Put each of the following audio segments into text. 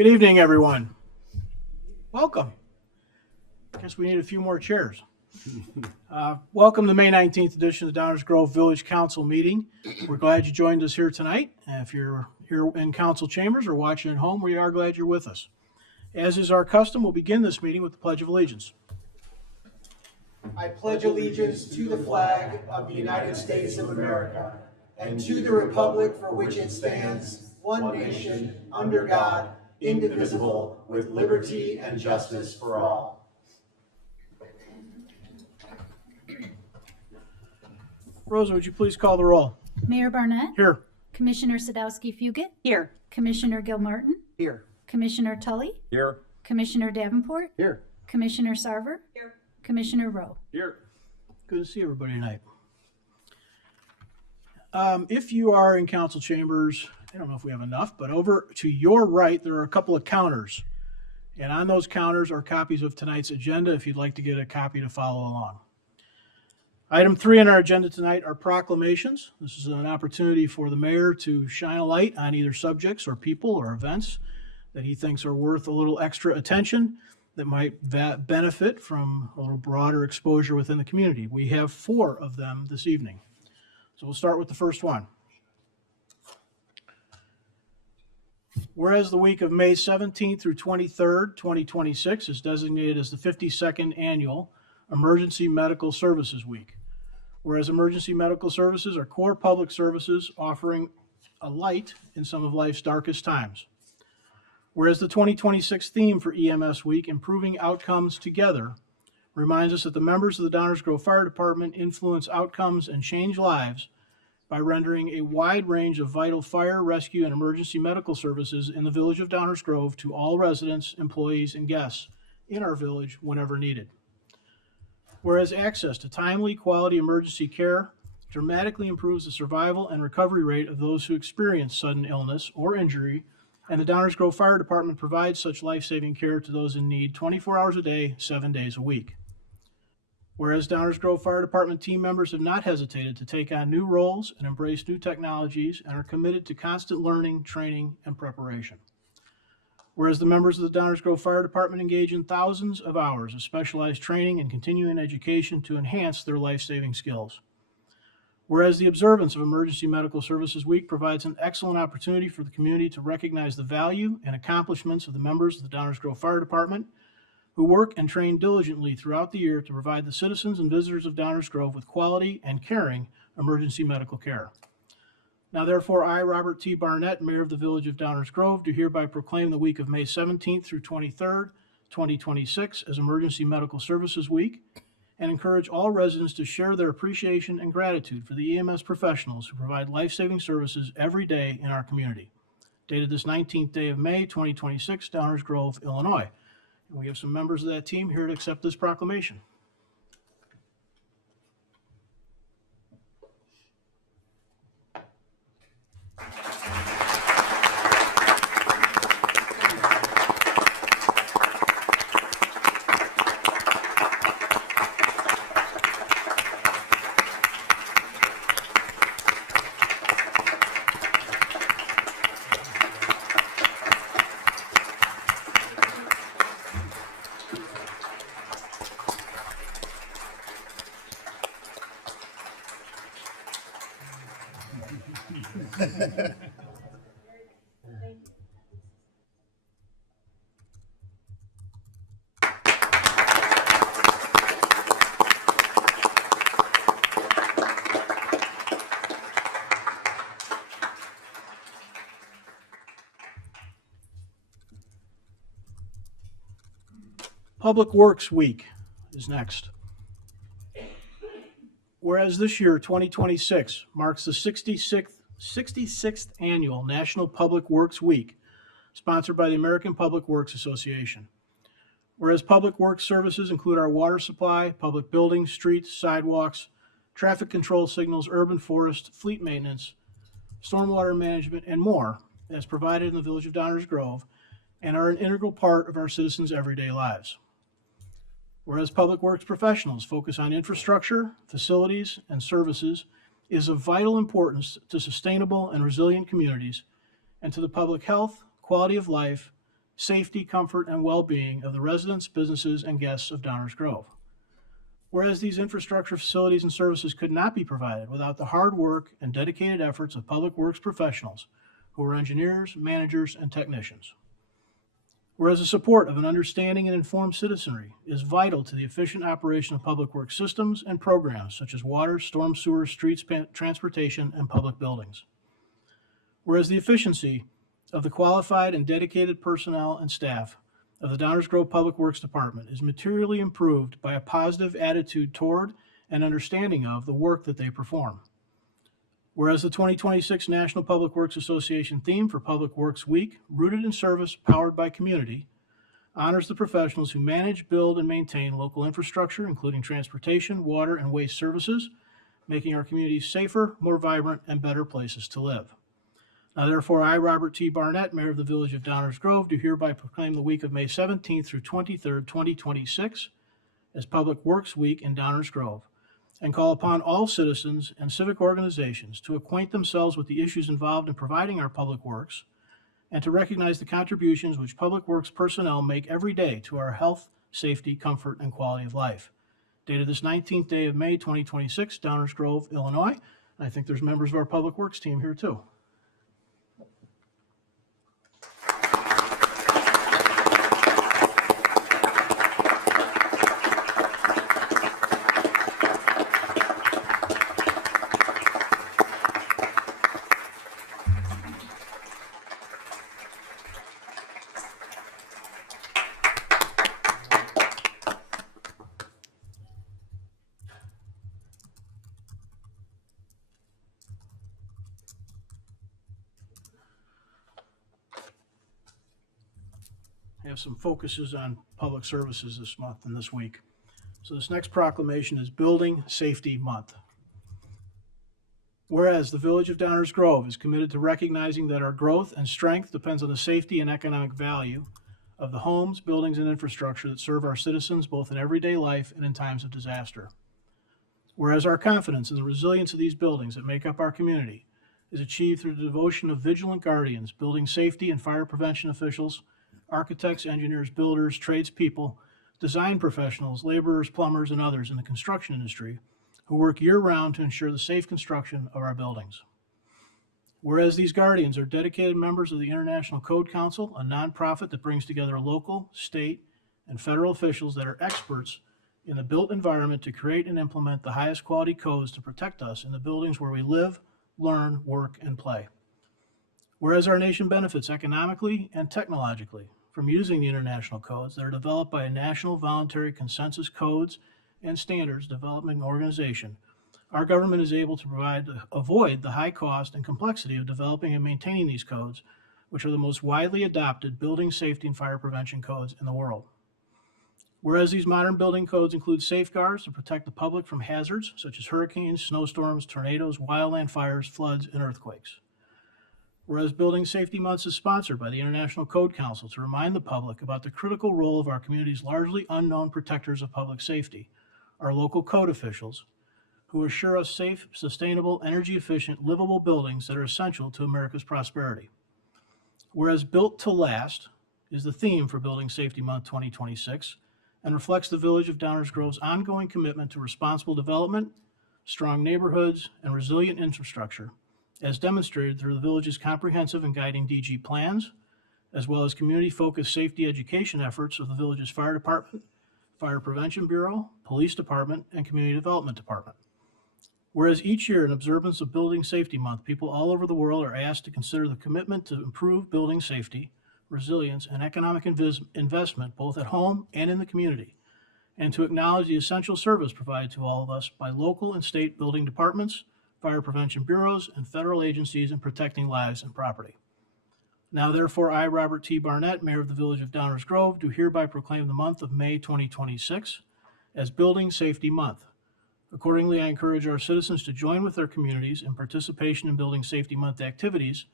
Good evening, everyone. Welcome. Guess we need a few more chairs. Welcome to the May 19th edition of the Downers Grove Village Council meeting. We're glad you joined us here tonight. If you're here in council chambers or watching at home, we are glad you're with us. As is our custom, we'll begin this meeting with the Pledge of Allegiance. I pledge allegiance to the flag of the United States of America and to the republic for which it stands, one nation, under God, indivisible, with liberty and justice for all. Rosa, would you please call the roll? Mayor Barnett. Here. Commissioner Sadowski-Fugit. Here. Commissioner Gilmartin. Here. Commissioner Tully. Here. Commissioner Davenport. Here. Commissioner Sarver. Here. Commissioner Rowe. Here. Good to see everybody tonight. If you are in council chambers, I don't know if we have enough, but over to your right, there are a couple of counters. And on those counters are copies of tonight's agenda if you'd like to get a copy to follow along. Item 3 on our agenda tonight are proclamations. This is an opportunity for the mayor to shine a light on either subjects or people or events that he thinks are worth a little extra attention that might benefit from a little broader exposure within the community. We have 4 of them this evening. So we'll start with the first one. Whereas the week of May 17th through 23rd, 2026 is designated as the 52nd Annual Emergency Medical Services Week. Whereas emergency medical services are core public services offering a light in some of life's darkest times. Whereas the 2026 theme for EMS Week, Improving Outcomes Together, reminds us that the members of the Downers Grove Fire Department influence outcomes and change lives by rendering a wide range of vital fire, rescue, and emergency medical services in the village of Downers Grove to all residents, employees, and guests in our village whenever needed. Whereas access to timely, quality emergency care dramatically improves the survival and recovery rate of those who experience sudden illness or injury, and the Downers Grove Fire Department provides such life-saving care to those in need 24 hours a day, 7 days a week. Whereas Downers Grove Fire Department team members have not hesitated to take on new roles and embrace new technologies and are committed to constant learning, training, and preparation. Whereas the members of the Downers Grove Fire Department engage in thousands of hours of specialized training and continuing education to enhance their life-saving skills. Whereas the observance of Emergency Medical Services Week provides an excellent opportunity for the community to recognize the value and accomplishments of the members of the Downers Grove Fire Department who work and train diligently throughout the year to provide the citizens and visitors of Downers Grove with quality and caring emergency medical care. Now therefore, I, Robert T. Barnett, Mayor of the Village of Downers Grove, do hereby proclaim the week of May 17th through 23rd, 2026 as Emergency Medical Services Week, and encourage all residents to share their appreciation and gratitude for the EMS professionals who provide life-saving services every day in our community. Dated this 19th day of May, 2026, Downers Grove, Illinois. And we have some members of that team here to accept this proclamation. Public Works Week is next. Whereas this year, 2026, marks the 66th Annual National Public Works Week, sponsored by the American Public Works Association. Whereas public works services include our water supply, public buildings, streets, sidewalks, traffic control signals, urban forest, fleet maintenance, stormwater management, and more, as provided in the Village of Downers Grove, and are an integral part of our citizens' everyday lives. Whereas public works professionals focus on infrastructure, facilities, and services is of vital importance to sustainable and resilient communities and to the public health, quality of life, safety, comfort, and well-being of the residents, businesses, and guests of Downers Grove. Whereas these infrastructure facilities and services could not be provided without the hard work and dedicated efforts of public works professionals who are engineers, managers, and technicians. Whereas the support of an understanding and informed citizenry is vital to the efficient operation of public works systems and programs such as water, storm sewer, streets, transportation, and public buildings. Whereas the efficiency of the qualified and dedicated personnel and staff of the Downers Grove Public Works Department is materially improved by a positive attitude toward and understanding of the work that they perform. Whereas the 2026 National Public Works Association theme for Public Works Week, Rooted in Service, Powered by Community, honors the professionals who manage, build, and maintain local infrastructure, including transportation, water, and waste services, making our communities safer, more vibrant, and better places to live. Now, therefore, I, Robert T. Barnett, Mayor of the Village of Downers Grove, do hereby proclaim the week of May 17th through 23rd, 2026 as Public Works Week in Downers Grove, and call upon all citizens and civic organizations to acquaint themselves with the issues involved in providing our public works and to recognize the contributions which public works personnel make every day to our health, safety, comfort, and quality of life. Dated this 19th day of May, 2026, Downers Grove, Illinois. And I think there's members of our public works team here too. I have some focuses on public services this month and this week. So this next proclamation is Building Safety Month. Whereas the Village of Downers Grove is committed to recognizing that our growth and strength depends on the safety and economic value of the homes, buildings, and infrastructure that serve our citizens both in everyday life and in times of disaster. Whereas our confidence in the resilience of these buildings that make up our community is achieved through the devotion of vigilant guardians, building safety and fire prevention officials, architects, engineers, builders, tradespeople, design professionals, laborers, plumbers, and others in the construction industry who work year-round to ensure the safe construction of our buildings. Whereas these guardians are dedicated members of the International Code Council, a nonprofit that brings together local, state, and federal officials that are experts in the built environment to create and implement the highest quality codes to protect us in the buildings where we live, learn, work, and play. Whereas our nation benefits economically and technologically from using the international codes that are developed by a national voluntary consensus codes and standards development organization, our government is able to avoid the high cost and complexity of developing and maintaining these codes, which are the most widely adopted building safety and fire prevention codes in the world. Whereas these modern building codes include safeguards to protect the public from hazards such as hurricanes, snowstorms, tornadoes, wildland fires, floods, and earthquakes. Whereas Building Safety Month is sponsored by the International Code Council to remind the public about the critical role of our community's largely unknown protectors of public safety, our local code officials, who assure us safe, sustainable, energy-efficient, livable buildings that are essential to America's prosperity. Whereas Built to Last is the theme for Building Safety Month 2026 and reflects the Village of Downers Grove's ongoing commitment to responsible development, strong neighborhoods, and resilient infrastructure, as demonstrated through the village's comprehensive and guiding DG plans, as well as community-focused safety education efforts of the village's fire department, fire prevention bureau, police department, and community development department. Whereas each year in observance of Building Safety Month, people all over the world are asked to consider the commitment to improve building safety, resilience, and economic investment both at home and in the community, and to acknowledge the essential service provided to all of us by local and state building departments, fire prevention bureaus, and federal agencies in protecting lives and property. Now, therefore, I, Robert T. Barnett, Mayor of the Village of Downers Grove, do hereby proclaim the month of May 2026 as Building Safety Month. Accordingly, I encourage our citizens to join with their communities in participation in Building Safety Month activities,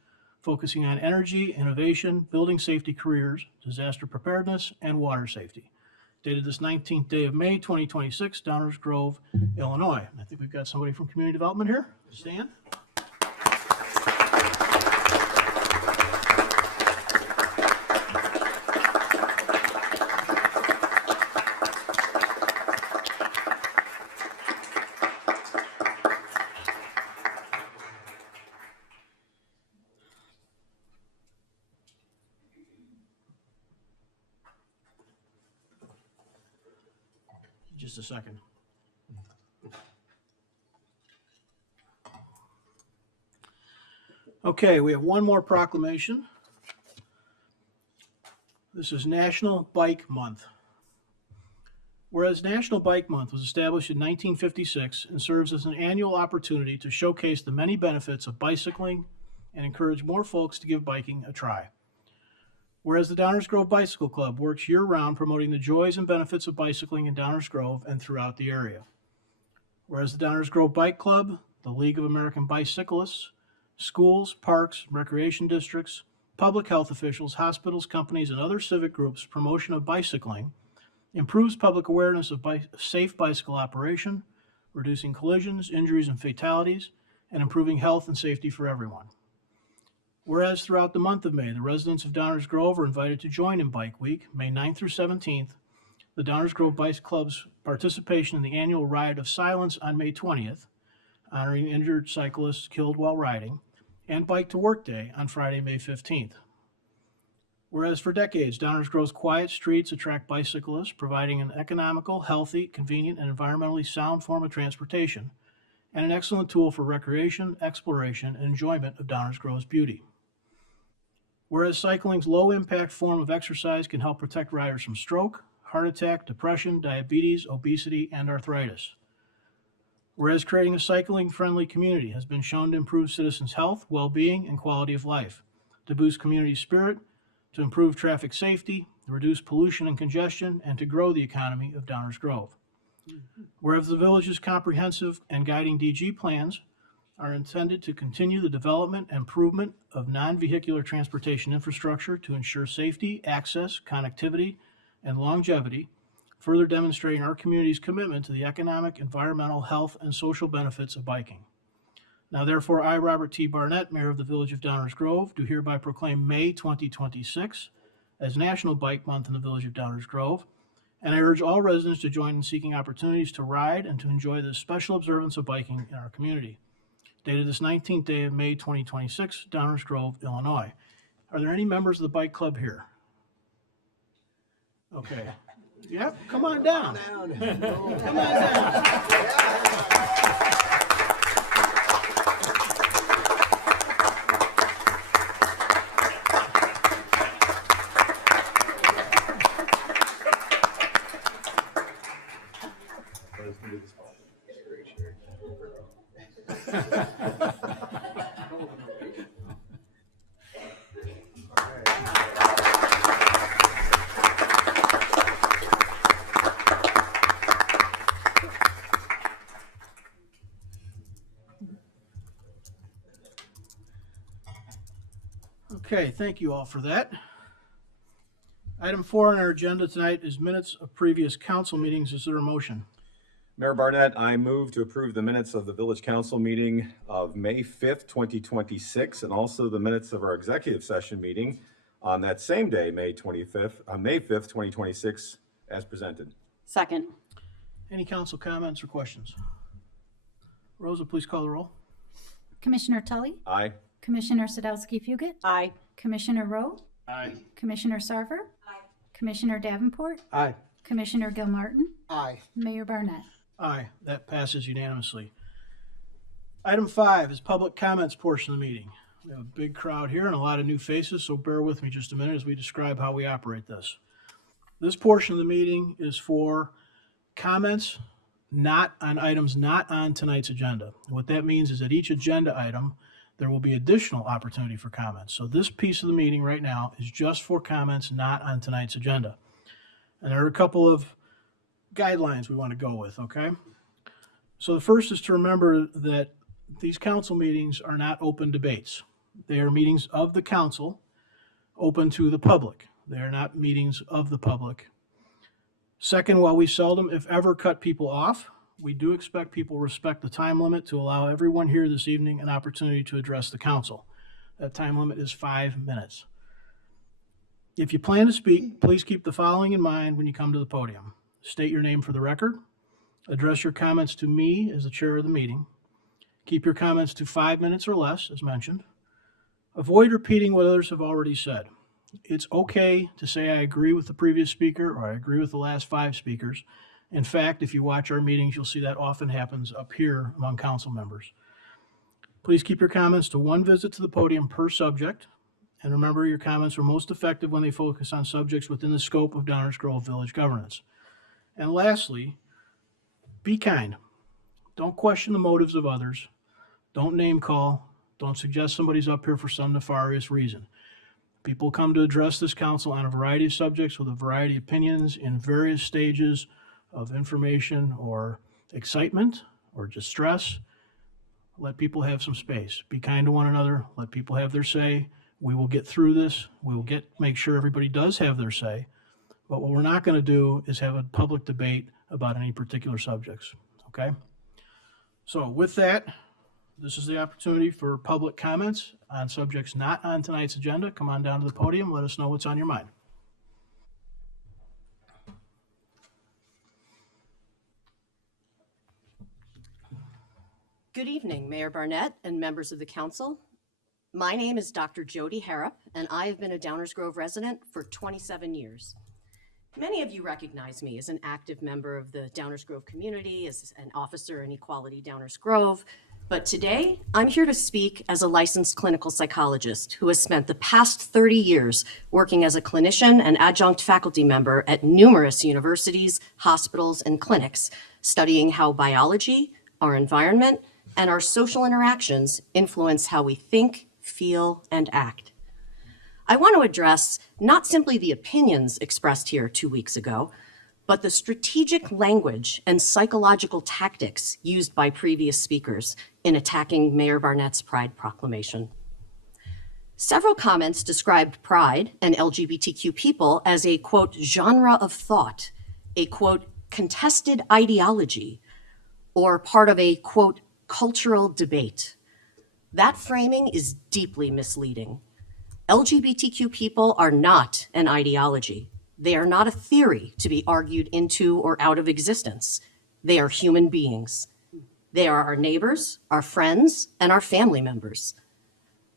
focusing on energy, innovation, building safety careers, disaster preparedness, and water safety. Dated this 19th day of May, 2026, Downers Grove, Illinois. I think we've got somebody from Community Development here. Stan? Just a second. Okay, we have one more proclamation. This is National Bike Month. Whereas National Bike Month was established in 1956 and serves as an annual opportunity to showcase the many benefits of bicycling and encourage more folks to give biking a try. Whereas the Downers Grove Bicycle Club works year-round promoting the joys and benefits of bicycling in Downers Grove and throughout the area. Whereas the Downers Grove Bike Club, the League of American Bicyclists, schools, parks, recreation districts, public health officials, hospitals, companies, and other civic groups' promotion of bicycling improves public awareness of safe bicycle operation, reducing collisions, injuries, and fatalities, and improving health and safety for everyone. Whereas throughout the month of May, the residents of Downers Grove are invited to join in Bike Week, May 9th through 17th, the Downers Grove Bike Club's participation in the annual Ride of Silence on May 20th, honoring injured cyclists killed while riding, and Bike to Work Day on Friday, May 15th. Whereas for decades, Downers Grove's quiet streets attract bicyclists, providing an economical, healthy, convenient, and environmentally sound form of transportation, and an excellent tool for recreation, exploration, and enjoyment of Downers Grove's beauty. Whereas cycling's low-impact form of exercise can help protect riders from stroke, heart attack, depression, diabetes, obesity, and arthritis. Whereas creating a cycling-friendly community has been shown to improve citizens' health, well-being, and quality of life, to boost community spirit, to improve traffic safety, to reduce pollution and congestion, and to grow the economy of Downers Grove. Whereas the village's comprehensive and guiding DG plans are intended to continue the development and improvement of non-vehicular transportation infrastructure to ensure safety, access, connectivity, and longevity, further demonstrating our community's commitment to the economic, environmental, health, and social benefits of biking. Now therefore, I, Robert T. Barnett, Mayor of the Village of Downers Grove, do hereby proclaim May 2026 as National Bike Month in the Village of Downers Grove, and I urge all residents to join in seeking opportunities to ride and to enjoy this special observance of biking in our community. Dated this 19th day of May 2026, Downers Grove, Illinois. Are there any members of the bike club here? Okay. Yep, come on down. Come on down. Okay, thank you all for that. Item 4 on our agenda tonight is minutes of previous council meetings. Is there a motion? Mayor Barnett, I move to approve the minutes of the Village Council meeting of May 5th, 2026, and also the minutes of our executive session meeting on that same day, May 5th, 2026, as presented. Second. Any council comments or questions? Rosa, please call the roll. Commissioner Tully, Aye. Commissioner Sadowski-Fugit, Aye. Commissioner Rowe, Aye. Commissioner Sarver, Commissioner Davenport, Aye. Commissioner Gilmartin, Aye. Mayor Barnett. Aye, that passes unanimously. Item 5 is public comments portion of the meeting. We have a big crowd here and a lot of new faces, so bear with me just a minute as we describe how we operate this. This portion of the meeting is for comments not on items not on tonight's agenda. What that means is that each agenda item, there will be additional opportunity for comments. So this piece of the meeting right now is just for comments not on tonight's agenda. And there are a couple of guidelines we want to go with, okay? So the first is to remember that these council meetings are not open debates. They are meetings of the council, open to the public. They are not meetings of the public. Second, while we seldom, if ever, cut people off, we do expect people respect the time limit to allow everyone here this evening an opportunity to address the council. That time limit is 5 minutes. If you plan to speak, please keep the following in mind when you come to the podium. State your name for the record. Address your comments to me as the chair of the meeting. Keep your comments to 5 minutes or less, as mentioned. Avoid repeating what others have already said. It's okay to say I agree with the previous speaker or I agree with the last 5 speakers. In fact, if you watch our meetings, you'll see that often happens up here among council members. Please keep your comments to one visit to the podium per subject. And remember, your comments are most effective when they focus on subjects within the scope of Downers Grove Village governance. And lastly, be kind. Don't question the motives of others. Don't name call. Don't suggest somebody's up here for some nefarious reason. People come to address this council on a variety of subjects with a variety of opinions in various stages of information or excitement or distress. Let people have some space. Be kind to one another. Let people have their say. We will get through this. We will make sure everybody does have their say. But what we're not going to do is have a public debate about any particular subjects. Okay? So with that, this is the opportunity for public comments on subjects not on tonight's agenda. Come on down to the podium. Let us know what's on your mind. Good evening, Mayor Barnett and members of the council. My name is Dr. Jody Harrop, and I have been a Downers Grove resident for 27 years. Many of you recognize me as an active member of the Downers Grove community, as an officer in Equality Downers Grove, but today I'm here to speak as a licensed clinical psychologist who has spent the past 30 years working as a clinician and adjunct faculty member at numerous universities, hospitals, and clinics, studying how biology, our environment, and our social interactions influence how we think, feel, and act. I want to address not simply the opinions expressed here 2 weeks ago, but the strategic language and psychological tactics used by previous speakers in attacking Mayor Barnett's Pride Proclamation. Several comments described Pride and LGBTQ people as a, quote, genre of thought, a, quote, contested ideology, or part of a, quote, cultural debate. That framing is deeply misleading. LGBTQ people are not an ideology. They are not a theory to be argued into or out of existence. They are human beings. They are our neighbors, our friends, and our family members.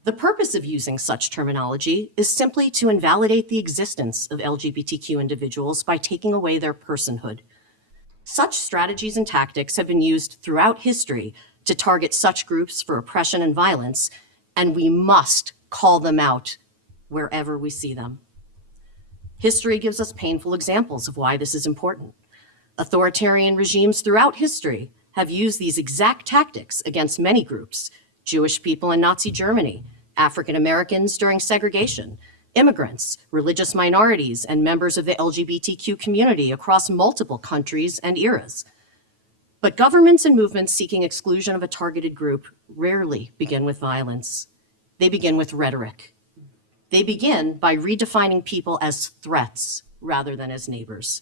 The purpose of using such terminology is simply to invalidate the existence of LGBTQ individuals by taking away their personhood. Such strategies and tactics have been used throughout history to target such groups for oppression and violence, and we must call them out wherever we see them. History gives us painful examples of why this is important. Authoritarian regimes throughout history have used these exact tactics against many groups: Jewish people in Nazi Germany, African Americans during segregation, immigrants, religious minorities, and members of the LGBTQ community across multiple countries and eras. But governments and movements seeking exclusion of a targeted group rarely begin with violence. They begin with rhetoric. They begin by redefining people as threats rather than as neighbors.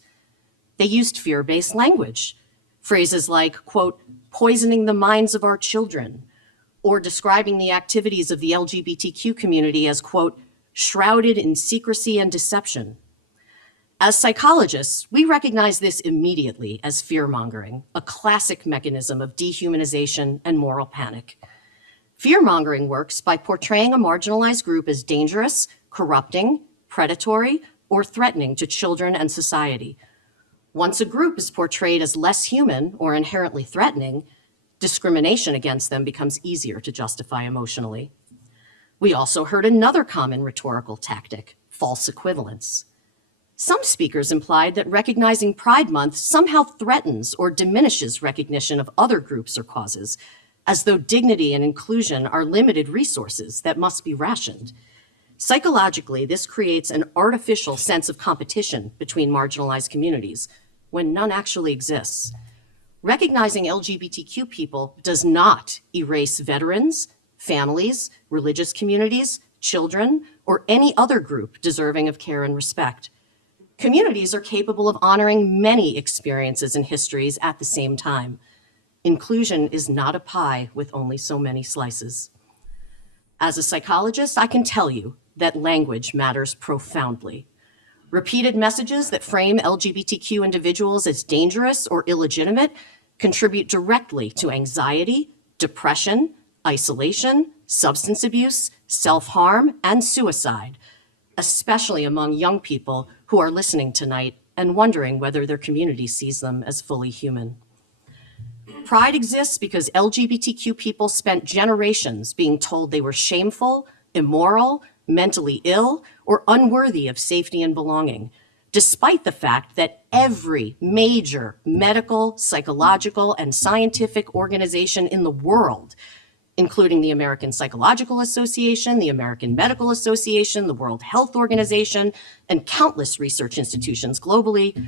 They used fear-based language, phrases like, quote, poisoning the minds of our children, or describing the activities of the LGBTQ community as, quote, shrouded in secrecy and deception. As psychologists, we recognize this immediately as fear-mongering, a classic mechanism of dehumanization and moral panic. Fear-mongering works by portraying a marginalized group as dangerous, corrupting, predatory, or threatening to children and society. Once a group is portrayed as less human or inherently threatening, discrimination against them becomes easier to justify emotionally. We also heard another common rhetorical tactic: false equivalence. Some speakers implied that recognizing Pride Month somehow threatens or diminishes recognition of other groups or causes, as though dignity and inclusion are limited resources that must be rationed. Psychologically, this creates an artificial sense of competition between marginalized communities, when none actually exists. Recognizing LGBTQ people does not erase veterans, families, religious communities, children, or any other group deserving of care and respect. Communities are capable of honoring many experiences and histories at the same time. Inclusion is not a pie with only so many slices. As a psychologist, I can tell you that language matters profoundly. Repeated messages that frame LGBTQ individuals as dangerous or illegitimate contribute directly to anxiety, depression, isolation, substance abuse, self-harm, and suicide, especially among young people who are listening tonight and wondering whether their community sees them as fully human. Pride exists because LGBTQ people spent generations being told they were shameful, immoral, mentally ill, or unworthy of safety and belonging, despite the fact that every major medical, psychological, and scientific organization in the world, including the American Psychological Association, the American Medical Association, the World Health Organization, and countless research institutions globally,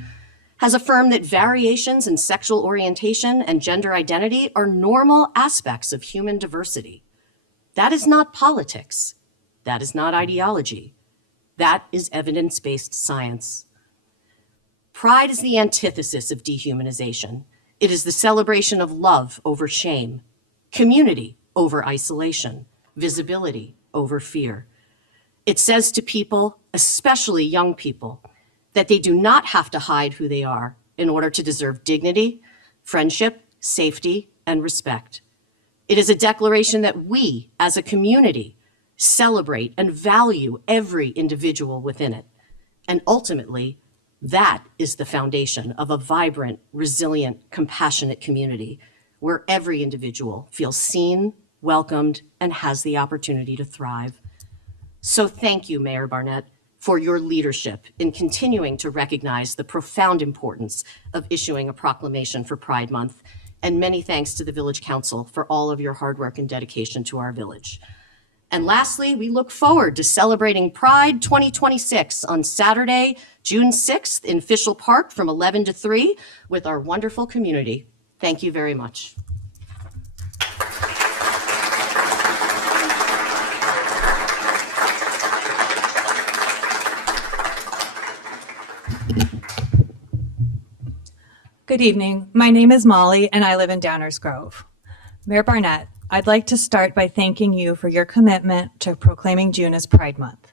has affirmed that variations in sexual orientation and gender identity are normal aspects of human diversity. That is not politics. That is not ideology. That is evidence-based science. Pride is the antithesis of dehumanization. It is the celebration of love over shame, community over isolation, visibility over fear. It says to people, especially young people, that they do not have to hide who they are in order to deserve dignity, friendship, safety, and respect. It is a declaration that we, as a community, celebrate and value every individual within it. And ultimately, that is the foundation of a vibrant, resilient, compassionate community where every individual feels seen, welcomed, and has the opportunity to thrive. So thank you, Mayor Barnett, for your leadership in continuing to recognize the profound importance of issuing a proclamation for Pride Month, and many thanks to the Village Council for all of your hard work and dedication to our village. And lastly, we look forward to celebrating Pride 2026 on Saturday, June 6th in Fishel Park from 11 to 3 with our wonderful community. Thank you very much. Good evening. My name is Molly, and I live in Downers Grove. Mayor Barnett, I'd like to start by thanking you for your commitment to proclaiming June as Pride Month.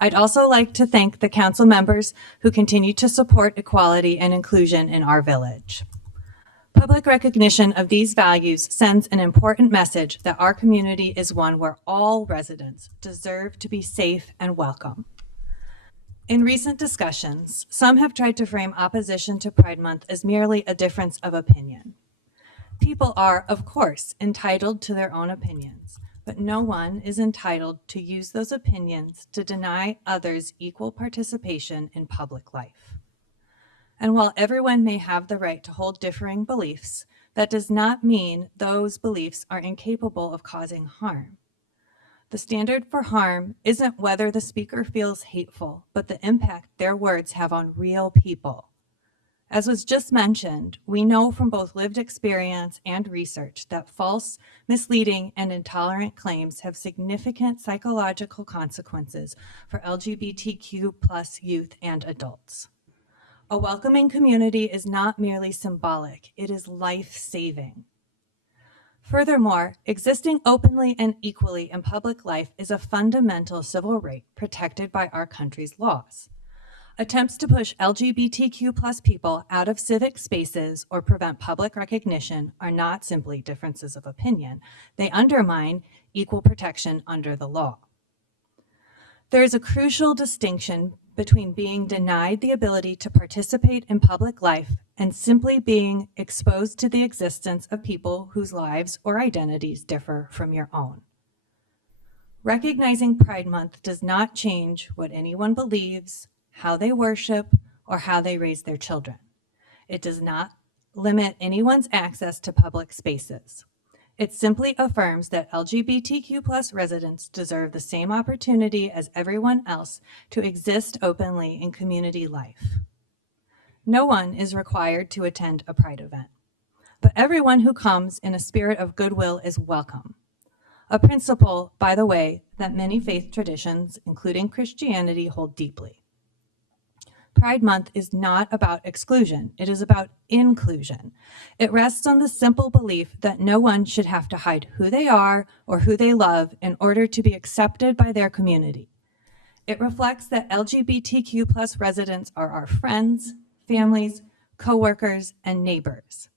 I'd also like to thank the council members who continue to support equality and inclusion in our village. Public recognition of these values sends an important message that our community is one where all residents deserve to be safe and welcome. In recent discussions, some have tried to frame opposition to Pride Month as merely a difference of opinion. People are, of course, entitled to their own opinions, but no one is entitled to use those opinions to deny others equal participation in public life. And while everyone may have the right to hold differing beliefs, that does not mean those beliefs are incapable of causing harm. The standard for harm isn't whether the speaker feels hateful, but the impact their words have on real people. As was just mentioned, we know from both lived experience and research that false, misleading, and intolerant claims have significant psychological consequences for LGBTQ+ youth and adults. A welcoming community is not merely symbolic, it is life-saving. Furthermore, existing openly and equally in public life is a fundamental civil right protected by our country's laws. Attempts to push LGBTQ+ people out of civic spaces or prevent public recognition are not simply differences of opinion. They undermine equal protection under the law. There is a crucial distinction between being denied the ability to participate in public life and simply being exposed to the existence of people whose lives or identities differ from your own. Recognizing Pride Month does not change what anyone believes, how they worship, or how they raise their children. It does not limit anyone's access to public spaces. It simply affirms that LGBTQ+ residents deserve the same opportunity as everyone else to exist openly in community life. No one is required to attend a Pride event, but everyone who comes in a spirit of goodwill is welcome. A principle, by the way, that many faith traditions, including Christianity, hold deeply. Pride Month is not about exclusion, it is about inclusion. It rests on the simple belief that no one should have to hide who they are or who they love in order to be accepted by their community. It reflects that LGBTQ+ residents are our friends, families, coworkers, and neighbors,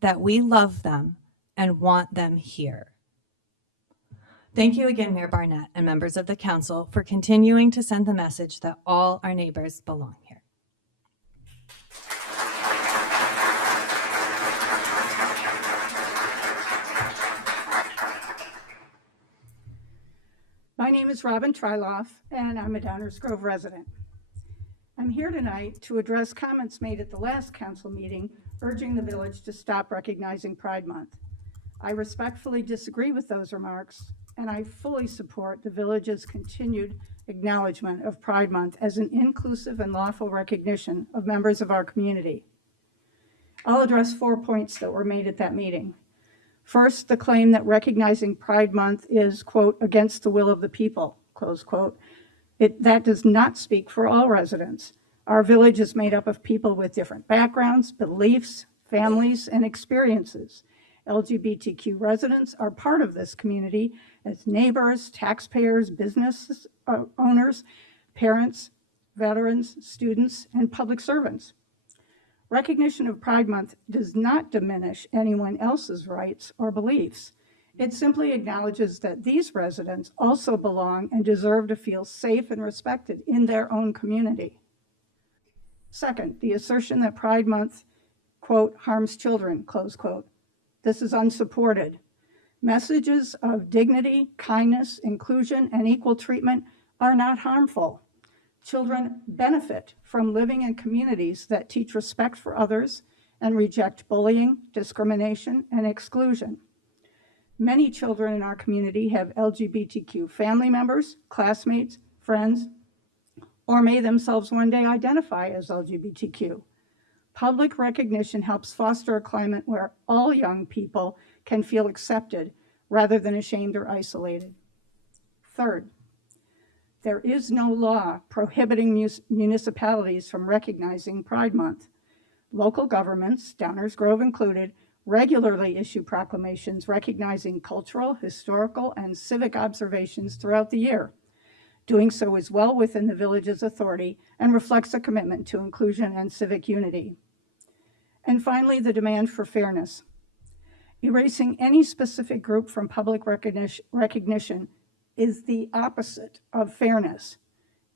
that we love them and want them here. Thank you again, Mayor Barnett and members of the council for continuing to send the message that all our neighbors belong here. name is Robin Tryloff, and I'm a Downers Grove resident. I'm here tonight to address comments made at the last council meeting urging the village to stop recognizing Pride Month. I respectfully disagree with those remarks, and I fully support the village's continued acknowledgement of Pride Month as an inclusive and lawful recognition of members of our community. I'll address 4 points that were made at that meeting. First, the claim that recognizing Pride Month is, quote, against the will of the people, close quote. That does not speak for all residents. Our village is made up of people with different backgrounds, beliefs, families, and experiences. LGBTQ residents are part of this community as neighbors, taxpayers, business owners, parents, veterans, students, and public servants. Recognition of Pride Month does not diminish anyone else's rights or beliefs. It simply acknowledges that these residents also belong and deserve to feel safe and respected in their own community. Second, the assertion that Pride Month, quote, harms children, close quote. This is unsupported. Messages of dignity, kindness, inclusion, and equal treatment are not harmful. Children benefit from living in communities that teach respect for others and reject bullying, discrimination, and exclusion. Many children in our community have LGBTQ family members, classmates, friends, or may themselves one day identify as LGBTQ. Public recognition helps foster a climate where all young people can feel accepted rather than ashamed or isolated. Third, there is no law prohibiting municipalities from recognizing Pride Month. Local governments, Downers Grove included, regularly issue proclamations recognizing cultural, historical, and civic observations throughout the year. Doing so is well within the village's authority and reflects a commitment to inclusion and civic unity. And finally, the demand for fairness. Erasing any specific group from public recognition is the opposite of fairness.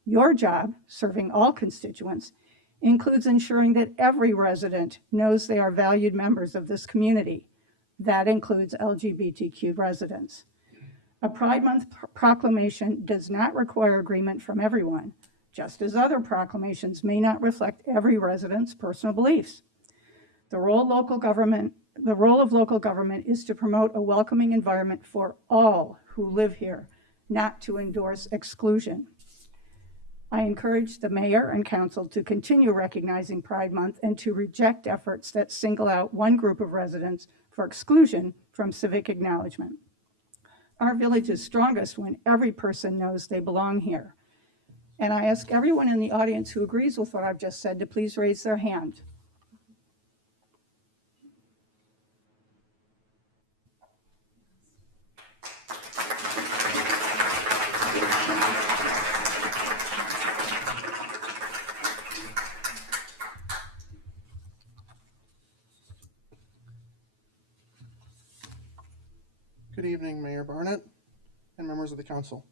Your job, serving all constituents, includes ensuring that every resident knows they are valued members of this community. That includes LGBTQ residents. A Pride Month proclamation does not require agreement from everyone, just as other proclamations may not reflect every resident's personal beliefs. The role of local government is to promote a welcoming environment for all who live here, not to endorse exclusion. I encourage the mayor and council to continue recognizing Pride Month and to reject efforts that single out one group of residents for exclusion from civic acknowledgement. Our village is strongest when every person knows they belong here. And I ask everyone in the audience who agrees with what I've just said to please raise their hand. Good evening, Mayor Barnett and members of the council.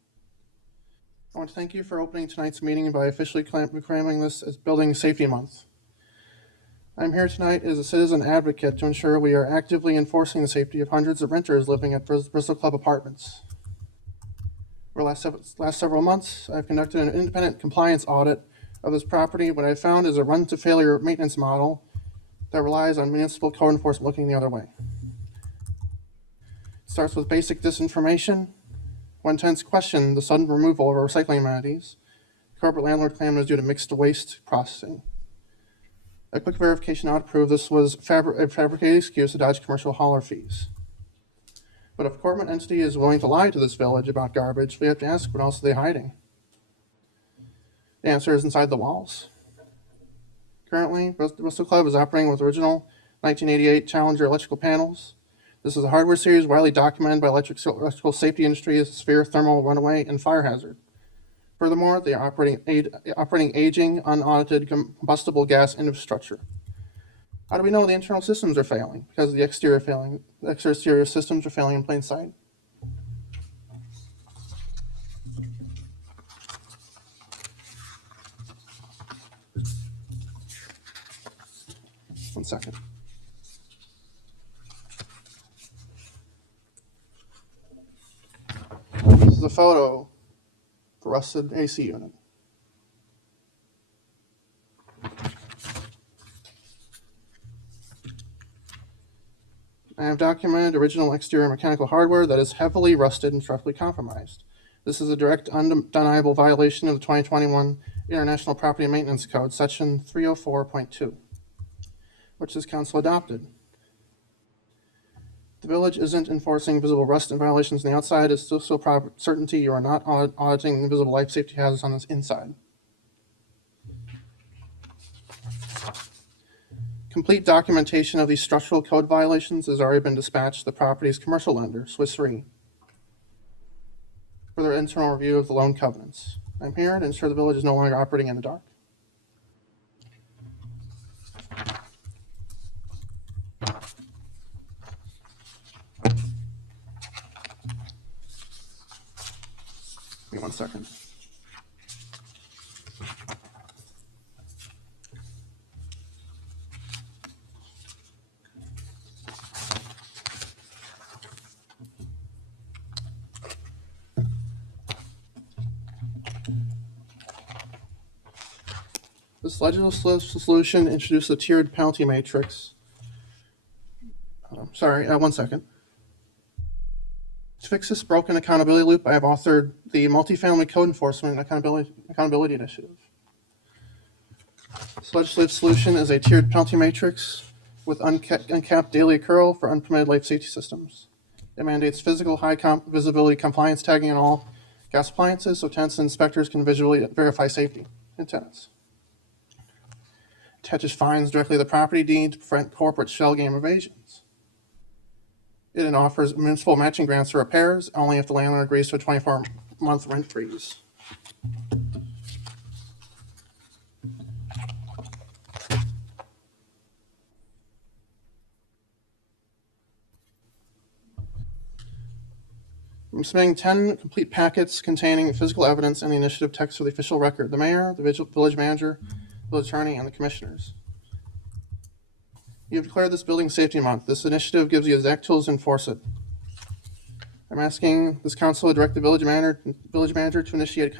I want to thank you for opening tonight's meeting by officially proclaiming this as Building Safety Month. I'm here tonight as a citizen advocate to ensure we are actively enforcing the safety of hundreds of renters living at Bristol Club Apartments. For the last several months, I've conducted an independent compliance audit of this property. What I found is a run-to-failure maintenance model that relies on municipal code enforcement looking the other way. Starts with basic disinformation. When tenants question the sudden removal of our recycling amenities, the corporate landlord claimed it was due to mixed waste processing. A quick verification audit proved this was a fabricated excuse to dodge commercial hauler fees. But if a corporate entity is willing to lie to this village about garbage, we have to ask, what else are they hiding? The answer is inside the walls. Currently, Bristol Club is operating with original 1988 Challenger electrical panels. This is a hardware series widely documented by electrical safety industry as a severe thermal runaway and fire hazard. Furthermore, they are operating aging, unaudited combustible gas infrastructure. How do we know the internal systems are failing? Because the exterior systems are failing in plain sight. One second. This is a photo for rusted AC unit. I have documented original exterior mechanical hardware that is heavily rusted and structurally compromised. This is a direct, undeniable violation of the 2021 International Property Maintenance Code, Section 304.2, which this council adopted. The village isn't enforcing visible rust and violations on the outside. It's still so certainty you are not auditing the visible life safety hazards on this inside. Complete documentation of these structural code violations has already been dispatched to the property's commercial lender, Swiss Re, for their internal review of the loan covenants. I'm here to ensure the village is no longer operating in the dark. Give me 1 second. This legislative solution introduced a tiered penalty matrix. 1 second. To fix this broken accountability loop, I have authored the Multifamily Code Enforcement Accountability Initiative. This legislative solution is a tiered penalty matrix with uncapped daily accrual for unpermitted life safety systems. It mandates physical high visibility compliance tagging on all gas appliances so tenants and inspectors can visually verify safety in tenants. Attaches fines directly to the property deed to prevent corporate shell game evasions. It offers municipal matching grants for repairs only if the landlord agrees to a 24-month rent freeze. I'm submitting 10 complete packets containing physical evidence and the initiative text for the official record, the mayor, the village manager, village attorney, and the commissioners. You have declared this Building Safety Month. This initiative gives you the exact tools to enforce it. I'm asking this council to direct the village manager to initiate a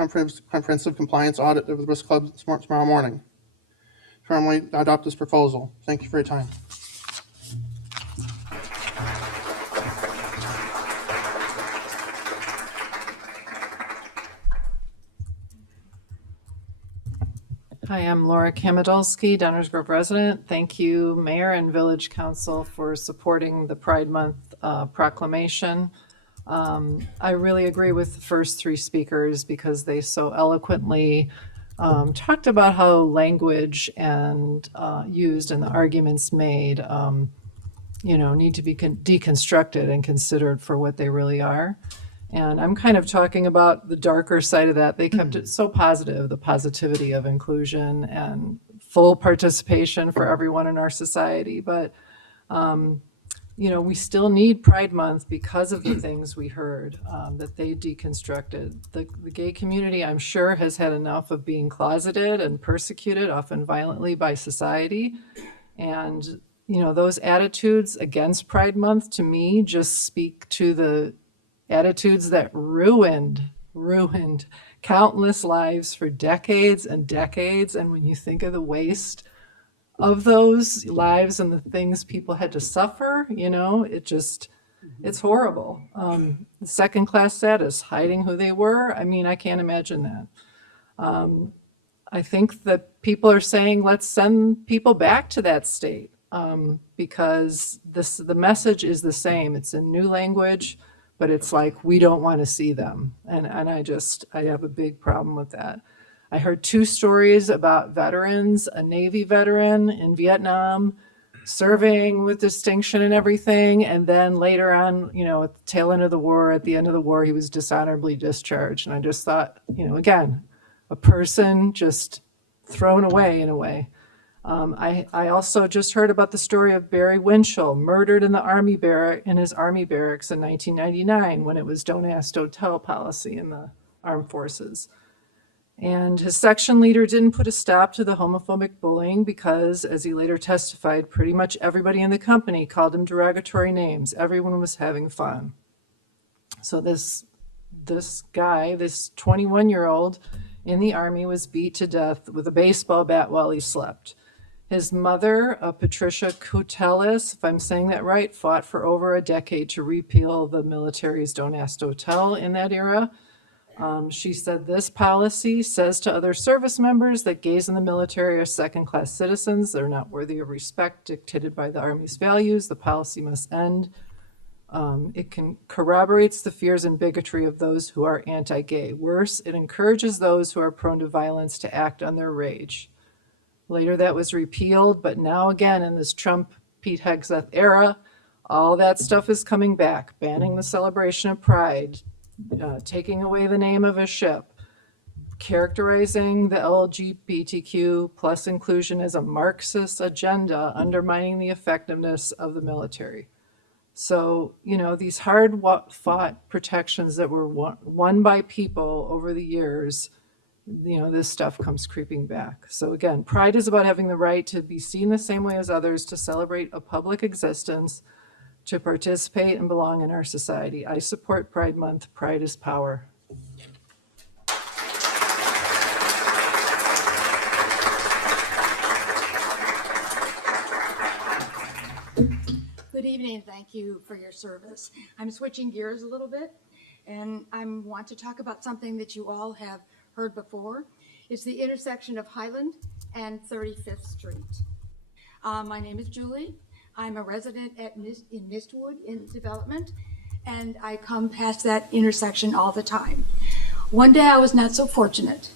comprehensive compliance audit of the Risk Club tomorrow morning. Firmly adopt this proposal. Thank you for your time. Hi, I'm Laura Kamidolski, Downers Grove resident. Thank you, Mayor and Village Council, for supporting the Pride Month proclamation. I really agree with the first three speakers because they so eloquently talked about how language and used and the arguments made, need to be deconstructed and considered for what they really are. And I'm kind of talking about the darker side of that. They kept it so positive, the positivity of inclusion and full participation for everyone in our society. But, we still need Pride Month because of the things we heard that they deconstructed. The gay community, I'm sure, has had enough of being closeted and persecuted, often violently, by society. And, those attitudes against Pride Month, to me, just speak to the attitudes that ruined countless lives for decades and decades. And when you think of the waste of those lives and the things people had to suffer, it's horrible. Second-class status, hiding who they were. I can't imagine that. I think that people are saying, let's send people back to that state because the message is the same. It's in new language, but it's like, we don't want to see them. And I have a big problem with that. I heard two stories about veterans, a Navy veteran in Vietnam, serving with distinction and everything. And then later on, at the tail end of the war, at the end of the war, he was dishonorably discharged. And I just thought, again, a person just thrown away in a way. I also just heard about the story of Barry Winchell, murdered in his army barracks in 1999 when it was don't ask, don't tell policy in the armed forces. And his section leader didn't put a stop to the homophobic bullying because, as he later testified, pretty much everybody in the company called him derogatory names. Everyone was having fun. So this this guy, this 21-year-old in the Army, was beat to death with a baseball bat while he slept. His mother, Patricia Kutelis, if I'm saying that right, fought for over a decade to repeal the military's Don't Ask, Don't Tell in that era. She said this policy says to other service members that gays in the military are second-class citizens. They're not worthy of respect dictated by the Army's values. The policy must end. It corroborates the fears and bigotry of those who are anti-gay. Worse, it encourages those who are prone to violence to act on their rage. Later that was repealed, but now again in this Trump Pete Hegseth era, all that stuff is coming back, banning the celebration of Pride, taking away the name of a ship, characterizing the LGBTQ plus inclusion as a Marxist agenda, undermining the effectiveness of the military. So, these hard fought protections that were won by people over the years, this stuff comes creeping back. So again, Pride is about having the right to be seen the same way as others, to celebrate a public existence, to participate and belong in our society. I support Pride Month. Pride is power. Good evening, thank you for your service. I'm switching gears a little bit, and I want to talk about something that you all have heard before. It's the intersection of Highland and 35th Street. My name is Julie. I'm a resident in Mistwood in development, and I come past that intersection all the time. One day I was not so fortunate,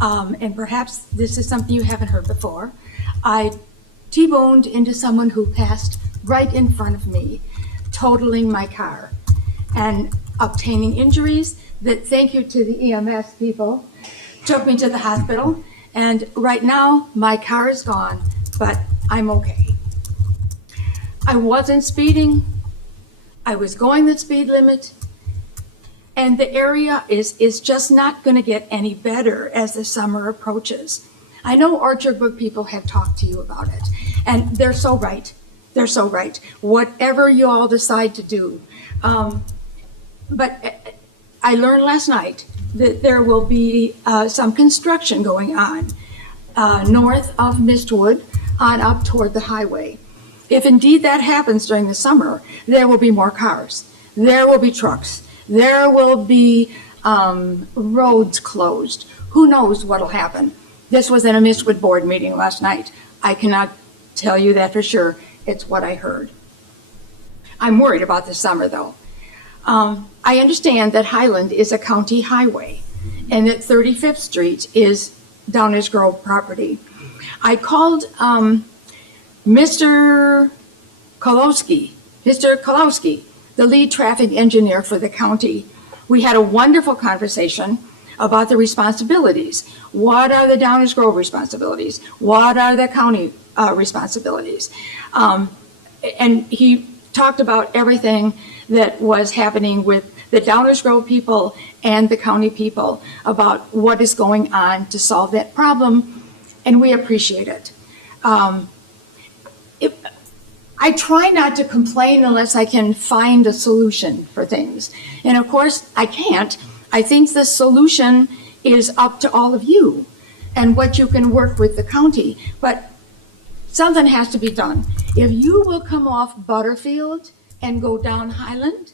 and perhaps this is something you haven't heard before. I T-boned into someone who passed right in front of me, totaling my car and obtaining injuries that, thank you to the EMS people, took me to the hospital. And right now my car is gone, but I'm okay. I wasn't speeding. I was going the speed limit. And the area is just not going to get any better as the summer approaches. I know Orchard Brook people have talked to you about it, and they're so right. They're so right. Whatever you all decide to do. But I learned last night that there will be some construction going on north of Mistwood on up toward the highway. If indeed that happens during the summer, there will be more cars. There will be trucks. There will be roads closed. Who knows what'll happen? This was in a Mistwood board meeting last night. I cannot tell you that for sure. It's what I heard. I'm worried about the summer, though. I understand that Highland is a county highway and that 35th Street is Downers Grove property. I called Mr. Kolowski, the lead traffic engineer for the county. We had a wonderful conversation about the responsibilities. What are the Downers Grove responsibilities? What are the county responsibilities? And he talked about everything that was happening with the Downers Grove people and the county people about what is going on to solve that problem, and we appreciate it. I try not to complain unless I can find a solution for things. And of course, I can't. I think the solution is up to all of you and what you can work with the county. But something has to be done. If you will come off Butterfield and go down Highland,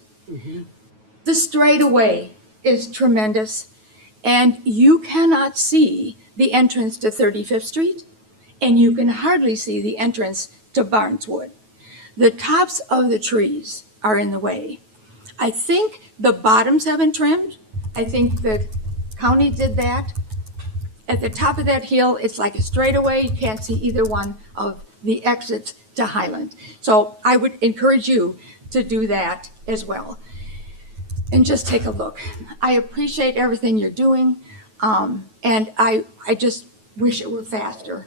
the straightaway is tremendous. And you cannot see the entrance to 35th Street, and you can hardly see the entrance to Barneswood. The tops of the trees are in the way. I think the bottoms have been trimmed. I think the county did that. At the top of that hill, it's like a straightaway. You can't see either one of the exits to Highland. So I would encourage you to do that as well. And just take a look. I appreciate everything you're doing. And I just wish it were faster.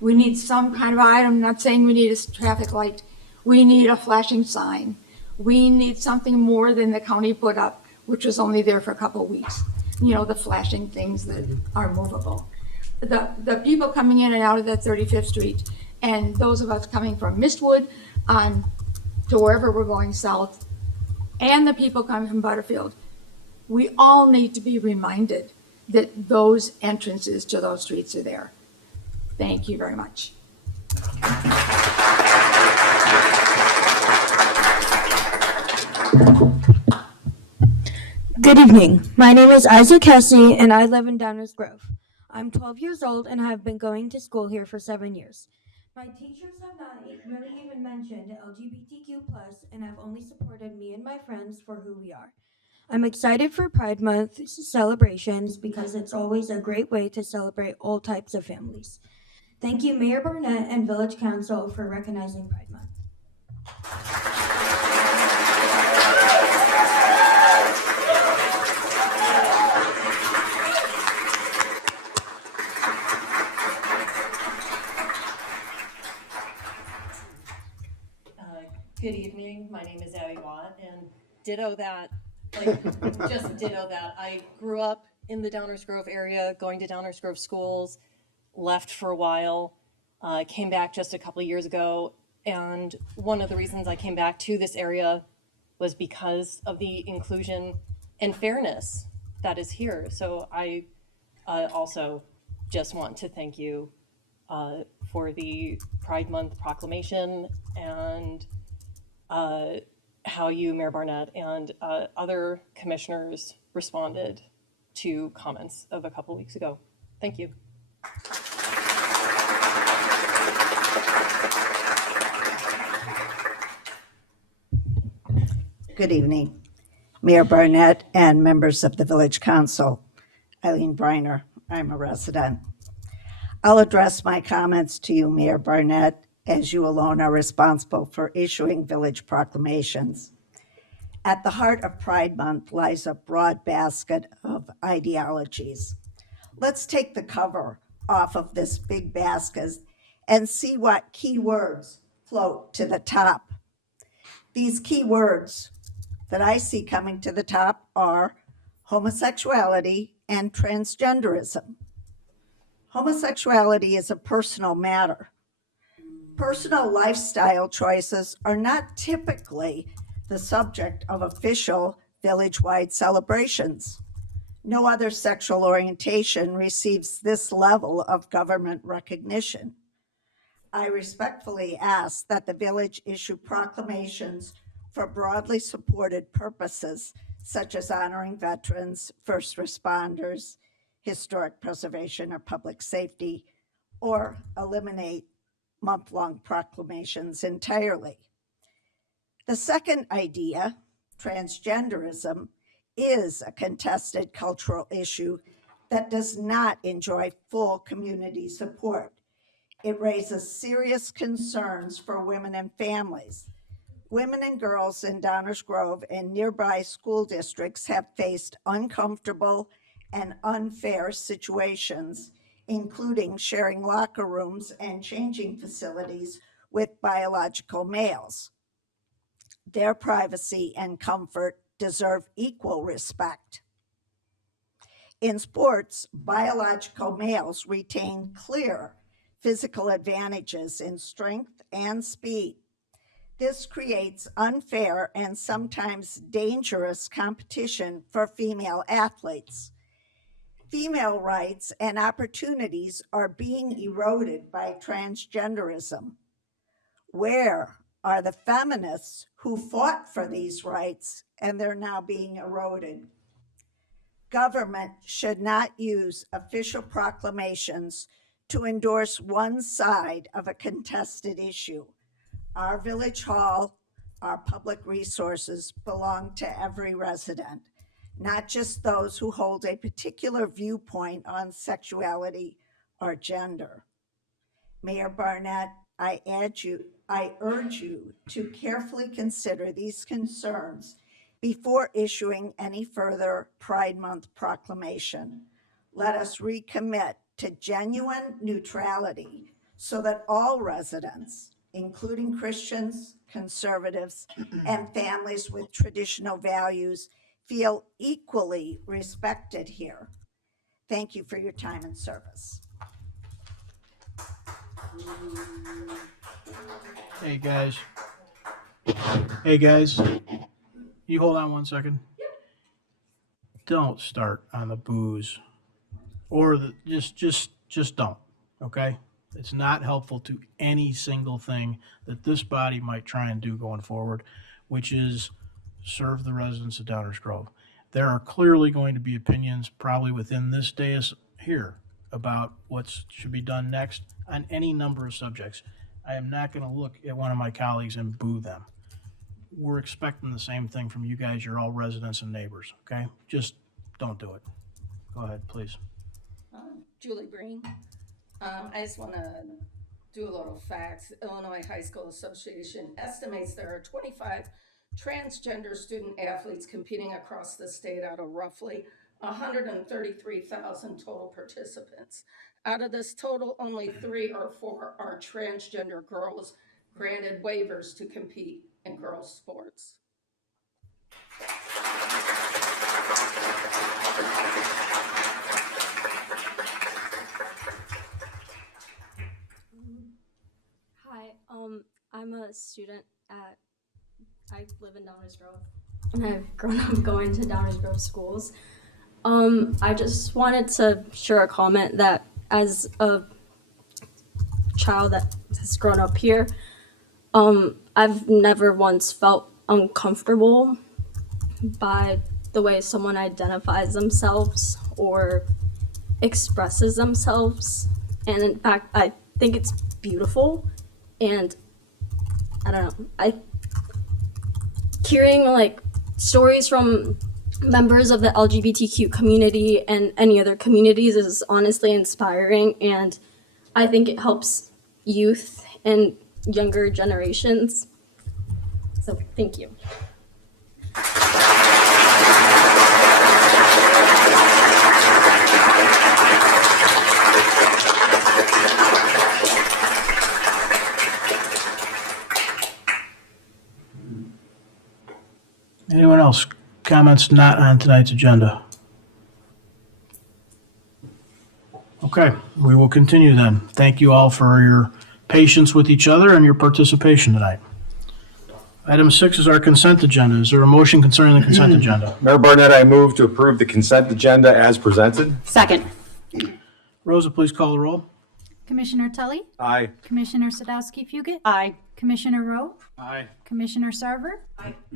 We need some kind of item. I'm not saying we need a traffic light. We need a flashing sign. We need something more than the county put up, which was only there for a couple of weeks. You know, the flashing things that are movable. The people coming in and out of that 35th Street, and those of us coming from Mistwood on to wherever we're going south, and the people coming from Butterfield, we all need to be reminded that those entrances to those streets are there. Thank you very much. Good evening. My name is Isaac Hesse, and I live in Downers Grove. I'm 12 years old and have been going to school here for 7 years. My teachers have not really even mentioned LGBTQ+, and have only supported me and my friends for who we are. I'm excited for Pride Month celebrations because it's always a great way to celebrate all types of families. Thank you, Mayor Barnett and Village Council, for recognizing Pride Month. Good evening. My name is Abby Watt, and ditto that, like, just ditto that. I grew up in the Downers Grove area, going to Downers Grove schools, left for a while, came back just a couple of years ago, and one of the reasons I came back to this area was because of the inclusion and fairness that is here. So I also just want to thank you for the Pride Month proclamation and how you, Mayor Barnett, and other commissioners responded to comments of a couple weeks ago. Thank you. Good evening, Mayor Barnett and members of the Village Council. Eileen Briner, I'm a resident. I'll address my comments to you, Mayor Barnett, as you alone are responsible for issuing village proclamations. At the heart of Pride Month lies a broad basket of ideologies. Let's take the cover off of this big basket and see what key words float to the top. These key words that I see coming to the top are homosexuality and transgenderism. Homosexuality is a personal matter. Personal lifestyle choices are not typically the subject of official village-wide celebrations. No other sexual orientation receives this level of government recognition. I respectfully ask that the village issue proclamations for broadly supported purposes, such as honoring veterans, first responders, historic preservation or public safety, or eliminate month-long proclamations entirely. The second idea, transgenderism, is a contested cultural issue that does not enjoy full community support. It raises serious concerns for women and families. Women and girls in Downers Grove and nearby school districts have faced uncomfortable and unfair situations, including sharing locker rooms and changing facilities with biological males. Their privacy and comfort deserve equal respect. In sports, biological males retain clear physical advantages in strength and speed. This creates unfair and sometimes dangerous competition for female athletes. Female rights and opportunities are being eroded by transgenderism. Where are the feminists who fought for these rights and they're now being eroded? Government should not use official proclamations to endorse one side of a contested issue. Our village hall, our public resources belong to every resident, not just those who hold a particular viewpoint on sexuality or gender. Mayor Barnett, I urge you to carefully consider these concerns before issuing any further Pride Month proclamation. Let us recommit to genuine neutrality so that all residents, including Christians, conservatives, and families with traditional values, feel equally respected here. Thank you for your time and service. Hey, guys. Hey, guys. You hold on one second. don't start on the booze or just don't, okay? It's not helpful to any single thing that this body might try and do going forward, which is serve the residents of Downers Grove. There are clearly going to be opinions, probably within this dais here, about what should be done next on any number of subjects. I am not going to look at one of my colleagues and boo them. We're expecting the same thing from you guys. You're all residents and neighbors, okay? Just don't do it. Go ahead, please. Julie Green. I just want to do a little facts. Illinois High School Association estimates there are 25 transgender student athletes competing across the state out of roughly 133,000 total participants. Out of this total, only 3 or 4 are transgender girls granted waivers to compete in girls' sports. Hi, I'm a student I live in Downers Grove, and I've grown up going to Downers Grove schools. I just wanted to share a comment that as a child that has grown up here, I've never once felt uncomfortable by the way someone identifies themselves or expresses themselves. And in fact, I think it's beautiful. And I don't know, hearing like stories from members of the LGBTQ community and any other communities is honestly inspiring, and I think it helps youth and younger generations. So thank you. Anyone else? Comments not on tonight's agenda? Okay, we will continue then. Thank you all for your patience with each other and your participation tonight. Item 6 is our consent agenda. Is there a motion concerning the consent agenda? Mayor Barnett, I move to approve the consent agenda as presented. Second. Rosa, please call the roll. Commissioner Tully, Aye. Commissioner Sadowski-Fugit, Aye. Commissioner Rowe, Aye. Commissioner Sarver,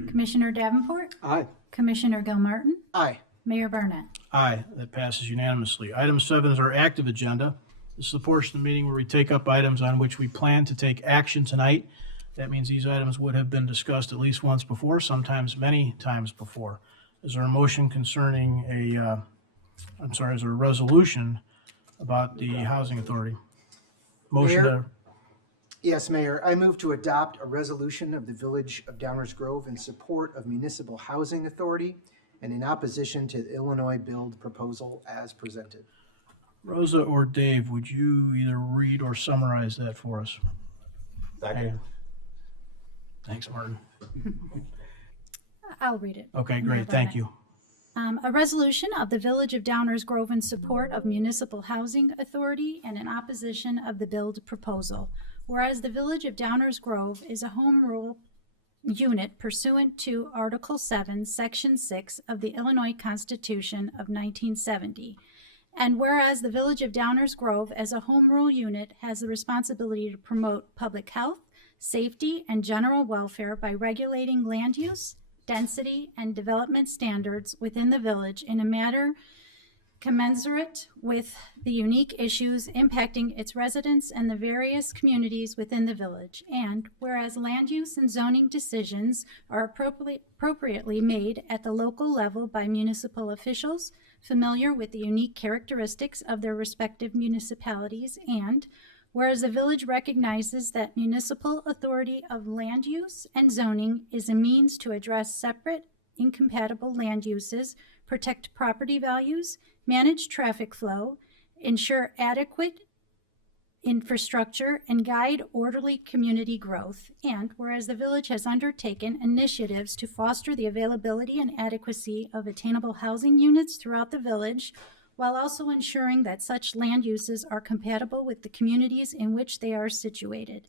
Commissioner Davenport, Aye. Commissioner Gilmartin, Aye. Mayor Barnett. Aye, that passes unanimously. Item 7 is our active agenda. This is the portion of the meeting where we take up items on which we plan to take action tonight. That means these items would have been discussed at least once before, sometimes many times before. Is there a motion concerning is there a resolution about the housing authority? Motion Mayor? to, Yes, Mayor. I move to adopt a resolution of the Village of Downers Grove in support of Municipal Housing Authority and in opposition to the Illinois Build proposal as presented. Rosa or Dave, would you either read or summarize that for us? Second. Thanks, Martin. I'll read it. Okay, Mayor great, thank Barnett. you. A resolution of the Village of Downers Grove in support of Municipal Housing Authority and in opposition of the build proposal. Whereas the Village of Downers Grove is a home rule unit pursuant to Article 7, Section 6 of the Illinois Constitution of 1970. And whereas the Village of Downers Grove as a home rule unit has the responsibility to promote public health, safety, and general welfare by regulating land use, density, and development standards within the village in a manner commensurate with the unique issues impacting its residents and the various communities within the village. And whereas land use and zoning decisions are appropriately made at the local level by municipal officials familiar with the unique characteristics of their respective municipalities, and whereas the village recognizes that municipal authority of land use and zoning is a means to address separate, incompatible land uses, protect property values, manage traffic flow, ensure adequate infrastructure, and guide orderly community growth. And whereas the village has undertaken initiatives to foster the availability and adequacy of attainable housing units throughout the village, while also ensuring that such land uses are compatible with the communities in which they are situated,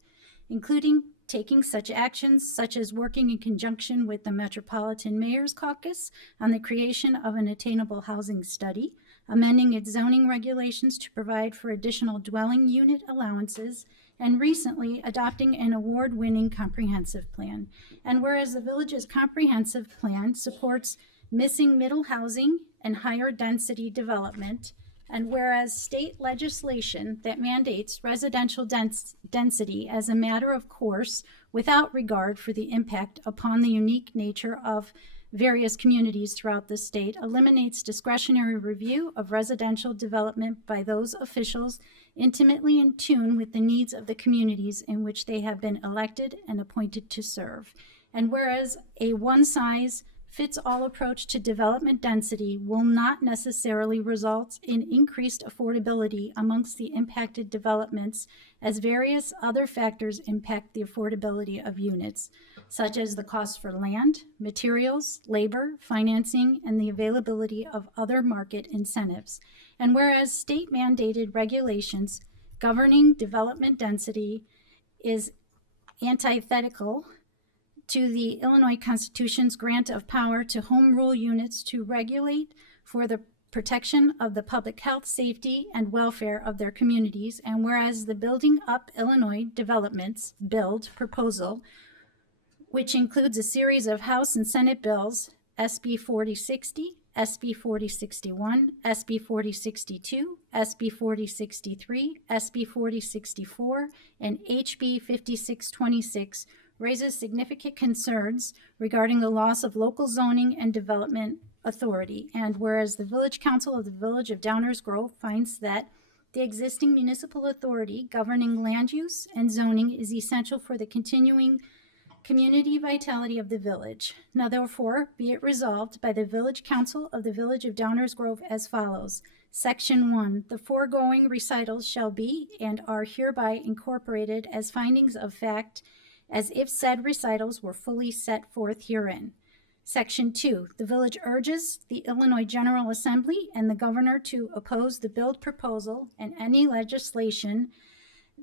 including taking such actions such as working in conjunction with the Metropolitan Mayor's Caucus on the creation of an attainable housing study, amending its zoning regulations to provide for additional dwelling unit allowances, and recently adopting an award-winning comprehensive plan. And whereas the village's comprehensive plan supports missing middle housing and higher density development, and whereas state legislation that mandates residential density as a matter of course without regard for the impact upon the unique nature of various communities throughout the state eliminates discretionary review of residential development by those officials intimately in tune with the needs of the communities in which they have been elected and appointed to serve. And whereas a one-size-fits-all approach to development density will not necessarily result in increased affordability amongst the impacted developments, as various other factors impact the affordability of units, such as the cost for land, materials, labor, financing, and the availability of other market incentives. And whereas state-mandated regulations governing development density is antithetical to the Illinois Constitution's grant of power to home rule units to regulate for the protection of the public health, safety, and welfare of their communities, and whereas the Building Up Illinois Developments Build proposal, which includes a series of House and Senate bills, SB 4060, SB 4061, SB 4062, SB 4063, SB 4064, and HB 5626, raises significant concerns regarding the loss of local zoning and development authority. And whereas the Village Council of the Village of Downers Grove finds that the existing municipal authority governing land use and zoning is essential for the continuing community vitality of the village. Now therefore, be it resolved by the Village Council of the Village of Downers Grove as follows. Section 1, the foregoing recitals shall be and are hereby incorporated as findings of fact as if said recitals were fully set forth herein. Section 2, the village urges the Illinois General Assembly and the governor to oppose the billed proposal and any legislation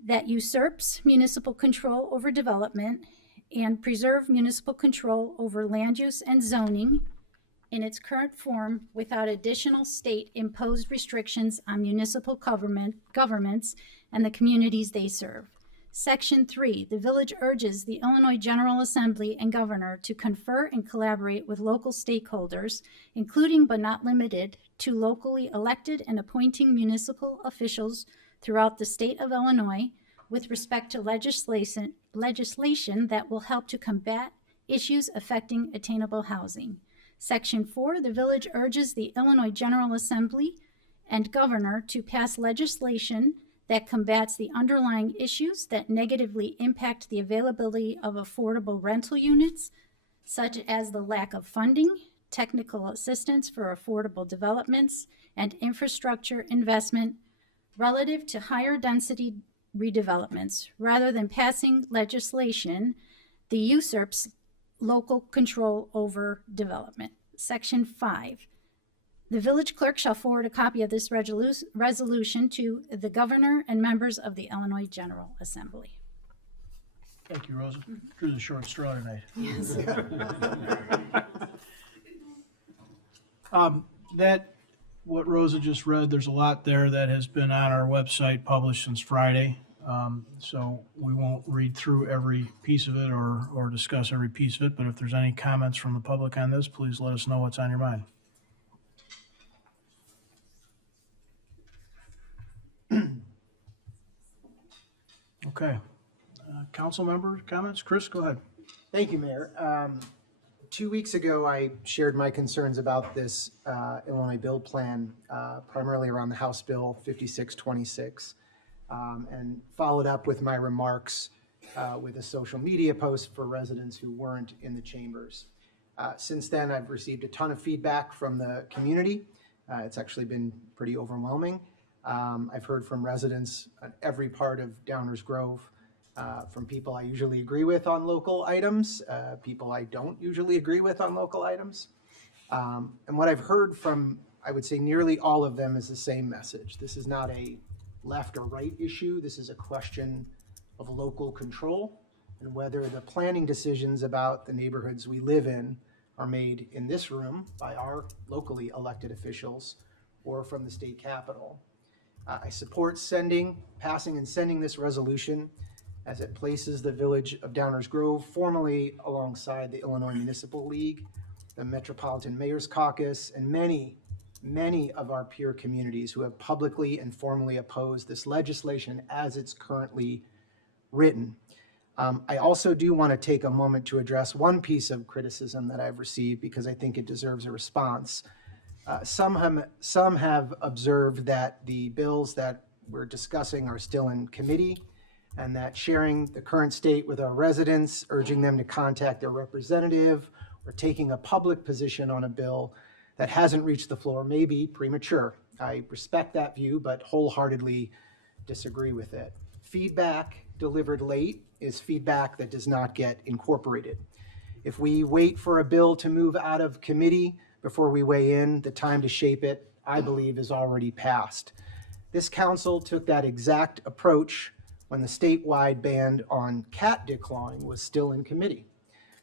that usurps municipal control over development and preserve municipal control over land use and zoning in its current form without additional state-imposed restrictions on municipal governments and the communities they serve. Section 3, the village urges the Illinois General Assembly and governor to confer and collaborate with local stakeholders, including but not limited to locally elected and appointing municipal officials throughout the state of Illinois with respect to legislation that will help to combat issues affecting attainable housing. Section 4, the village urges the Illinois General Assembly and governor to pass legislation that combats the underlying issues that negatively impact the availability of affordable rental units, such as the lack of funding, technical assistance for affordable developments, and infrastructure investment relative to higher density redevelopments, rather than passing legislation that usurps local control over development. Section 5. The village clerk shall forward a copy of this resolution to the governor and members of the Illinois General Assembly. Thank you, Rosa. Drew the short straw tonight. Yes. What Rosa just read, there's a lot there that has been on our website published since Friday. So we won't read through every piece of it or discuss every piece of it, but if there's any comments from the public on this, please let us know what's on your mind. Okay. Council member comments? Chris, go ahead. Thank you, Mayor. 2 weeks ago, I shared my concerns about this Illinois Build Plan, primarily around the House Bill 5626, and followed up with my remarks with a social media post for residents who weren't in the chambers. Since then, I've received a ton of feedback from the community. It's actually been pretty overwhelming. I've heard from residents at every part of Downers Grove, from people I usually agree with on local items, people I don't usually agree with on local items. And what I've heard from, I would say, nearly all of them is the same message. This is not a left or right issue. This is a question of local control. and whether the planning decisions about the neighborhoods we live in are made in this room by our locally elected officials or from the state capitol. I support passing and sending this resolution as it places the village of Downers Grove formally alongside the Illinois Municipal League, the Metropolitan Mayor's Caucus, and many of our peer communities who have publicly and formally opposed this legislation as it's currently written. I also do want to take a moment to address one piece of criticism that I've received because I think it deserves a response. Some have observed that the bills that we're discussing are still in committee, and that sharing the current state with our residents, urging them to contact their representative, or taking a public position on a bill that hasn't reached the floor may be premature. I respect that view, but wholeheartedly disagree with it. Feedback delivered late is feedback that does not get incorporated. If we wait for a bill to move out of committee before we weigh in, the time to shape it, I believe, is already past. This council took that exact approach when the statewide ban on cat declawing was still in committee.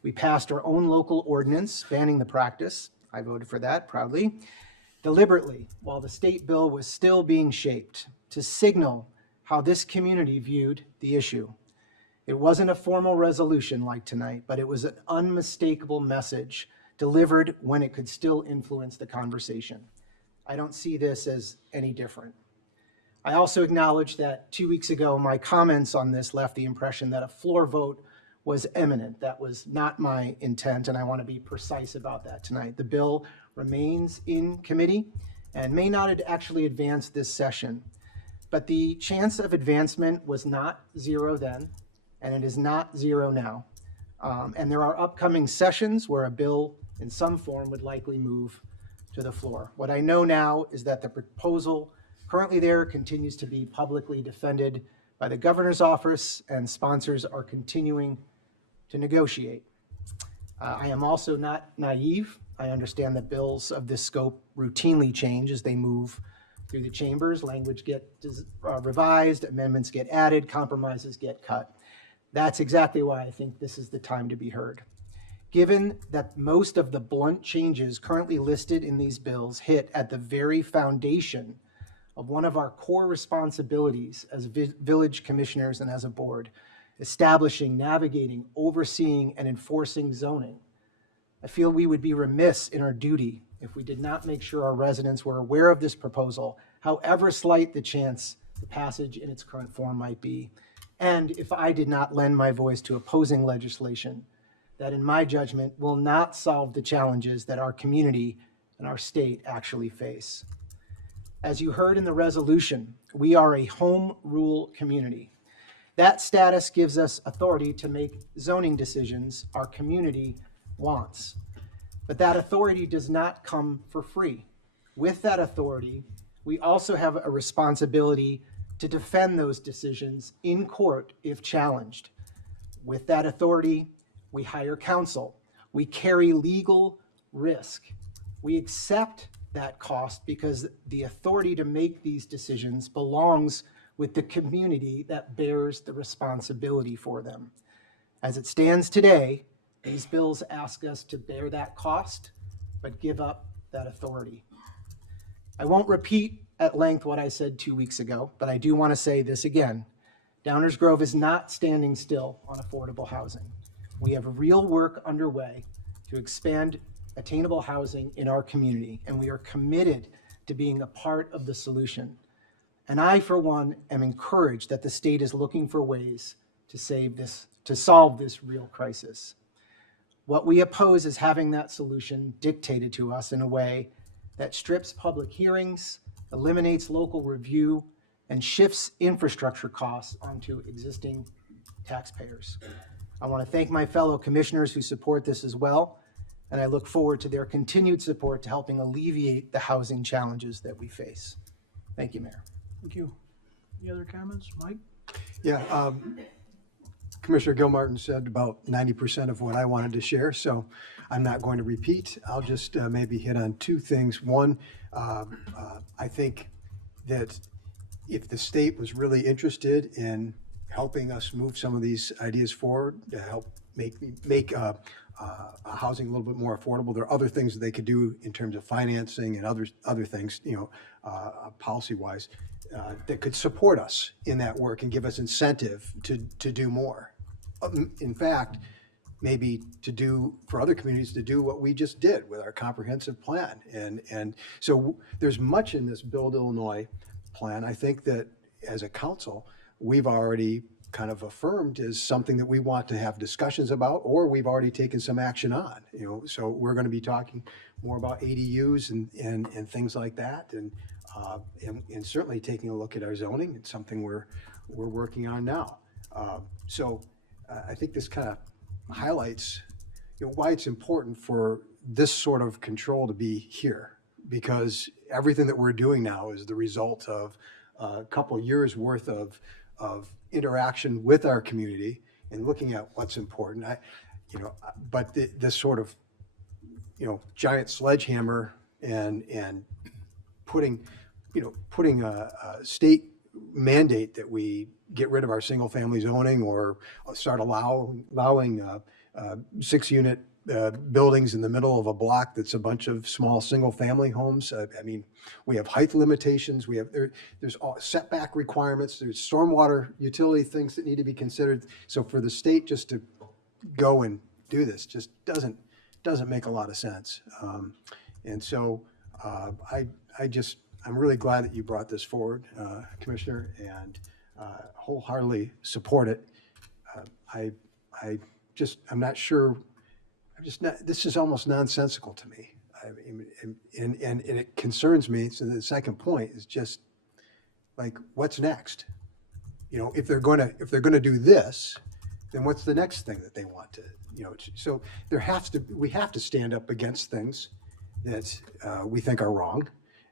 We passed our own local ordinance banning the practice. I voted for that proudly, deliberately, while the state bill was still being shaped to signal how this community viewed the issue. It wasn't a formal resolution like tonight, but it was an unmistakable message delivered when it could still influence the conversation. I don't see this as any different. I also acknowledge that 2 weeks ago, my comments on this left the impression that a floor vote was imminent. That was not my intent, and I want to be precise about that tonight. The bill remains in committee and may not actually advance this session, but the chance of advancement was not zero then, and it is not zero now. And there are upcoming sessions where a bill in some form would likely move to the floor. What I know now is that the proposal currently there continues to be publicly defended by the governor's office, and sponsors are continuing to negotiate. I am also not naive. I understand that bills of this scope routinely change as they move through the chambers. Language gets revised, amendments get added, compromises get cut. That's exactly why I think this is the time to be heard. Given that most of the blunt changes currently listed in these bills hit at the very foundation of one of our core responsibilities as village commissioners and as a board, establishing, navigating, overseeing, and enforcing zoning, I feel we would be remiss in our duty if we did not make sure our residents were aware of this proposal, however slight the chance the passage in its current form might be, and if I did not lend my voice to opposing legislation that, in my judgment, will not solve the challenges that our community and our state actually face. As you heard in the resolution, we are a home rule community. That status gives us authority to make zoning decisions our community wants. But that authority does not come for free. With that authority, we also have a responsibility to defend those decisions in court if challenged. With that authority, we hire counsel. We carry legal risk. We accept that cost because the authority to make these decisions belongs with the community that bears the responsibility for them. As it stands today, these bills ask us to bear that cost, but give up that authority. I won't repeat at length what I said 2 weeks ago, but I do want to say this again. Downers Grove is not standing still on affordable housing. We have real work underway to expand attainable housing in our community, and we are committed to being a part of the solution. And I, for one, am encouraged that the state is looking for ways to solve this real crisis. What we oppose is having that solution dictated to us in a way that strips public hearings, eliminates local review, and shifts infrastructure costs onto existing taxpayers. I want to thank my fellow commissioners who support this as well, and I look forward to their continued support to helping alleviate the housing challenges that we face. Thank you, Mayor. Thank you. Any other comments? Mike? Yeah, Commissioner Gilmartin said about 90% of what I wanted to share, so I'm not going to repeat. I'll just maybe hit on two things. One, I think that if the state was really interested in helping us move some of these ideas forward to help make housing a little bit more affordable. There are other things that they could do in terms of financing and other things, policy-wise, that could support us in that work and give us incentive to do more. In fact, maybe to do, for other communities to do what we just did with our comprehensive plan. And so there's much in this Build Illinois plan, I think, that as a council, we've already kind of affirmed is something that we want to have discussions about, or we've already taken some action on. So we're going to be talking more about ADUs and things like that, and certainly taking a look at our zoning. It's something we're working on now. So I think this kind of highlights why it's important for this sort of control to be here, because everything that we're doing now is the result of a couple of years worth of interaction with our community and looking at what's important. But this sort of giant sledgehammer and putting a state mandate that we get rid of our single family zoning or start allowing 6-unit buildings in the middle of a block that's a bunch of small single family homes. I mean, we have height limitations. There's all setback requirements. There's stormwater utility things that need to be considered. So for the state just to go and do this just doesn't make a lot of sense. And so I'm really glad that you brought this forward, Commissioner, and wholeheartedly support it. I'm not sure. This is almost nonsensical to me. And it concerns me. So the second point is just like, what's next? If they're going to do this, then what's the next thing that they want to, so we have to stand up against things that we think are wrong.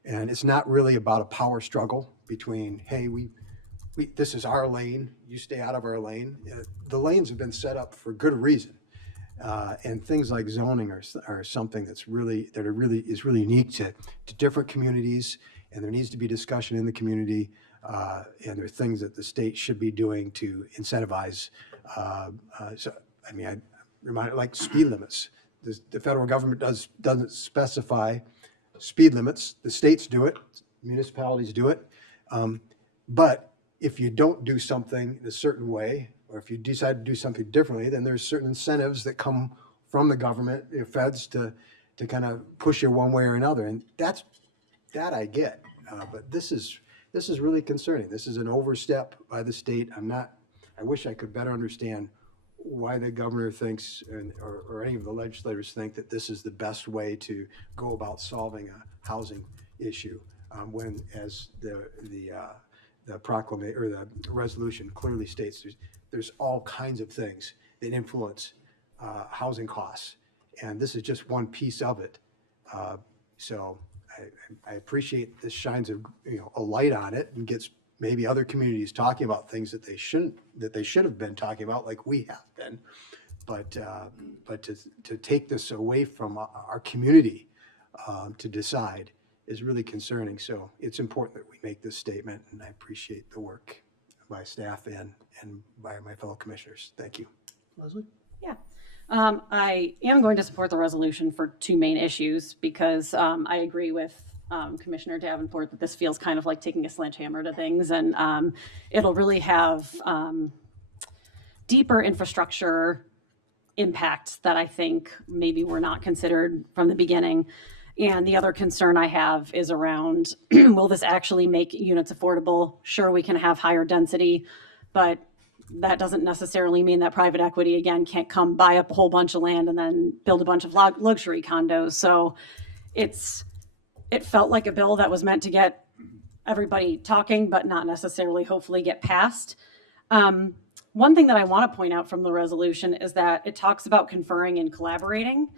And it's not really about a power struggle between, hey, this is our lane, you stay out of our lane. The lanes have been set up for good reason. And things like zoning are something is really unique to different communities, and there needs to be discussion in the community, and there are things that the state should be doing to incentivize. I remind, like speed limits. The federal government doesn't specify speed limits. The states do it, municipalities do it. But if you don't do something in a certain way, or if you decide to do something differently, then there's certain incentives that come from the government, your feds, to kind of push you one way or another. And that I get. But this is really concerning. This is an overstep by the state. I wish I could better understand why the governor thinks, or any of the legislators think, that this is the best way to go about solving a housing issue, when, as the proclamation or the resolution clearly states, there's all kinds of things that influence housing costs, and this is just one piece of it. So I appreciate this shines a light on it and gets maybe other communities talking about things that they should have been talking about, like we have been. But to take this away from our community to decide is really concerning. So it's important that we make this statement, and I appreciate the work by staff and by my fellow commissioners. Thank you. Leslie? Yeah. I am going to support the resolution for two main issues, because I agree with Commissioner Davenport that this feels kind of like taking a sledgehammer to things, and it'll really have deeper infrastructure impacts that I think maybe were not considered from the beginning. And the other concern I have is around, will this actually make units affordable? Sure, we can have higher density, but that doesn't necessarily mean that private equity, again, can't come buy up a whole bunch of land and then build a bunch of luxury condos. So it felt like a bill that was meant to get everybody talking, but not necessarily hopefully get passed. One thing that I want to point out from the resolution is that it talks about conferring and collaborating.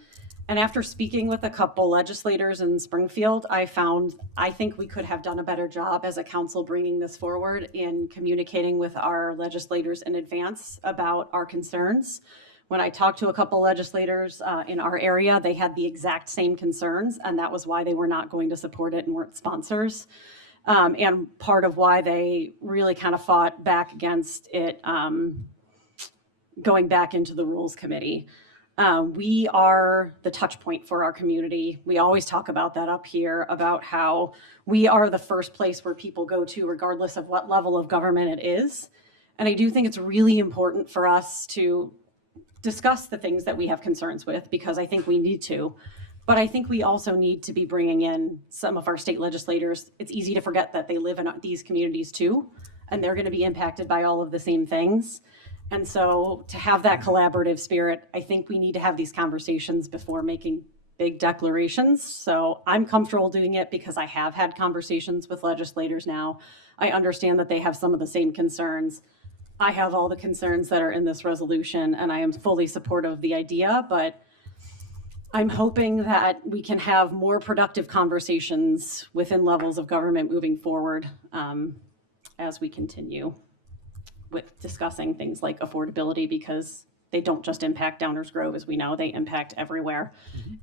And after speaking with a couple legislators in Springfield, I think we could have done a better job as a council bringing this forward in communicating with our legislators in advance about our concerns. When I talked to a couple legislators in our area, they had the exact same concerns, and that was why they were not going to support it and weren't sponsors. and part of why they really kind of fought back against it going back into the Rules Committee. We are the touch point for our community. We always talk about that up here, about how we are the first place where people go to regardless of what level of government it is. And I do think it's really important for us to discuss the things that we have concerns with, because I think we need to. But I think we also need to be bringing in some of our state legislators. It's easy to forget that they live in these communities too, and they're going to be impacted by all of the same things. And so to have that collaborative spirit, I think we need to have these conversations before making big declarations. So I'm comfortable doing it because I have had conversations with legislators now. I understand that they have some of the same concerns. I have all the concerns that are in this resolution, and I am fully supportive of the idea, but I'm hoping that we can have more productive conversations within levels of government moving forward as we continue with discussing things like affordability, because they don't just impact Downers Grove, as we know, they impact everywhere.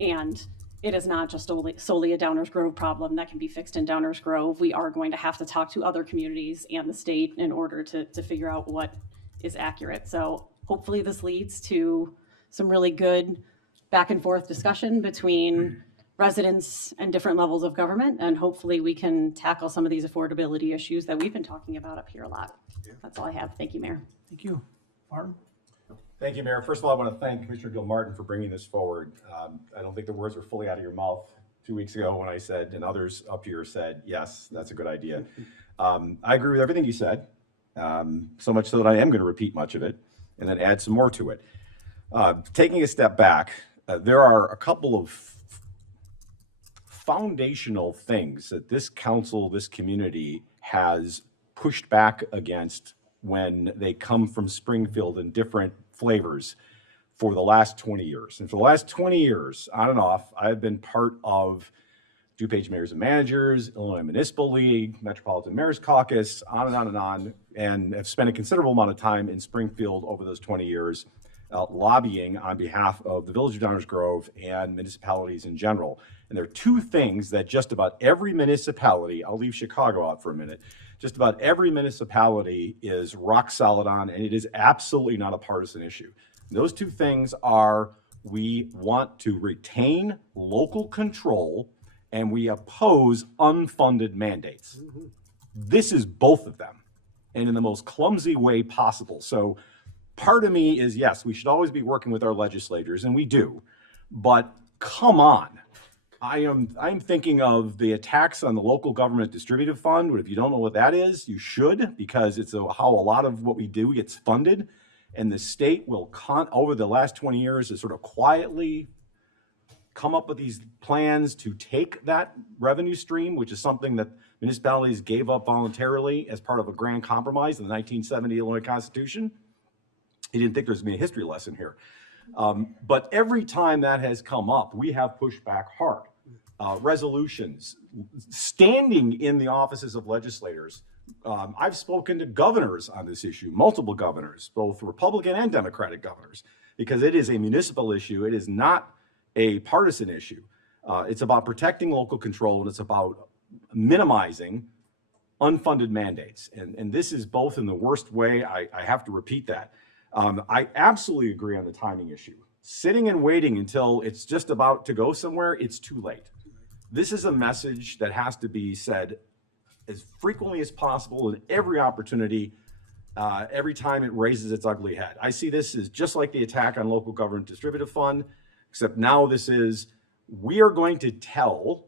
And it is not just solely a Downers Grove problem that can be fixed in Downers Grove. We are going to have to talk to other communities and the state in order to figure out what is accurate. So hopefully this leads to some really good back and forth discussion between residents and different levels of government. And hopefully we can tackle some of these affordability issues that we've been talking about up here a lot. That's all I have. Thank you, Mayor. Thank you. Martin? Thank you, Mayor. First of all, I want to thank Commissioner Gilmartin for bringing this forward. I don't think the words were fully out of your mouth 2 weeks ago when I said, and others up here said, yes, that's a good idea. I agree with everything you said, so much so that I am going to repeat much of it and then add some more to it. Taking a step back, there are a couple of foundational things that this council, this community has pushed back against when they come from Springfield in different flavors for the last 20 years. And for the last 20 years, on and off, I've been part of DuPage Mayors and Managers, Illinois Municipal League, Metropolitan Mayors Caucus, on and on and on, and have spent a considerable amount of time in Springfield over those 20 years lobbying on behalf of the Village of Downers Grove and municipalities in general. And there are two things that just about every municipality, I'll leave Chicago out for a minute, just about every municipality is rock solid on, and it is absolutely not a partisan issue. And those two things are, we want to retain local control and we oppose unfunded mandates. This is both of them, and in the most clumsy way possible. So part of me is, yes, we should always be working with our legislators, and we do, but come on. I'm thinking of the attacks on the local government distributive fund. If you don't know what that is, you should, because it's how a lot of what we do gets funded. And the state will, over the last 20 years, has sort of quietly come up with these plans to take that revenue stream, which is something that municipalities gave up voluntarily as part of a grand compromise in the 1970 Illinois Constitution. He didn't think there was going to be a history lesson here. But every time that has come up, we have pushed back hard. Resolutions, standing in the offices of legislators. I've spoken to governors on this issue, multiple governors, both Republican and Democratic governors, because it is a municipal issue. It is not a partisan issue. It's about protecting local control, and it's about minimizing unfunded mandates. And this is both in the worst way. I have to repeat that. I absolutely agree on the timing issue. Sitting and waiting until it's just about to go somewhere, it's too late. This is a message that has to be said as frequently as possible in every opportunity, every time it raises its ugly head. I see this as just like the attack on local government distributive fund, except now this is, we are going to tell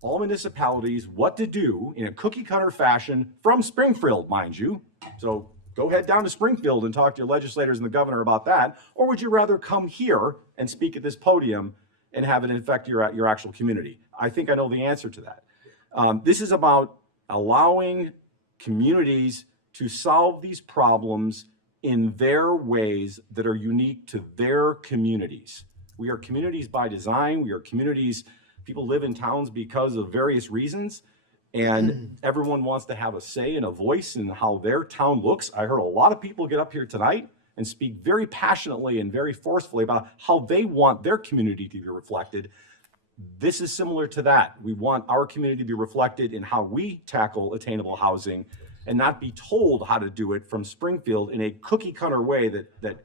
all municipalities what to do in a cookie cutter fashion from Springfield, mind you. So go head down to Springfield and talk to your legislators and the governor about that. Or would you rather come here and speak at this podium and have it affect your actual community? I think I know the answer to that. This is about allowing communities to solve these problems in their ways that are unique to their communities. We are communities by design. We are communities, people live in towns because of various reasons, and everyone wants to have a say and a voice in how their town looks. I heard a lot of people get up here tonight and speak very passionately and very forcefully about how they want their community to be reflected. This is similar to that. We want our community to be reflected in how we tackle attainable housing and not be told how to do it from Springfield in a cookie cutter way that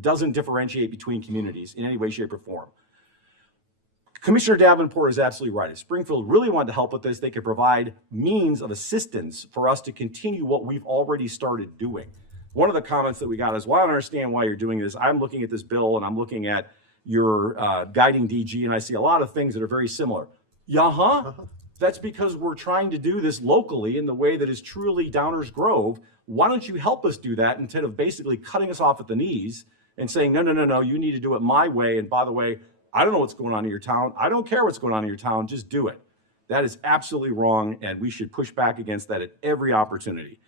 doesn't differentiate between communities in any way, shape, or form. Commissioner Davenport is absolutely right. If Springfield really wanted to help with this, they could provide means of assistance for us to continue what we've already started doing. One of the comments that we got is, well, I don't understand why you're doing this. I'm looking at this bill and I'm looking at your guiding DG and I see a lot of things that are very similar. That's because we're trying to do this locally in the way that is truly Downers Grove. Why don't you help us do that instead of basically cutting us off at the knees and saying, no, you need to do it my way. And by the way, I don't know what's going on in your town. I don't care what's going on in your town. Just do it. That is absolutely wrong, and we should push back against that at every opportunity.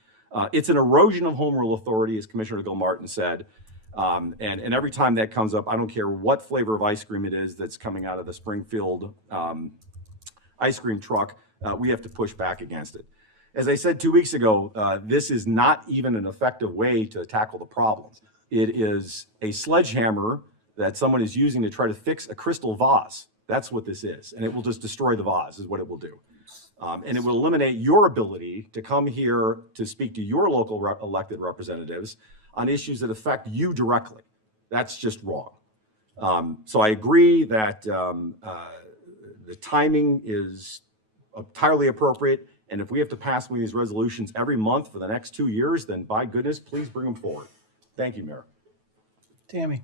It's an erosion of home rule authority, as Commissioner Gilmartin said. And every time that comes up, I don't care what flavor of ice cream it is that's coming out of the Springfield ice cream truck, we have to push back against it. As I said 2 weeks ago, this is not even an effective way to tackle the problem. It is a sledgehammer that someone is using to try to fix a crystal vase. That's what this is. And it will just destroy the vase is what it will do. And it will eliminate your ability to come here to speak to your local elected representatives on issues that affect you directly. That's just wrong. So I agree that the timing is entirely appropriate. And if we have to pass one of these resolutions every month for the next 2 years, then by goodness, please bring them forward. Thank you, Mayor. Tammy.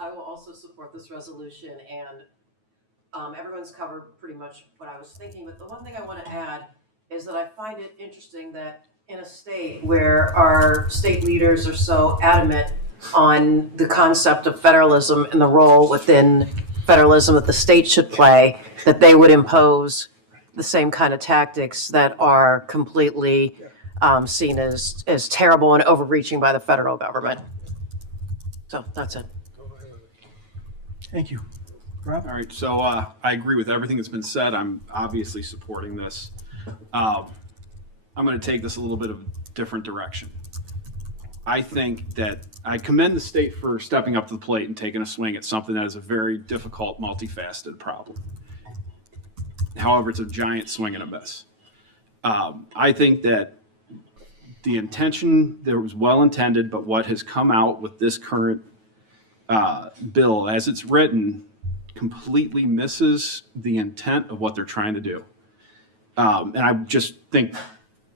I will also support this resolution, and everyone's covered pretty much what I was thinking. But the one thing I want to add is that I find it interesting that in a state where our state leaders are so adamant on the concept of federalism and the role within federalism that the state should play, that they would impose the same kind of tactics that are completely seen as terrible and overreaching by the federal government. So that's it. Thank you. Rob? All right, so I agree with everything that's been said. I'm obviously supporting this. I'm going to take this a little bit of a different direction. I think that I commend the state for stepping up to the plate and taking a swing at something that is a very difficult, multifaceted problem. However, it's a giant swing and a miss. I think that the intention there was well intended, but what has come out with this current bill as it's written completely misses the intent of what they're trying to do. And I just think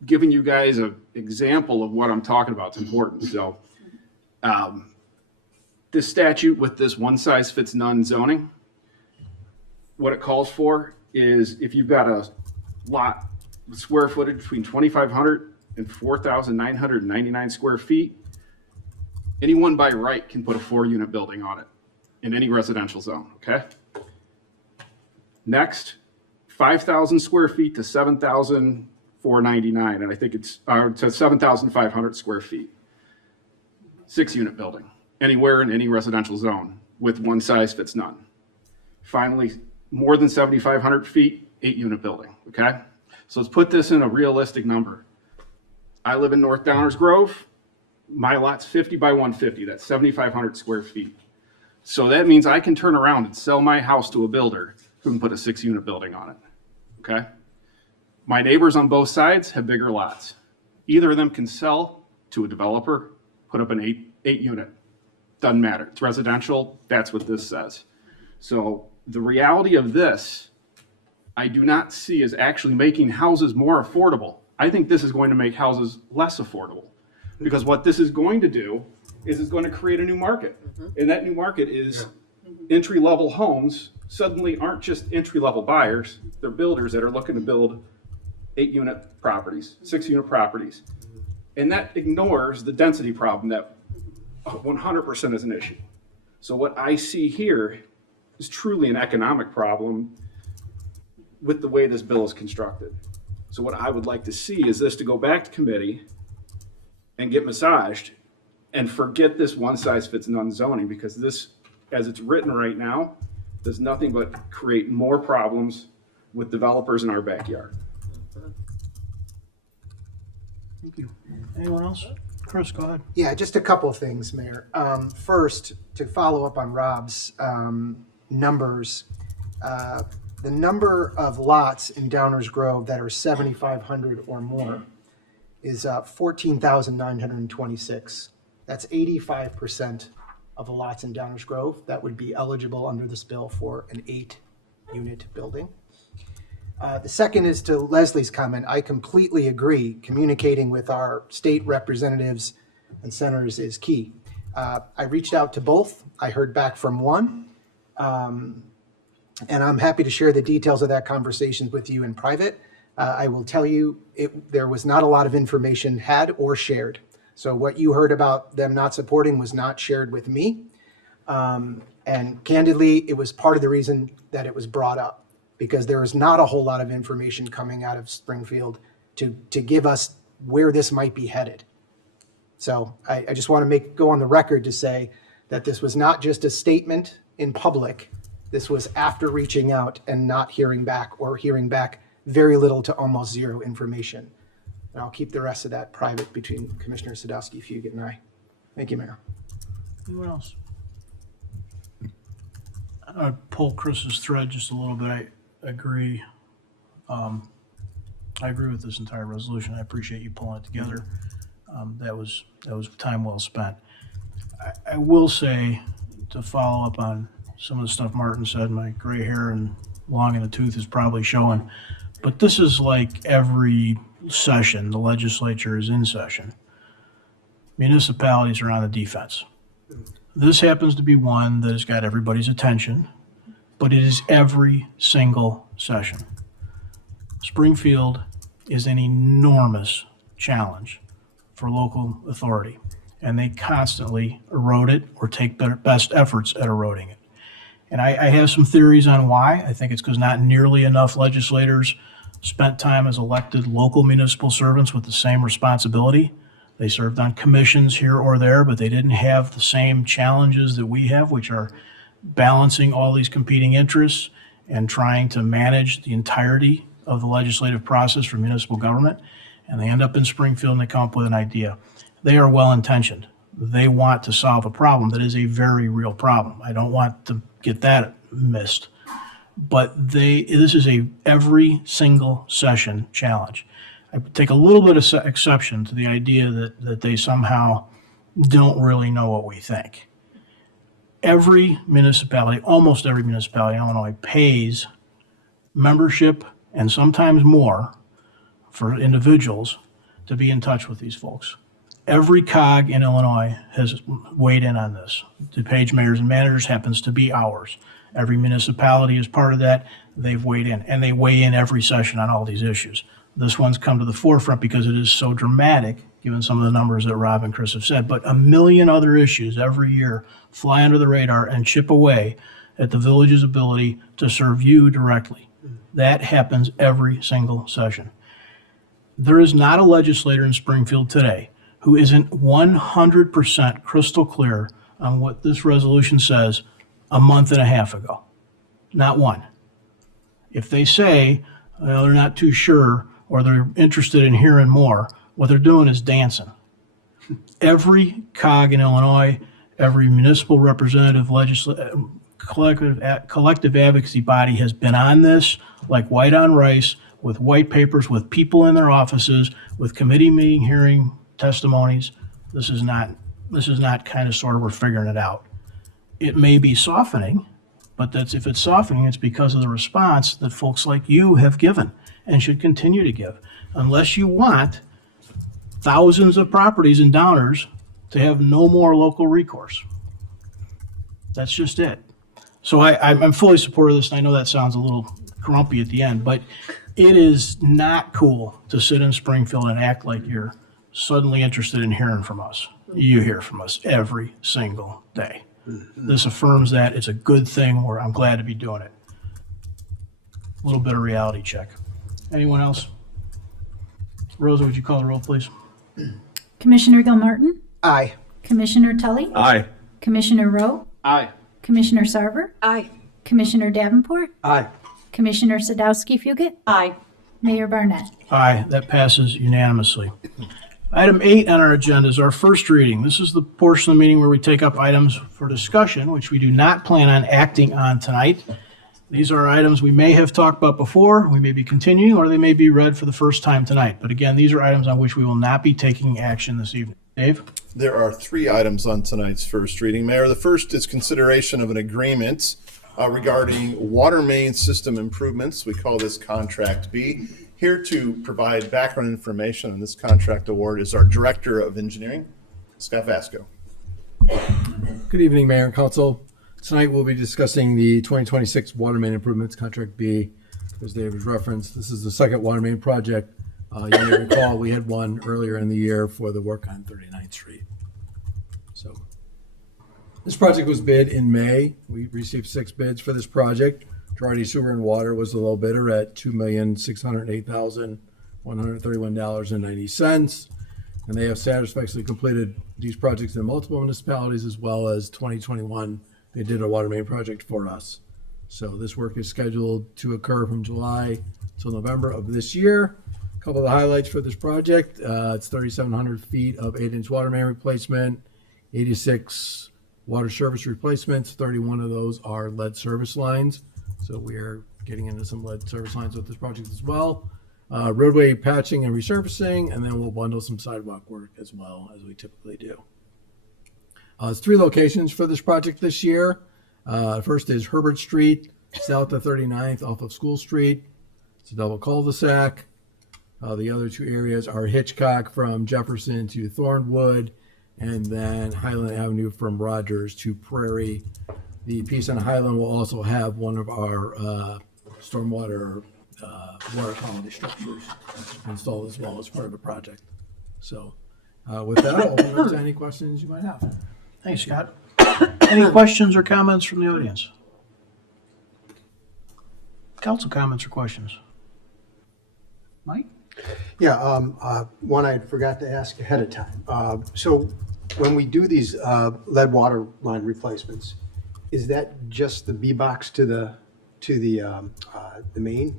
giving you guys an example of what I'm talking about is important. So this statute with this one size fits none zoning, what it calls for is if you've got a lot square footage between 2,500 and 4,999 square feet, anyone by right can put a 4-unit building on it in any residential zone, okay? Next, 5,000 square feet to 7,499, and I think it's to 7,500 square feet. 6-unit building, anywhere in any residential zone with one size fits none. Finally, more than 7,500 feet, 8-unit building, okay? So let's put this in a realistic number. I live in North Downers Grove. My lot's 50 by 150, that's 7,500 square feet. So that means I can turn around and sell my house to a builder who can put a 6-unit building on it, okay? My neighbors on both sides have bigger lots. Either of them can sell to a developer, put up an 8-unit. Doesn't matter, it's residential, that's what this says. So the reality of this, I do not see as actually making houses more affordable. I think this is going to make houses less affordable. Because what this is going to do is it's going to create a new market. And that new market is entry-level homes suddenly aren't just entry-level buyers, they're builders that are looking to build 8-unit properties, 6-unit properties. And that ignores the density problem that 100% is an issue. So what I see here is truly an economic problem with the way this bill is constructed. So what I would like to see is this to go back to committee and get massaged and forget this one size fits none zoning, because this, as it's written right now, does nothing but create more problems with developers in our backyard. Thank you. Anyone else? Chris, go ahead. Yeah, just a couple of things, Mayor. First, to follow up on Rob's numbers, The number of lots in Downers Grove that are 7,500 or more is 14,926. That's 85% of the lots in Downers Grove that would be eligible under this bill for an 8-unit building. The second is to Leslie's comment. I completely agree. Communicating with our state representatives and senators is key. I reached out to both. I heard back from one. And I'm happy to share the details of that conversation with you in private. I will tell you, there was not a lot of information had or shared. So what you heard about them not supporting was not shared with me. And candidly, it was part of the reason that it was brought up, because there is not a whole lot of information coming out of Springfield to give us where this might be headed. So I just want to go on the record to say that this was not just a statement in public. This was after reaching out and not hearing back, or hearing back very little to almost zero information. And I'll keep the rest of that private between Commissioner Sadowski, Fugit, and I. Thank you, Mayor. Anyone else? I'd pull Chris's thread just a little bit. I agree. I agree with this entire resolution. I appreciate you pulling it together. That was time well spent. I will say, to follow up on some of the stuff Martin said, my gray hair and long in the tooth is probably showing, but this is like every session the legislature is in session. Municipalities are on the defense. This happens to be one that has got everybody's attention, but it is every single session. Springfield is an enormous challenge for local authority, and they constantly erode it or take best efforts at eroding it. And I have some theories on why. I think it's because not nearly enough legislators spent time as elected local municipal servants with the same responsibility. They served on commissions here or there, but they didn't have the same challenges that we have, which are balancing all these competing interests and trying to manage the entirety of the legislative process for municipal government. And they end up in Springfield and they come up with an idea. They are well-intentioned. They want to solve a problem that is a very real problem. I don't want to get that missed. But this is a every single session challenge. I take a little bit of exception to the idea that they somehow don't really know what we think. Every municipality, almost every municipality in Illinois, pays membership and sometimes more for individuals to be in touch with these folks. Every cog in Illinois has weighed in on this. DuPage mayors and managers happens to be ours. Every municipality is part of that. They've weighed in, and they weigh in every session on all these issues. This one's come to the forefront because it is so dramatic, given some of the numbers that Rob and Chris have said. But a million other issues every year fly under the radar and chip away at the village's ability to serve you directly. That happens every single session. There is not a legislator in Springfield today who isn't 100% crystal clear on what this resolution says a month and a half ago. Not one. If they say, well, they're not too sure or they're interested in hearing more, what they're doing is dancing. Every cog in Illinois, every municipal representative, collective advocacy body has been on this like white on rice, with white papers, with people in their offices, with committee meeting hearing testimonies. This is not kind of sort of we're figuring it out. It may be softening, but if it's softening, it's because of the response that folks like you have given and should continue to give. Unless you want thousands of properties in Downers to have no more local recourse. That's just it. So I'm fully supportive of this, and I know that sounds a little grumpy at the end, but it is not cool to sit in Springfield and act like you're suddenly interested in hearing from us. You hear from us every single day. This affirms that. It's a good thing. I'm glad to be doing it. A little bit of reality check. Anyone else? Rosa, would you call the roll, please? Commissioner Gilmartin? Aye. Commissioner Tully? Aye. Commissioner Rowe? Aye. Commissioner Sarver? Aye. Commissioner Davenport? Aye. Commissioner Sadowski Fugit? Aye. Mayor Barnett? Aye, that passes unanimously. Item 8 on our agenda is our first reading. This is the portion of the meeting where we take up items for discussion, which we do not plan on acting on tonight. These are items we may have talked about before, we may be continuing, or they may be read for the first time tonight. But again, these are items on which we will not be taking action this evening. Dave? There are 3 items on tonight's first reading, Mayor. The first is consideration of an agreement regarding water main system improvements. We call this Contract B. Here to provide background information on this contract award is our Director of Engineering, Scott Vasco. Good evening, Mayor and Council. Tonight we'll be discussing the 2026 Water Main Improvements Contract B. As David referenced, this is the second water main project. You may recall we had one earlier in the year for the work on 39th Street. So this project was bid in May. We received 6 bids for this project. Girardi Sewer and Water was the low bidder at $2,608,131.90. And they have satisfactorily completed these projects in multiple municipalities, as well as 2021. They did a water main project for us. So this work is scheduled to occur from July till November of this year. A couple of the highlights for this project, it's 3,700 feet of 8-inch water main replacement, 86 water service replacements, 31 of those are lead service lines. So we are getting into some lead service lines with this project as well. Roadway patching and resurfacing, and then we'll bundle some sidewalk work as well, as we typically do. There's 3 locations for this project this year. First is Herbert Street, south of 39th off of School Street. It's a double cul-de-sac. The other 2 areas are Hitchcock from Jefferson to Thornwood, and then Highland Avenue from Rogers to Prairie. The piece on Highland will also have one of our stormwater water quality structures installed as well as part of the project. So with that, I'll open up to any questions you might have. Thanks, Scott. Any questions or comments from the audience? Council comments or questions? Mike? Yeah, one I forgot to ask ahead of time. So when we do these lead water line replacements, is that just the B box to the main?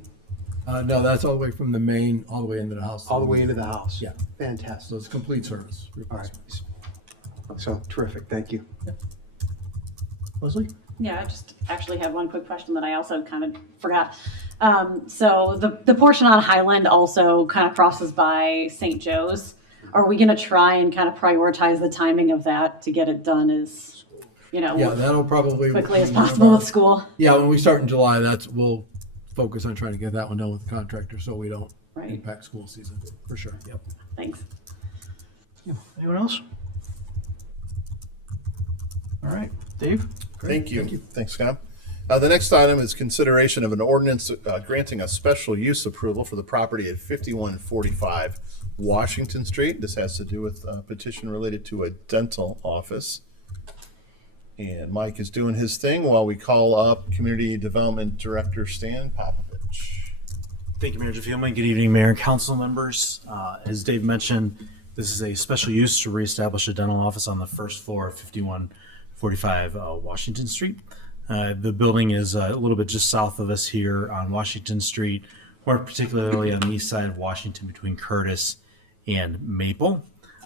No, that's all the way from the main, all the way into the house. All the way into the house? Yeah. Fantastic. So it's complete service. All right. So terrific. Thank you. Leslie? Yeah, I just actually had one quick question that I also kind of forgot. So the portion on Highland also kind of crosses by St. Joe's. Are we going to try and kind of prioritize the timing of that to get it done as, Yeah, that'll probably quickly as possible with school? Yeah, when we start in July, we'll focus on trying to get that one done with the contractor so we don't impact school season, for sure. Yep. Thanks. Anyone else? All right, Dave? Thank you. Thanks, Scott. The next item is consideration of an ordinance granting a special use approval for the property at 5145 Washington Street. This has to do with a petition related to a dental office. And Mike is doing his thing while we call up Community Development Director Stan Popovich. Thank you, Mayor Jaffielman. Good evening, Mayor and council members. As Dave mentioned, this is a special use to reestablish a dental office on the first floor of 5145 Washington Street. The building is a little bit just south of us here on Washington Street, more particularly on the east side of Washington between Curtis and Maple.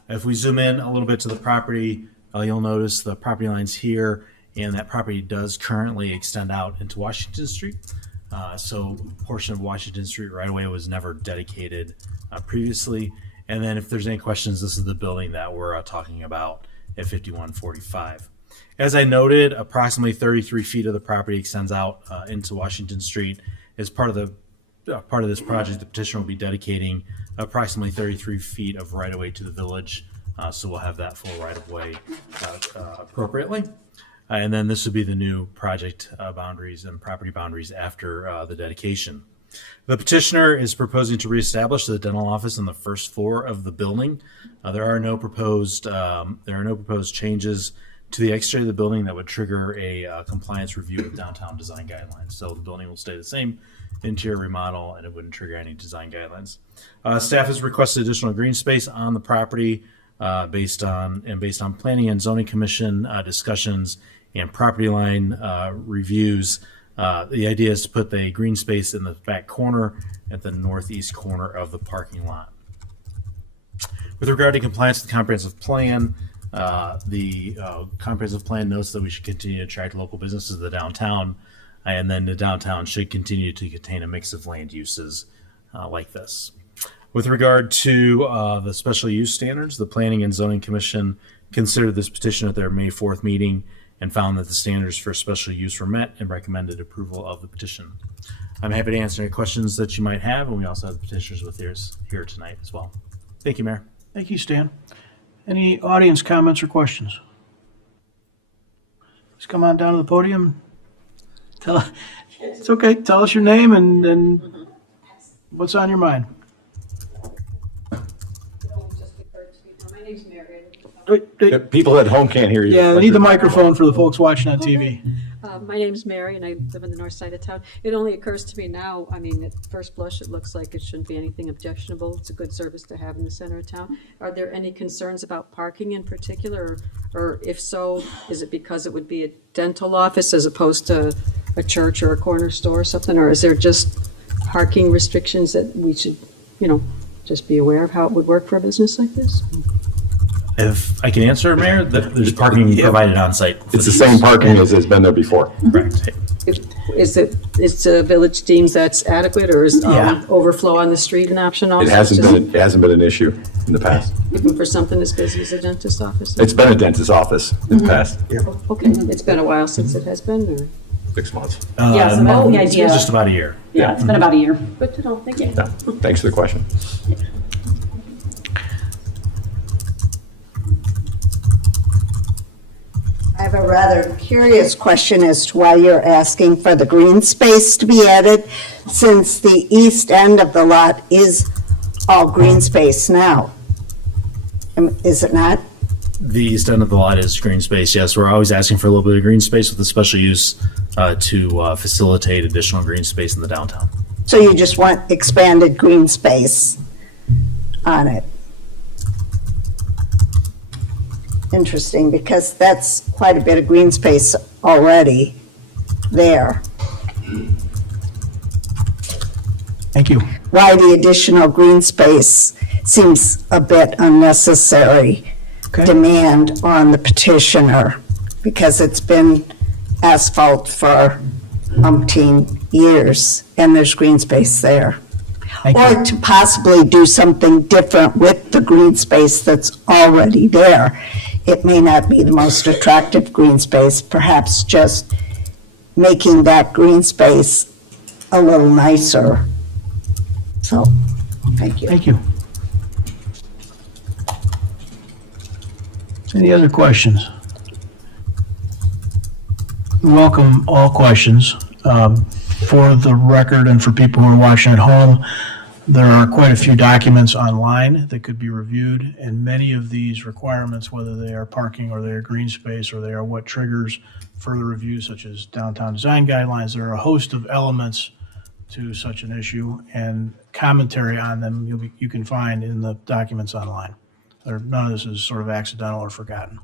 If we zoom in a little bit to the property, you'll notice the property lines here, and that property does currently extend out into Washington Street. So a portion of Washington Street right away was never dedicated previously. And then if there's any questions, this is the building that we're talking about at 5145. As I noted, approximately 33 feet of the property extends out into Washington Street. As part of this project, the petitioner will be dedicating approximately 33 feet of right-of-way to the village. So we'll have that full right-of-way appropriately. And then this would be the new project boundaries and property boundaries after the dedication. The petitioner is proposing to reestablish the dental office on the first floor of the building. There are no proposed changes to the exterior of the building that would trigger a compliance review with downtown design guidelines. So the building will stay the same, interior remodel, and it wouldn't trigger any design guidelines. Staff has requested additional green space on the property based on Planning and Zoning Commission discussions and property line reviews. The idea is to put the green space in the back corner at the northeast corner of the parking lot. With regard to compliance with the comprehensive plan, the comprehensive plan notes that we should continue to attract local businesses to the downtown. and then the downtown should continue to contain a mix of land uses like this. With regard to the special use standards, the Planning and Zoning Commission considered this petition at their May 4th meeting and found that the standards for special use were met and recommended approval of the petition. I'm happy to answer any questions that you might have, and we also have the petitioners with us here tonight as well. Thank you, Mayor. Thank you, Stan. Any audience comments or questions? Just come on down to the podium. It's okay. Tell us your name and what's on your mind. My name's Mary. People at home can't hear you. Yeah, they need the microphone for the folks watching on TV. My name's Mary, and I live in the north side of town. It only occurs to me now, I mean, at first blush, it looks like it shouldn't be anything objectionable. It's a good service to have in the center of town. Are there any concerns about parking in particular? Or if so, is it because it would be a dental office as opposed to a church or a corner store or something? Or is there just parking restrictions that we should, just be aware of how it would work for a business like this? If I can answer, Mayor, there's parking provided on site. It's the same parking as has been there before. Correct. Is the village deems that's adequate, or is overflow on the street an option also? It hasn't been an issue in the past. Even for something as busy as a dentist office? It's been a dentist's office in the past. Okay, it's been a while since it has been, or? 6 months. Yeah, so that's the It's idea. just about a year. Yeah, it's been about a year. Good to know, thank you. Yeah. Thanks for the question. I have a rather curious question as to why you're asking for the green space to be added, since the east end of the lot is all green space now. Is it not? The east end of the lot is green space. Yes, we're always asking for a little bit of green space with the special use to facilitate additional green space in the downtown. So you just want expanded green space on it? Interesting, because that's quite a bit of green space already there. Thank you. Why the additional green space seems a bit unnecessary demand on the petitioner, because it's been asphalt for umpteen years and there's green space there. Or to possibly do something different with the green space that's already there. It may not be the most attractive green space, perhaps just making that green space a little nicer. So, thank you. Thank you. Any other questions? We welcome all questions. For the record and for people who are watching at home, there are quite a few documents online that could be reviewed, and many of these requirements, whether they are parking or they are green space or they are what triggers further review, such as downtown design guidelines, there are a host of elements to such an issue, and commentary on them you can find in the documents online. None of this is sort of accidental or forgotten.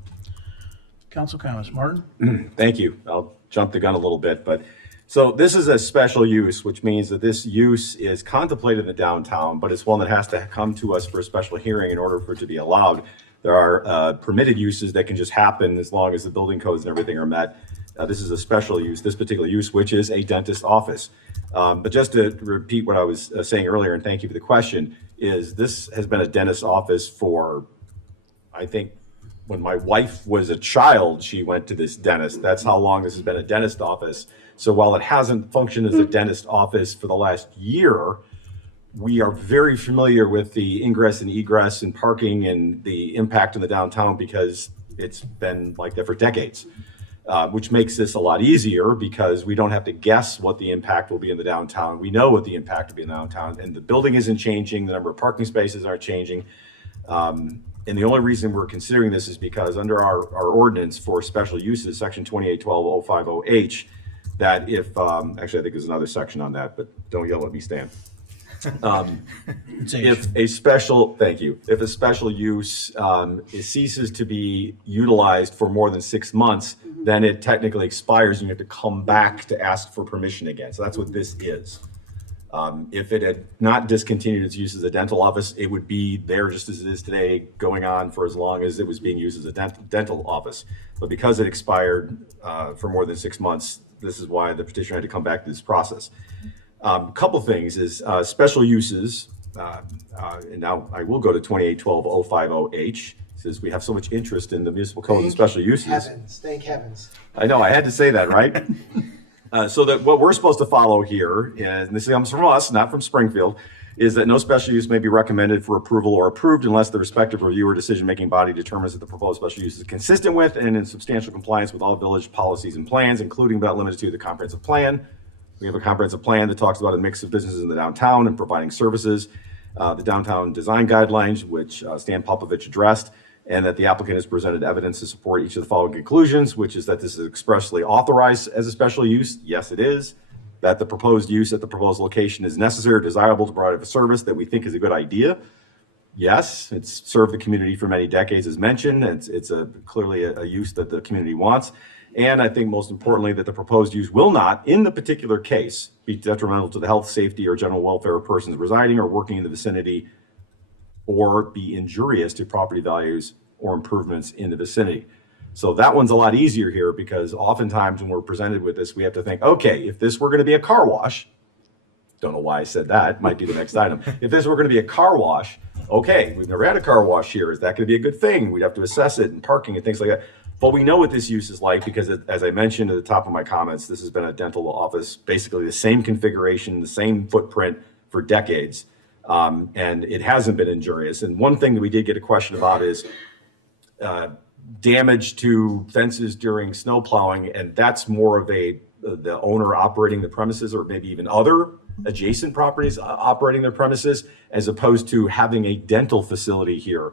Council comments. Martin? Thank you. I'll jump the gun a little bit, but so this is a special use, which means that this use is contemplated in the downtown, but it's one that has to come to us for a special hearing in order for it to be allowed. There are permitted uses that can just happen as long as the building codes and everything are met. This is a special use, this particular use, which is a dentist office. But just to repeat what I was saying earlier, and thank you for the question, is this has been a dentist office for, I think, when my wife was a child, she went to this dentist. That's how long this has been a dentist office. So while it hasn't functioned as a dentist office for the last year, we are very familiar with the ingress and egress and parking and the impact in the downtown because it's been like that for decades, which makes this a lot easier because we don't have to guess what the impact will be in the downtown. We know what the impact will be in the downtown, and the building isn't changing. The number of parking spaces aren't changing. And the only reason we're considering this is because under our ordinance for special uses, section 2812-050H, that if, actually I think there's another section on that, but don't yell at me, Stan. If a special, thank you, if a special use ceases to be utilized for more than 6 months, then it technically expires and you have to come back to ask for permission again. So that's what this is. If it had not discontinued its use as a dental office, it would be there just as it is today, going on for as long as it was being used as a dental office. But because it expired for more than 6 months, this is why the petitioner had to come back to this process. A couple things is special uses, and now I will go to 2812-050H, since we have so much interest in the municipal code and special uses. Thank heavens. I know, I had to say that, right? So that what we're supposed to follow here, and this comes from us, not from Springfield, is that no special use may be recommended for approval or approved unless the respective review or decision-making body determines that the proposed special use is consistent with and in substantial compliance with all village policies and plans, including but not limited to the comprehensive plan. We have a comprehensive plan that talks about a mix of businesses in the downtown and providing services, the downtown design guidelines, which Stan Popovich addressed, and that the applicant has presented evidence to support each of the following conclusions, which is that this is expressly authorized as a special use. Yes, it is. That the proposed use at the proposed location is necessary or desirable to provide a service that we think is a good idea. Yes, it's served the community for many decades, as mentioned. It's clearly a use that the community wants. And I think most importantly, that the proposed use will not, in the particular case, be detrimental to the health, safety, or general welfare of persons residing or working in the vicinity, or be injurious to property values or improvements in the vicinity. So that one's a lot easier here, because oftentimes when we're presented with this, we have to think, okay, if this were going to be a car wash, don't know why I said that, might be the next item. If this were going to be a car wash, okay, we've never had a car wash here. Is that going to be a good thing? We'd have to assess it and parking and things like that. But we know what this use is like, because as I mentioned at the top of my comments, this has been a dental office, basically the same configuration, the same footprint for decades. And it hasn't been injurious. And one thing that we did get a question about is damage to fences during snow plowing, and that's more of the owner operating the premises, or maybe even other adjacent properties operating their premises, as opposed to having a dental facility here.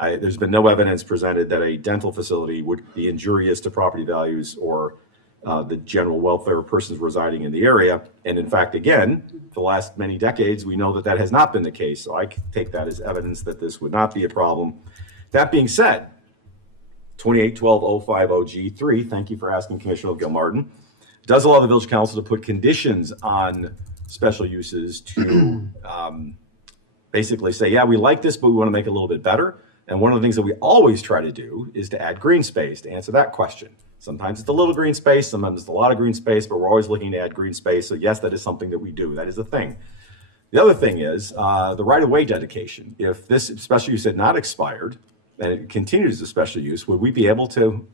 There's been no evidence presented that a dental facility would be injurious to property values or the general welfare of persons residing in the area. And in fact, again, for the last many decades, we know that that has not been the case. So I take that as evidence that this would not be a problem. That being said, 2812-050G3, thank you for asking, Commissioner Gilmartin, does allow the village council to put conditions on special uses to basically say, yeah, we like this, but we want to make it a little bit better. And one of the things that we always try to do is to add green space to answer that question. Sometimes it's a little green space, sometimes it's a lot of green space, but we're always looking to add green space. So yes, that is something that we do. That is a thing. The other thing is the right-of-way dedication. If this special use had not expired and it continued as a special use, would we be able to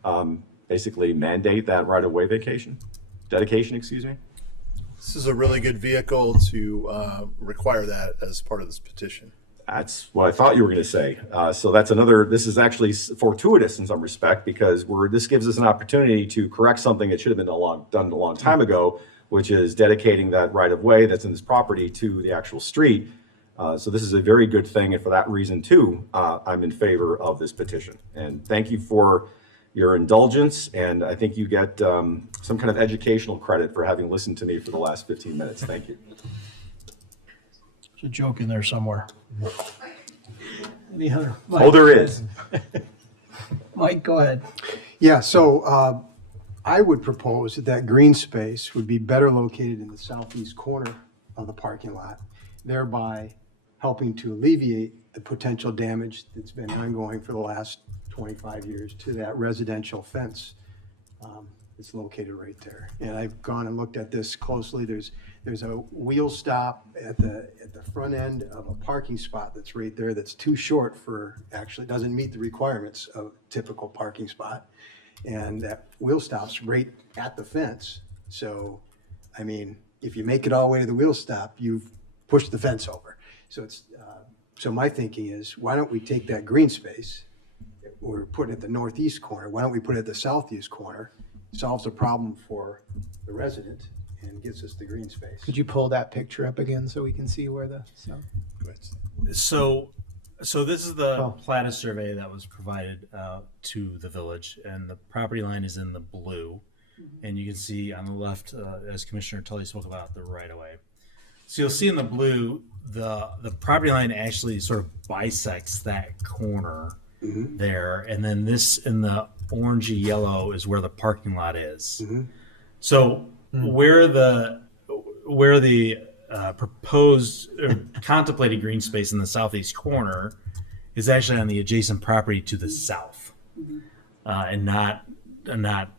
basically mandate that right-of-way dedication, excuse me? This is a really good vehicle to require that as part of this petition. That's what I thought you were going to say. So that's another, this is actually fortuitous in some respect, because this gives us an opportunity to correct something that should have been done a long time ago, which is dedicating that right-of-way that's in this property to the actual street. So this is a very good thing, and for that reason too, I'm in favor of this petition. And thank you for your indulgence, and I think you get some kind of educational credit for having listened to me for the last 15 minutes. Thank you. There's a joke in there somewhere. Any other? Oh, there is. Mike, go ahead. Yeah, so I would propose that green space would be better located in the southeast corner of the parking lot, thereby helping to alleviate the potential damage that's been ongoing for the last 25 years to that residential fence. It's located right there. And I've gone and looked at this closely. There's a wheel stop at the front end of a parking spot that's right there that's too short for, actually doesn't meet the requirements of a typical parking spot. And that wheel stop's right at the fence. So, I mean, if you make it all the way to the wheel stop, you've pushed the fence over. So so my thinking is, why don't we take that green space, or put it at the northeast corner, why don't we put it at the southeast corner? Solves a problem for the resident and gives us the green space. Could you pull that picture up again so we can see where So this is the Plata survey that was provided to the village, and the property line is in the blue. And you can see on the left, as Commissioner Tully spoke about, the right-of-way. So you'll see in the blue, the property line actually sort of bisects that corner there, and then this in the orangey yellow is where the parking lot is. So where the proposed or contemplated green space in the southeast corner is actually on the adjacent property to the south, and not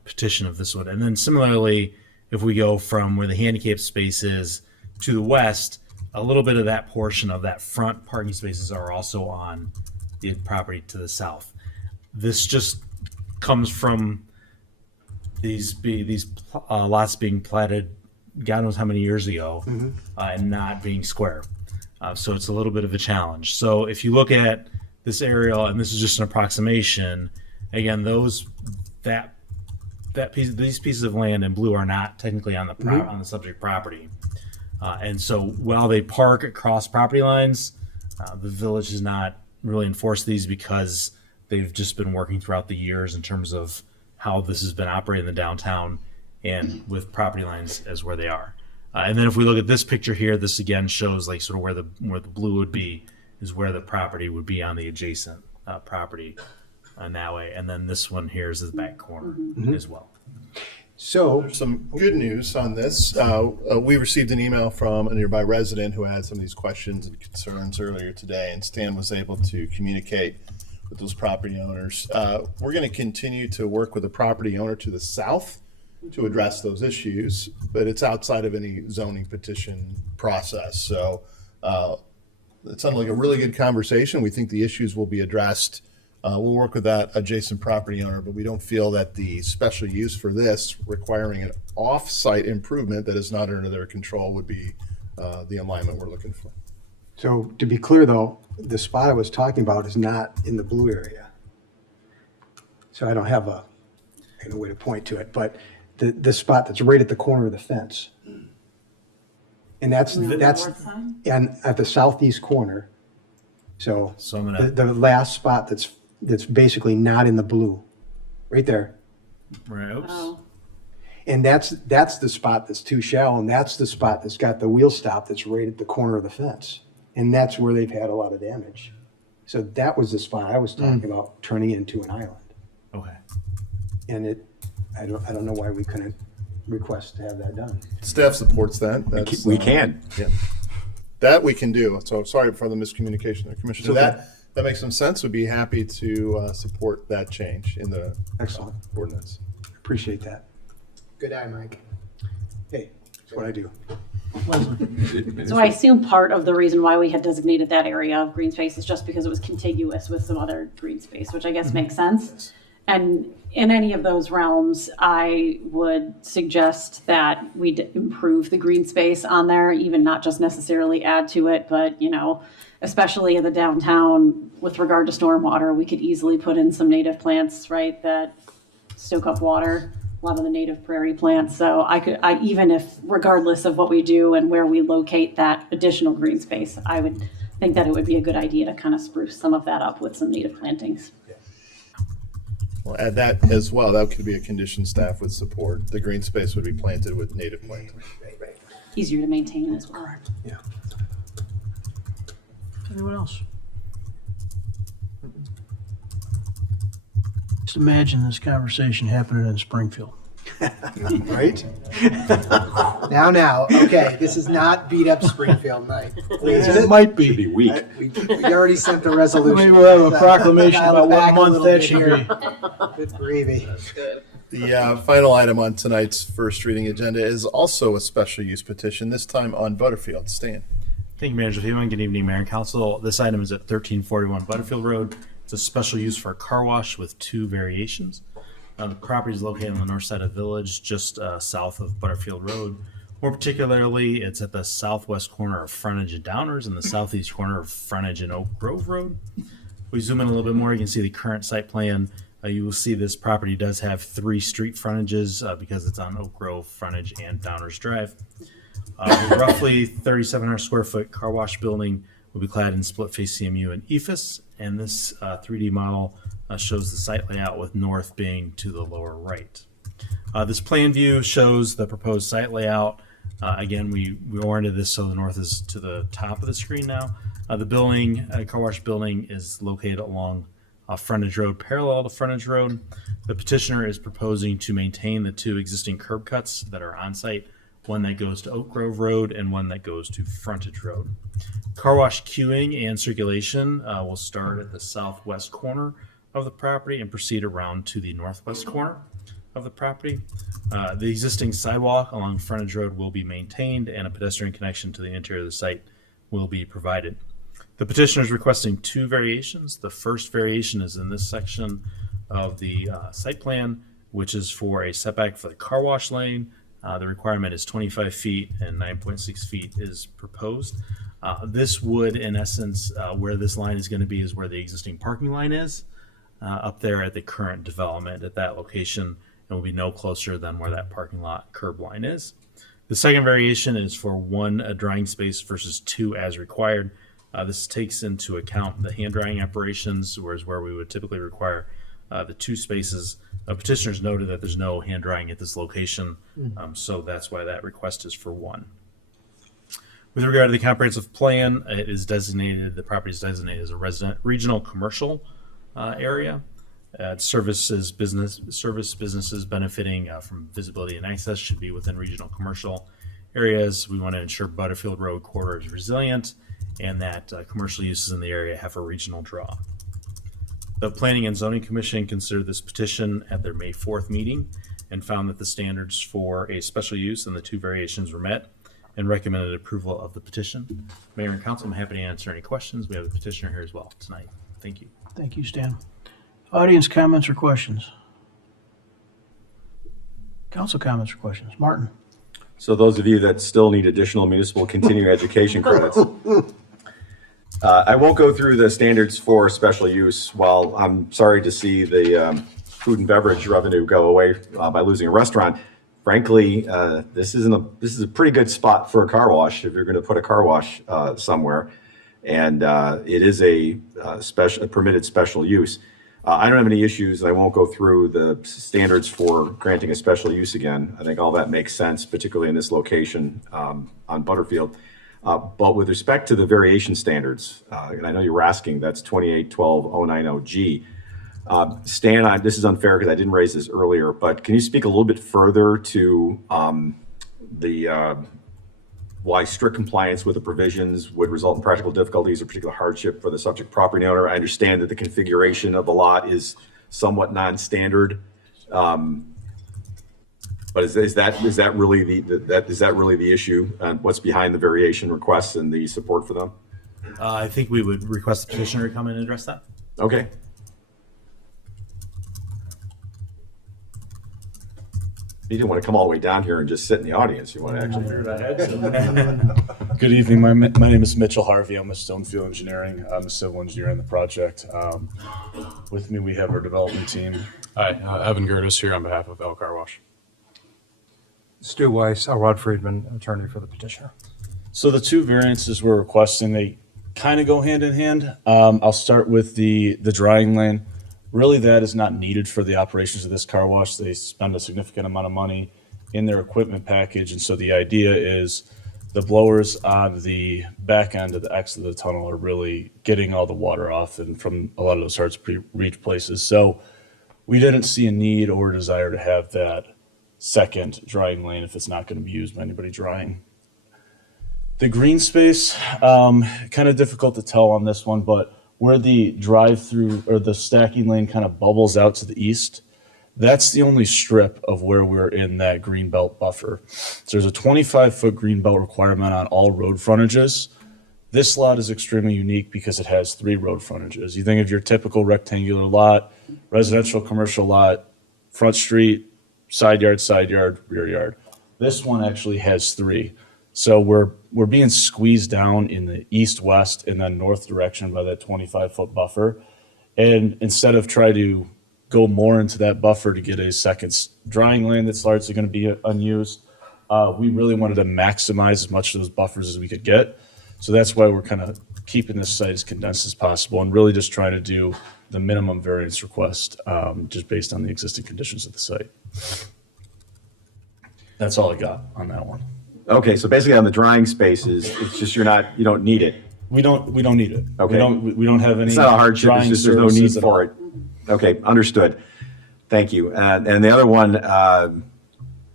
petition of this one. And then similarly, if we go from where the handicap space is to the west, a little bit of that portion of that front parking spaces are also on the property to the south. This just comes from these lots being platted God knows how many years ago, and not being square. So it's a little bit of a challenge. So if you look at this aerial, and this is just an approximation, again, these pieces of land in blue are not technically on the on the subject property. And so while they park across property lines, the village has not really enforced these because they've just been working throughout the years in terms of how this has been operating in the downtown and with property lines as where they are. And then if we look at this picture here, this again shows like sort of where the blue would be is where the property would be on the adjacent property in that way. And then this one here is the back corner as well. So there's some good news on this. We received an email from a nearby resident who had some of these questions and concerns earlier today, and Stan was able to communicate with those property owners. We're going to continue to work with the property owner to the south to address those issues, but it's outside of any zoning petition process. So it sounded like a really good conversation. We think the issues will be addressed. We'll work with that adjacent property owner, but we don't feel that the special use for this requiring an off-site improvement that is not under their control would be the alignment we're looking for. So to be clear though, the spot I was talking about is not in the blue area. So I don't have a way to point to it, but the spot that's right at the corner of the fence. And that's and at the southeast corner. So I'm gonna, the last spot that's basically not in the blue, right there. Right. Oops. Oh. And that's the spot that's too shallow, and that's the spot that's got the wheel stop that's right at the corner of the fence. And that's where they've had a lot of damage. So that was the spot I was talking about turning into an island. Okay. And I don't know why we couldn't request to have that done. Staff supports that. That's, We can. Yeah. That we can do. So sorry for the miscommunication there, Commissioner. Okay. That makes some sense. We'd be happy to support that change in the Excellent. ordinance. Appreciate that. Good eye, Mike. Hey, that's what I do. So I assume part of the reason why we had designated that area of green space is just because it was contiguous with some other green space, which I guess makes sense. And in any of those realms, I would suggest that we improve the green space on there, even not just necessarily add to it, but, you know, especially in the downtown with regard to stormwater, we could easily put in some native plants, right, that soak up water, a lot of the native prairie plants. So even if, regardless of what we do and where we locate that additional green space, I would think that it would be a good idea to kind of spruce some of that up with some native plantings. We'll add that as well. That could be a condition staff would support. The green space would be planted with native plantings. Easier to maintain as well. Yeah. Anyone else? Just imagine this conversation happening in Springfield. Right? Now, okay, this is not beat up Springfield night. Please. It might be. Should be weak. We already sent a resolution. Maybe we'll have a proclamation Dial it about what back a month little that bit should here. be. Good gravy. The final item on tonight's first reading agenda is also a special use petition, this time on Butterfield. Stan. Thank you, Manager Phelan. Good evening, Mayor and Council. This item is at 1341 Butterfield Road. It's a special use for a car wash with two variations. The property is located on the north side of the village, just south of Butterfield Road. More particularly, it's at the southwest corner of Frontage and Downers and the southeast corner of Frontage and Oak Grove Road. If we zoom in a little bit more, you can see the current site plan. You will see this property does have 3 street frontages because it's on Oak Grove, Frontage, and Downers Drive. The roughly 3,700 square foot car wash building will be clad in split face CMU and EFIS, and this 3D model shows the site layout with north being to the lower right. This plan view shows the proposed site layout. Again, we oriented this so the north is to the top of the screen now. The building, car wash building, is located along Frontage Road, parallel to Frontage Road. The petitioner is proposing to maintain the 2 existing curb cuts that are on site, one that goes to Oak Grove Road and one that goes to Frontage Road. Car wash queuing and circulation will start at the southwest corner of the property and proceed around to the northwest corner. of the property. The existing sidewalk along frontage road will be maintained and a pedestrian connection to the interior of the site will be provided. The petitioner is requesting two variations. The first variation is in this section of the site plan, which is for a setback for the car wash lane. The requirement is 25 feet and 9.6 feet is proposed. This would, in essence, where this line is going to be is where the existing parking line is, up there at the current development at that location. It will be no closer than where that parking lot curb line is. The second variation is for one drying space versus two as required. This takes into account the hand drying operations, whereas where we would typically require the two spaces. Petitioners noted that there's no hand drying at this location, so that's why that request is for one. With regard to the comprehensive plan, it is designated, the property is designated as a regional commercial area. Service businesses benefiting from visibility and access should be within regional commercial areas. We want to ensure Butterfield Road corridor is resilient and that commercial uses in the area have a regional draw. The Planning and Zoning Commission considered this petition at their May 4th meeting and found that the standards for a special use and the two variations were met and recommended approval of the petition. Mayor and Council, I'm happy to answer any questions. We have the petitioner here as well tonight. Thank you. Thank you, Stan. Audience comments or questions? Council comments or questions? Martin? So those of you that still need additional municipal continuing education credits, I won't go through the standards for special use. While I'm sorry to see the food and beverage revenue go away by losing a restaurant, frankly, this is a pretty good spot for a car wash if you're going to put a car wash somewhere, and it is a permitted special use. I don't have any issues, and I won't go through the standards for granting a special use again. I think all that makes sense, particularly in this location on Butterfield. But with respect to the variation standards, and I know you were asking, that's 2812090G. Stan, this is unfair because I didn't raise this earlier, but can you speak a little bit further to why strict compliance with the provisions would result in practical difficulties or particular hardship for the subject property owner? I understand that the configuration of the lot is somewhat non-standard, but is that really the issue? What's behind the variation requests and the support for them? I think we would request the petitioner to come in and address that. Okay. You didn't want to come all the way down here and just sit in the audience. You want to actually figure that out. Good evening. My name is Mitchell Harvey. I'm with Stonefield Engineering. I'm a civil engineer in the project. With me, we have our development team. Hi, Evan Gertis here on behalf of El Car Wash. Stu Weiss, Rod Friedman, attorney for the petitioner. So the two variances we're requesting, they kind of go hand in hand. I'll start with the drying lane. Really, that is not needed for the operations of this car wash. They spend a significant amount of money in their equipment package, and so the idea is the blowers on the back end of the exit of the tunnel are really getting all the water off and from a lot of those hard-to-reach places. So we didn't see a need or desire to have that second drying lane if it's not going to be used by anybody drying. The green space, kind of difficult to tell on this one, but where the drive-through or the stacking lane kind of bubbles out to the east, that's the only strip of where we're in that green belt buffer. So there's a 25-foot green belt requirement on all road frontages. This lot is extremely unique because it has 3 road frontages. You think of your typical rectangular lot, residential commercial lot, front street, side yard, rear yard. This one actually has 3. So we're being squeezed down in the east-west and then north direction by that 25-foot buffer. And instead of try to go more into that buffer to get a second drying lane that's largely going to be unused, we really wanted to maximize as much of those buffers as we could get. So that's why we're kind of keeping this site as condensed as possible and really just trying to do the minimum variance request just based on the existing conditions of the site. That's all I got on that one. Okay, so basically on the drying spaces, it's just you don't need it. We don't need it. Okay. We don't have any. It's not a hardship. It's just there's no need for it. Okay, understood. Thank you. And the other one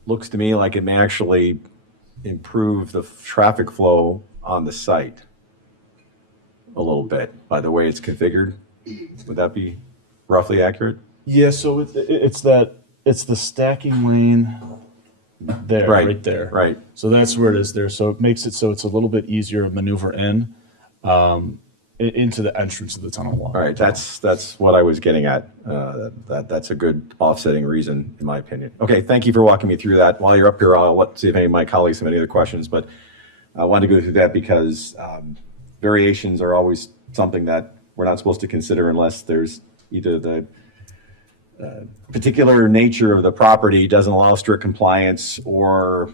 looks to me like it may actually improve the traffic flow on the site a little bit by the way it's configured. Would that be roughly accurate? Yeah. So it's that It's the stacking lane there, right there. Right. So that's where it is there. So it makes it so it's a little bit easier to maneuver into the entrance of the tunnel wall. All right, that's what I was getting at. That's a good offsetting reason, in my opinion. Okay, thank you for walking me through that. While you're up here, I'll see if any of my colleagues have any other questions, but I wanted to go through that because variations are always something that we're not supposed to consider unless there's either the particular nature of the property doesn't allow strict compliance, or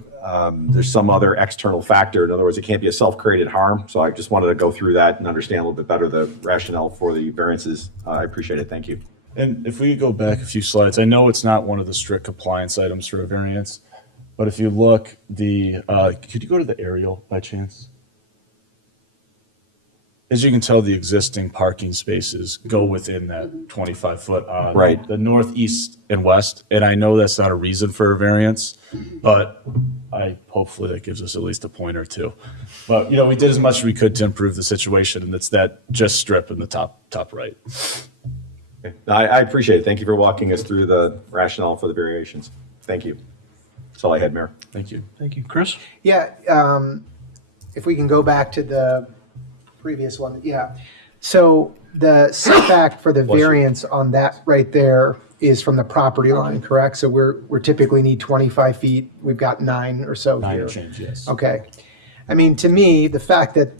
there's some other external factor. In other words, it can't be a self-created harm. So I just wanted to go through that and understand a little bit better the rationale for the variances. I appreciate it. Thank you. And if we go back a few slides, I know it's not one of the strict compliance items for a variance, but if you look, could you go to the aerial by chance? As you can tell, the existing parking spaces go within that 25-foot on Right. the northeast and west. And I know that's not a reason for a variance, but hopefully that gives us at least a point or two. But, we did as much as we could to improve the situation, and it's that just strip in the top right. Okay. I appreciate it. Thank you for walking us through the rationale for the variations. Thank you. That's all I had, Mayor. Thank you. Thank you. Chris? Yeah, if we can go back to the previous one, yeah. So the setback for the variance on that right there is from the property line, correct? So we're typically need 25 feet. We've got 9 or so here. 9 and change, yes. Okay. I mean, to me, the fact that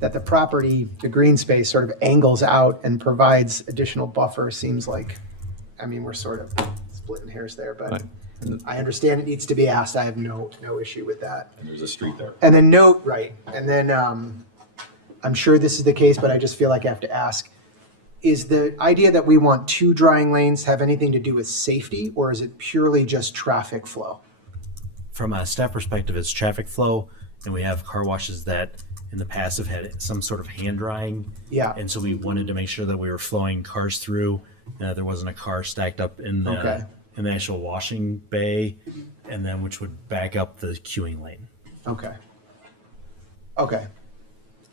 that the property, the green space sort of angles out and provides additional buffer seems like, I mean, we're sort of splitting hairs there, but Right. I understand it needs to be asked. I have no issue with that. And there's a street there. And then right. And then I'm sure this is the case, but I just feel like I have to ask, is the idea that we want 2 drying lanes have anything to do with safety, or is it purely just traffic flow? From a staff perspective, it's traffic flow, and we have car washes that in the past have had some sort of hand drying. Yeah. And so we wanted to make sure that we were flowing cars through, there wasn't a car stacked up in the actual washing bay, and then which would back up the queuing lane. Okay. Okay.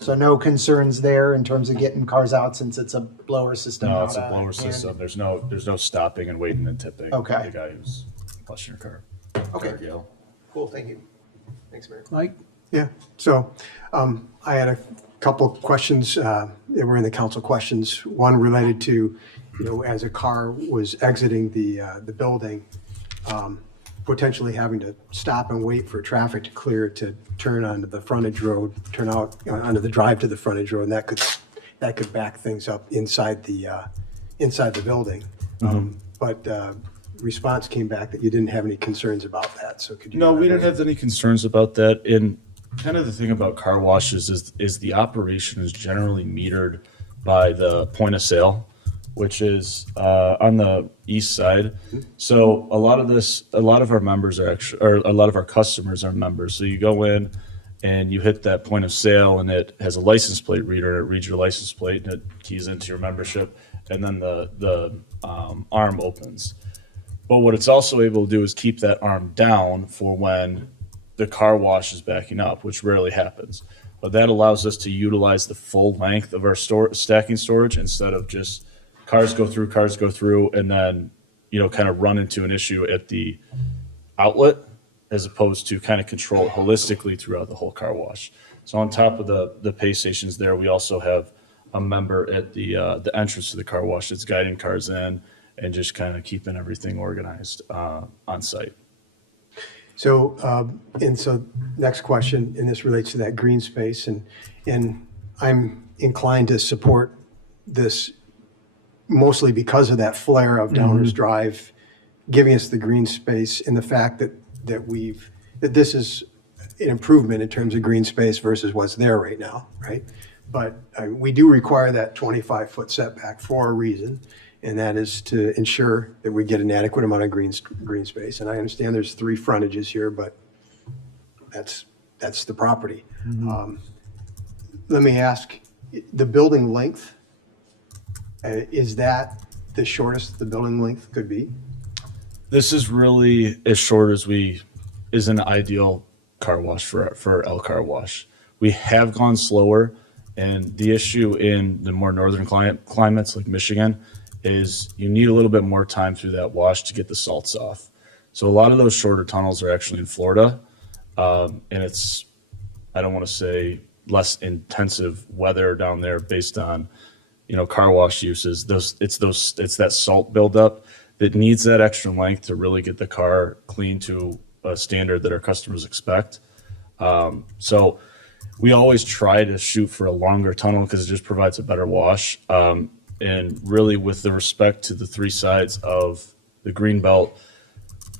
So no concerns there in terms of getting cars out since it's a blower system? No, it's a not blower system. There's no stopping and waiting and tipping. Okay. The guy who's flushing your car. Okay. Gale. Cool, thank you. Thanks, Mayor. Mike? Yeah, so I had a couple questions that were in the council questions. One related to, as a car was exiting the building, potentially having to stop and wait for traffic to clear to turn onto the frontage road, turn out onto the drive to the frontage road, and that could back things up inside the building. But response came back that you didn't have any concerns about that. So could you? No, we didn't have any concerns about that. And kind of the thing about car washes is the operation is generally metered by the point of sale, which is on the east side. So a lot of our members are actually, or a lot of our customers are members. So you go in and you hit that point of sale, and it has a license plate reader, and it reads your license plate, and it keys into your membership, and then the arm opens. But what it's also able to do is keep that arm down for when the car wash is backing up, which rarely happens. But that allows us to utilize the full length of our stacking storage instead of just cars go through, and then, kind of run into an issue at the outlet, as opposed to kind of control it holistically throughout the whole car wash. So on top of the pay stations there, we also have a member at the entrance to the car wash that's guiding cars in and just kind of keeping everything organized on site. So, next question, and this relates to that green space, and I'm inclined to support this mostly because of that flare of Downers Drive, giving us the green space, and the fact that this is an improvement in terms of green space versus what's there right now, right? But we do require that 25-foot setback for a reason, and that is to ensure that we get an adequate amount of green space. And I understand there's 3 frontages here, but that's the property. Let me ask, the building length, is that the shortest the building length could be? This is really as short as is an ideal car wash for El Car Wash. We have gone slower, and the issue in the more northern climates like Michigan is you need a little bit more time through that wash to get the salts off. So a lot of those shorter tunnels are actually in Florida, and it's, I don't want to say less intensive weather down there based on, car wash uses. It's that salt buildup that needs that extra length to really get the car clean to a standard that our customers expect. So we always try to shoot for a longer tunnel because it just provides a better wash. And really, with the respect to the three sides of the green belt,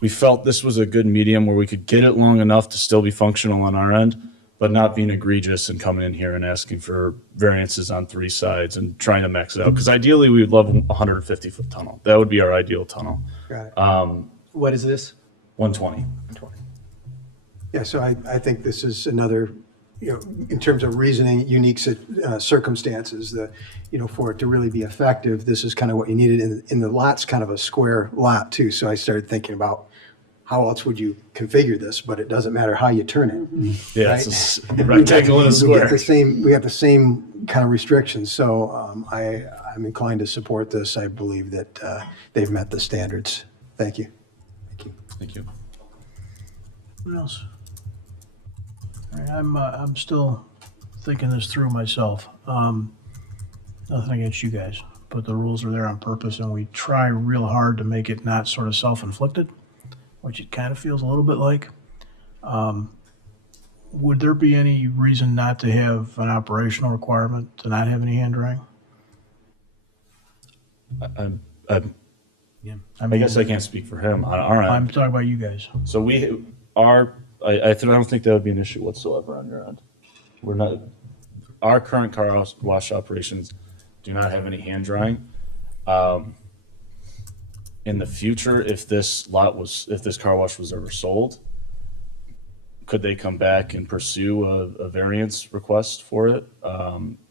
we felt this was a good medium where we could get it long enough to still be functional on our end, but not being egregious and coming in here and asking for variances on three sides and trying to max it out. Because ideally, we would love a 150-foot tunnel. That would be our ideal tunnel. Got it. What is this? 120. Yeah, so I think this is another, in terms of reasoning, unique circumstances, for it to really be effective, this is kind of what you needed. And the lot's kind of a square lot too. So I started thinking about how else would you configure this, but it doesn't matter how you turn it. Yeah, right? it's a rectangle and a square. We have the same kind of restrictions. So I'm inclined to support this. I believe that they've met the standards. Thank you. Thank you. What else? All right, I'm still thinking this through myself. Nothing against you guys, but the rules are there on purpose, and we try real hard to make it not sort of self-inflicted, which it kind of feels a little bit like. Would there be any reason not to have an operational requirement to not have any hand drying? I guess I can't speak for him on our end. I'm talking about you guys. So I don't think that would be an issue whatsoever on your end. Our current car wash operations do not have any hand drying. In the future, if this car wash was ever sold, could they come back and pursue a variance request for it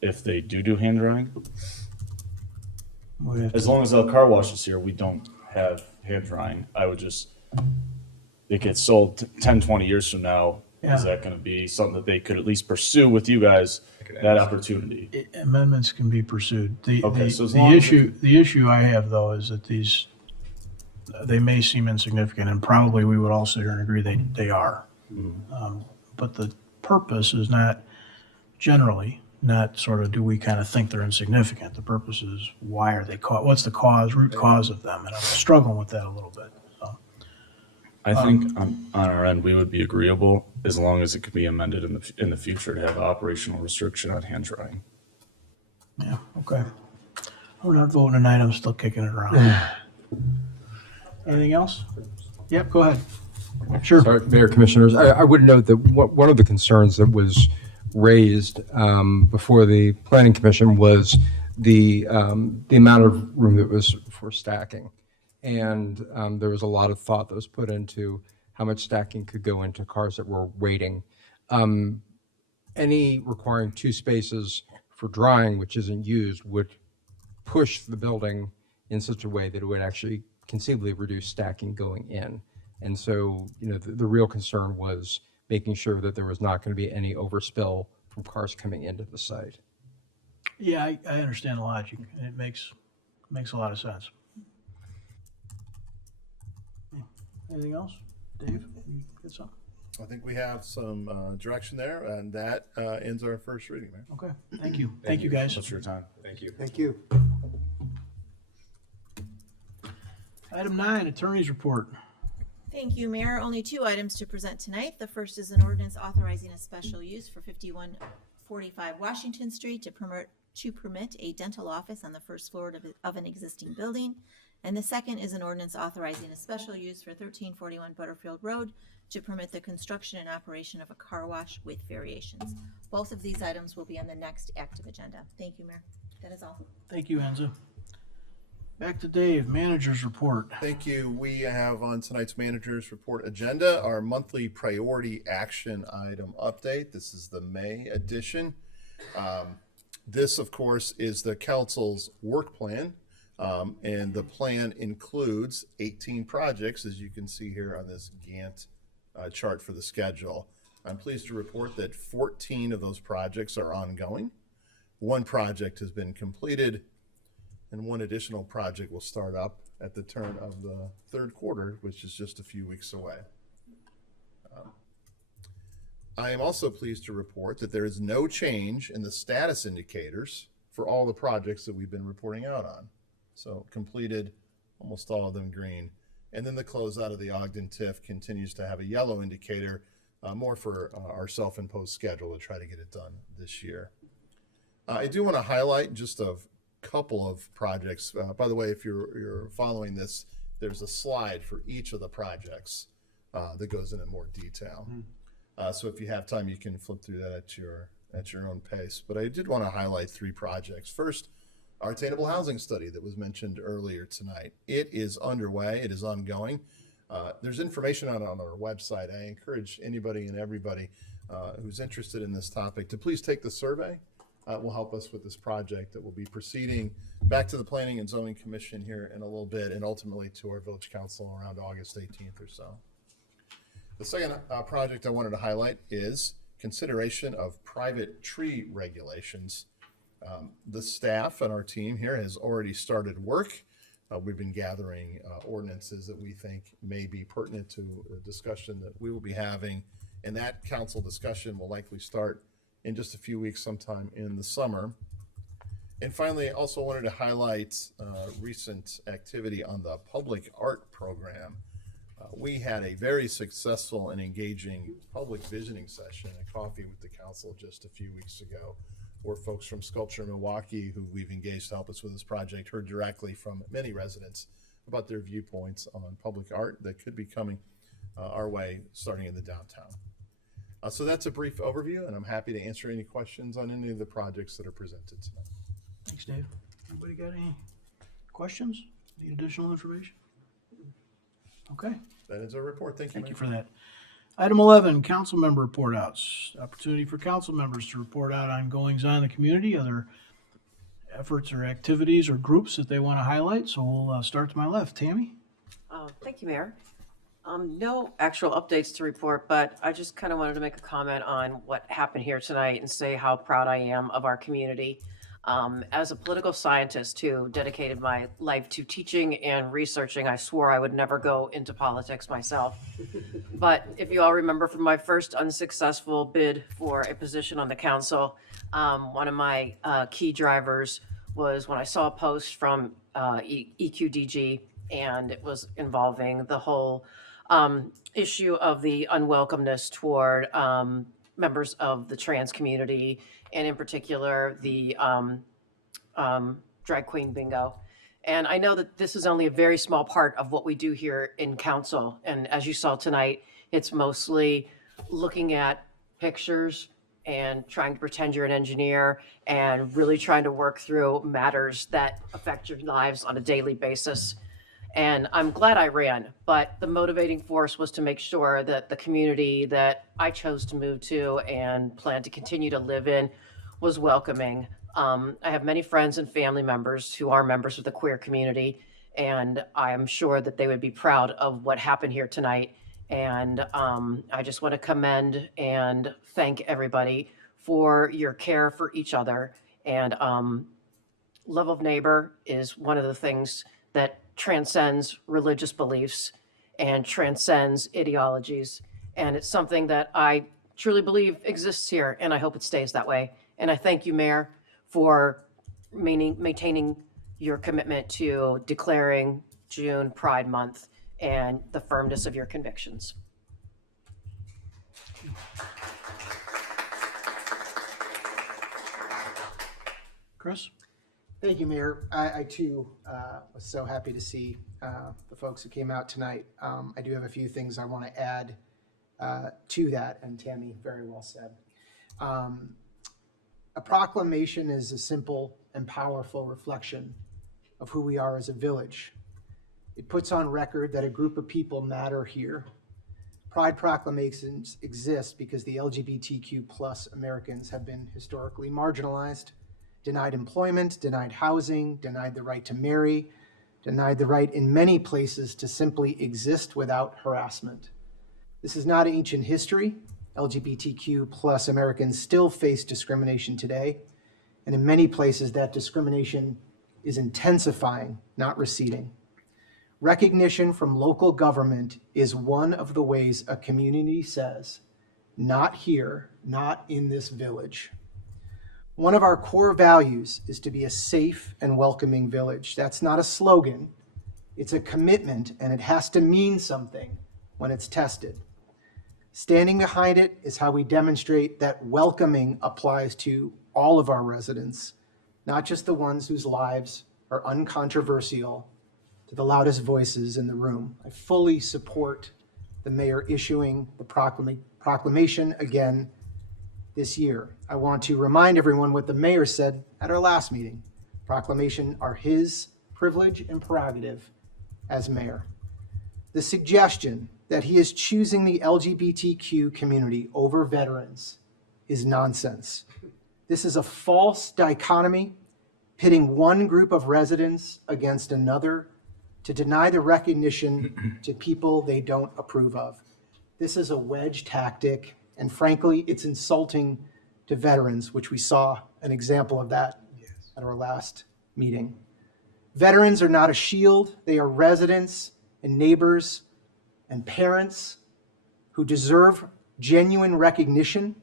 if they do hand drying? As long as the car wash is here, we don't have hand drying. It gets sold 10, 20 years from now. Yeah. Is that going to be something that they could at least pursue with you guys, that opportunity? Amendments can be pursued. Okay, so The issue I have though is that they may seem insignificant, and probably we would all sit here and agree they are. But the purpose is not generally not sort of do we kind of think they're insignificant. The purpose is why are they what's the root cause of them, and I'm struggling with that a little bit. I think on our end, we would be agreeable as long as it could be amended in the future to have an operational restriction on hand drying. Yeah, okay. We're not voting tonight. I'm still kicking it around. Anything else? Yep, go ahead. Sure. Sorry, Mayor, Commissioners. I would note that one of the concerns that was raised before the Planning Commission was the amount of room that was for stacking. And there was a lot of thought that was put into how much stacking could go into cars that were waiting. Any requiring 2 spaces for drying, which isn't used, would push the building in such a way that it would actually conceivably reduce stacking going in. And so, the real concern was making sure that there was not going to be any overspill from cars coming into the site. Yeah, I understand the logic, and it makes a lot of sense. Anything else? Dave, you get something? I think we have some direction there, and that ends our first reading, Mayor. Okay, thank you. Thank you, guys. Thanks for your time. Thank you. Thank you. Item 9, Attorney's Report. Thank you, Mayor. Only 2 items to present tonight. The first is an ordinance authorizing a special use for 5145 Washington Street to permit a dental office on the first floor of an existing building. And the second is an ordinance authorizing a special use for 1341 Butterfield Road to permit the construction and operation of a car wash with variations. Both of these items will be on the next active agenda. Thank you, Mayor. That is all. Thank you, Enza. Back to Dave, Manager's Report. Thank you. We have on tonight's Manager's Report agenda our monthly priority action item update. This is the May edition. This, of course, is the council's work plan. And the plan includes 18 projects, as you can see here on this Gantt chart for the schedule. I'm pleased to report that 14 of those projects are ongoing. 1 project has been completed. and one additional project will start up at the turn of the third quarter, which is just a few weeks away. I am also pleased to report that there is no change in the status indicators for all the projects that we've been reporting out on. So completed, almost all of them green. And then the closeout of the Ogden TIF continues to have a yellow indicator, more for our self-imposed schedule to try to get it done this year. I do want to highlight just a couple of projects. By the way, if you're following this, there's a slide for each of the projects that goes into more detail. So if you have time, you can flip through that at your own pace. But I did want to highlight 3 projects. First, our attainable housing study that was mentioned earlier tonight. It is underway. It is ongoing. There's information on our website. I encourage anybody and everybody who's interested in this topic to please take the survey. It will help us with this project that will be proceeding back to the Planning and Zoning Commission here in a little bit, and ultimately to our Village Council around August 18th or so. The second project I wanted to highlight is consideration of private tree regulations. The staff and our team here has already started work. We've been gathering ordinances that we think may be pertinent to a discussion that we will be having, and that council discussion will likely start in just a few weeks sometime in the summer. And finally, I also wanted to highlight recent activity on the public art program. We had a very successful and engaging public visioning session and coffee with the council just a few weeks ago, where folks from Sculpture Milwaukee, who we've engaged to help us with this project, heard directly from many residents about their viewpoints on public art that could be coming our way starting in the downtown. So that's a brief overview, and I'm happy to answer any questions on any of the projects that are presented tonight. Thanks, Dave. Anybody got any questions? Need additional information? Okay. That is our report. Thank you. Thank you for that. Item 11, council member report outs. Opportunity for council members to report out on goings on in the community, other efforts or activities or groups that they want to highlight. So we'll start to my left. Tammy? Thank you, Mayor. No actual updates to report, but I just kind of wanted to make a comment on what happened here tonight and say how proud I am of our community. As a political scientist who dedicated my life to teaching and researching, I swore I would never go into politics myself. But if you all remember from my first unsuccessful bid for a position on the council, one of my key drivers was when I saw a post from EQDG, and it was involving the whole issue of the unwelcomeness toward members of the trans community, and in particular the drag queen bingo. And I know that this is only a very small part of what we do here in council. And as you saw tonight, it's mostly looking at pictures and trying to pretend you're an engineer and really trying to work through matters that affect your lives on a daily basis. And I'm glad I ran, but the motivating force was to make sure that the community that I chose to move to and plan to continue to live in was welcoming. I have many friends and family members who are members of the queer community, and I am sure that they would be proud of what happened here tonight. And I just want to commend and thank everybody for your care for each other. And love of neighbor is one of the things that transcends religious beliefs and transcends ideologies. And it's something that I truly believe exists here, and I hope it stays that way. And I thank you, Mayor, for maintaining your commitment to declaring June Pride Month and the firmness of your convictions. Chris? Thank you, Mayor. I too was so happy to see the folks who came out tonight. I do have a few things I want to add to that, and Tammy very well said. A proclamation is a simple and powerful reflection of who we are as a village. It puts on record that a group of people matter here. Pride proclamations exist because the LGBTQ plus Americans have been historically marginalized, denied employment, denied housing, denied the right to marry, denied the right in many places to simply exist without harassment. This is not ancient history. LGBTQ plus Americans still face discrimination today, and in many places that discrimination is intensifying, not receding. Recognition from local government is one of the ways a community says, not here, not in this village. One of our core values is to be a safe and welcoming village. That's not a slogan. It's a commitment, and it has to mean something when it's tested. Standing behind it is how we demonstrate that welcoming applies to all of our residents, not just the ones whose lives are uncontroversial to the loudest voices in the room. I fully support the mayor issuing the proclamation again this year. I want to remind everyone what the mayor said at our last meeting. Proclamation are his privilege and prerogative as mayor. The suggestion that he is choosing the LGBTQ community over veterans is nonsense. This is a false dichotomy, pitting one group of residents against another to deny the recognition to people they don't approve of. This is a wedge tactic, and frankly, it's insulting to veterans, which we saw an example of that at our last meeting. Veterans are not a shield. They are residents and neighbors and parents who deserve genuine recognition,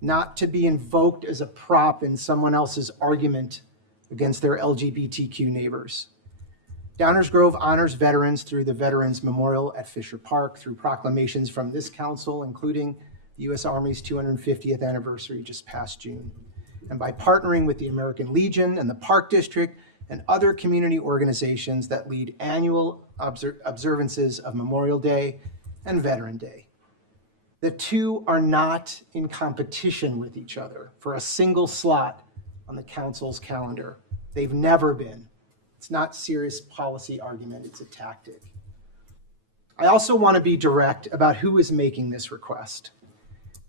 not to be invoked as a prop in someone else's argument against their LGBTQ neighbors. Downers Grove honors veterans through the Veterans Memorial at Fisher Park, through proclamations from this council, including the U.S. Army's 250th anniversary just past June, and by partnering with the American Legion and the Park District and other community organizations that lead annual observances of Memorial Day and Veteran Day. The two are not in competition with each other for a single slot on the council's calendar. They've never been. It's not serious policy argument, it's a tactic. I also want to be direct about who is making this request.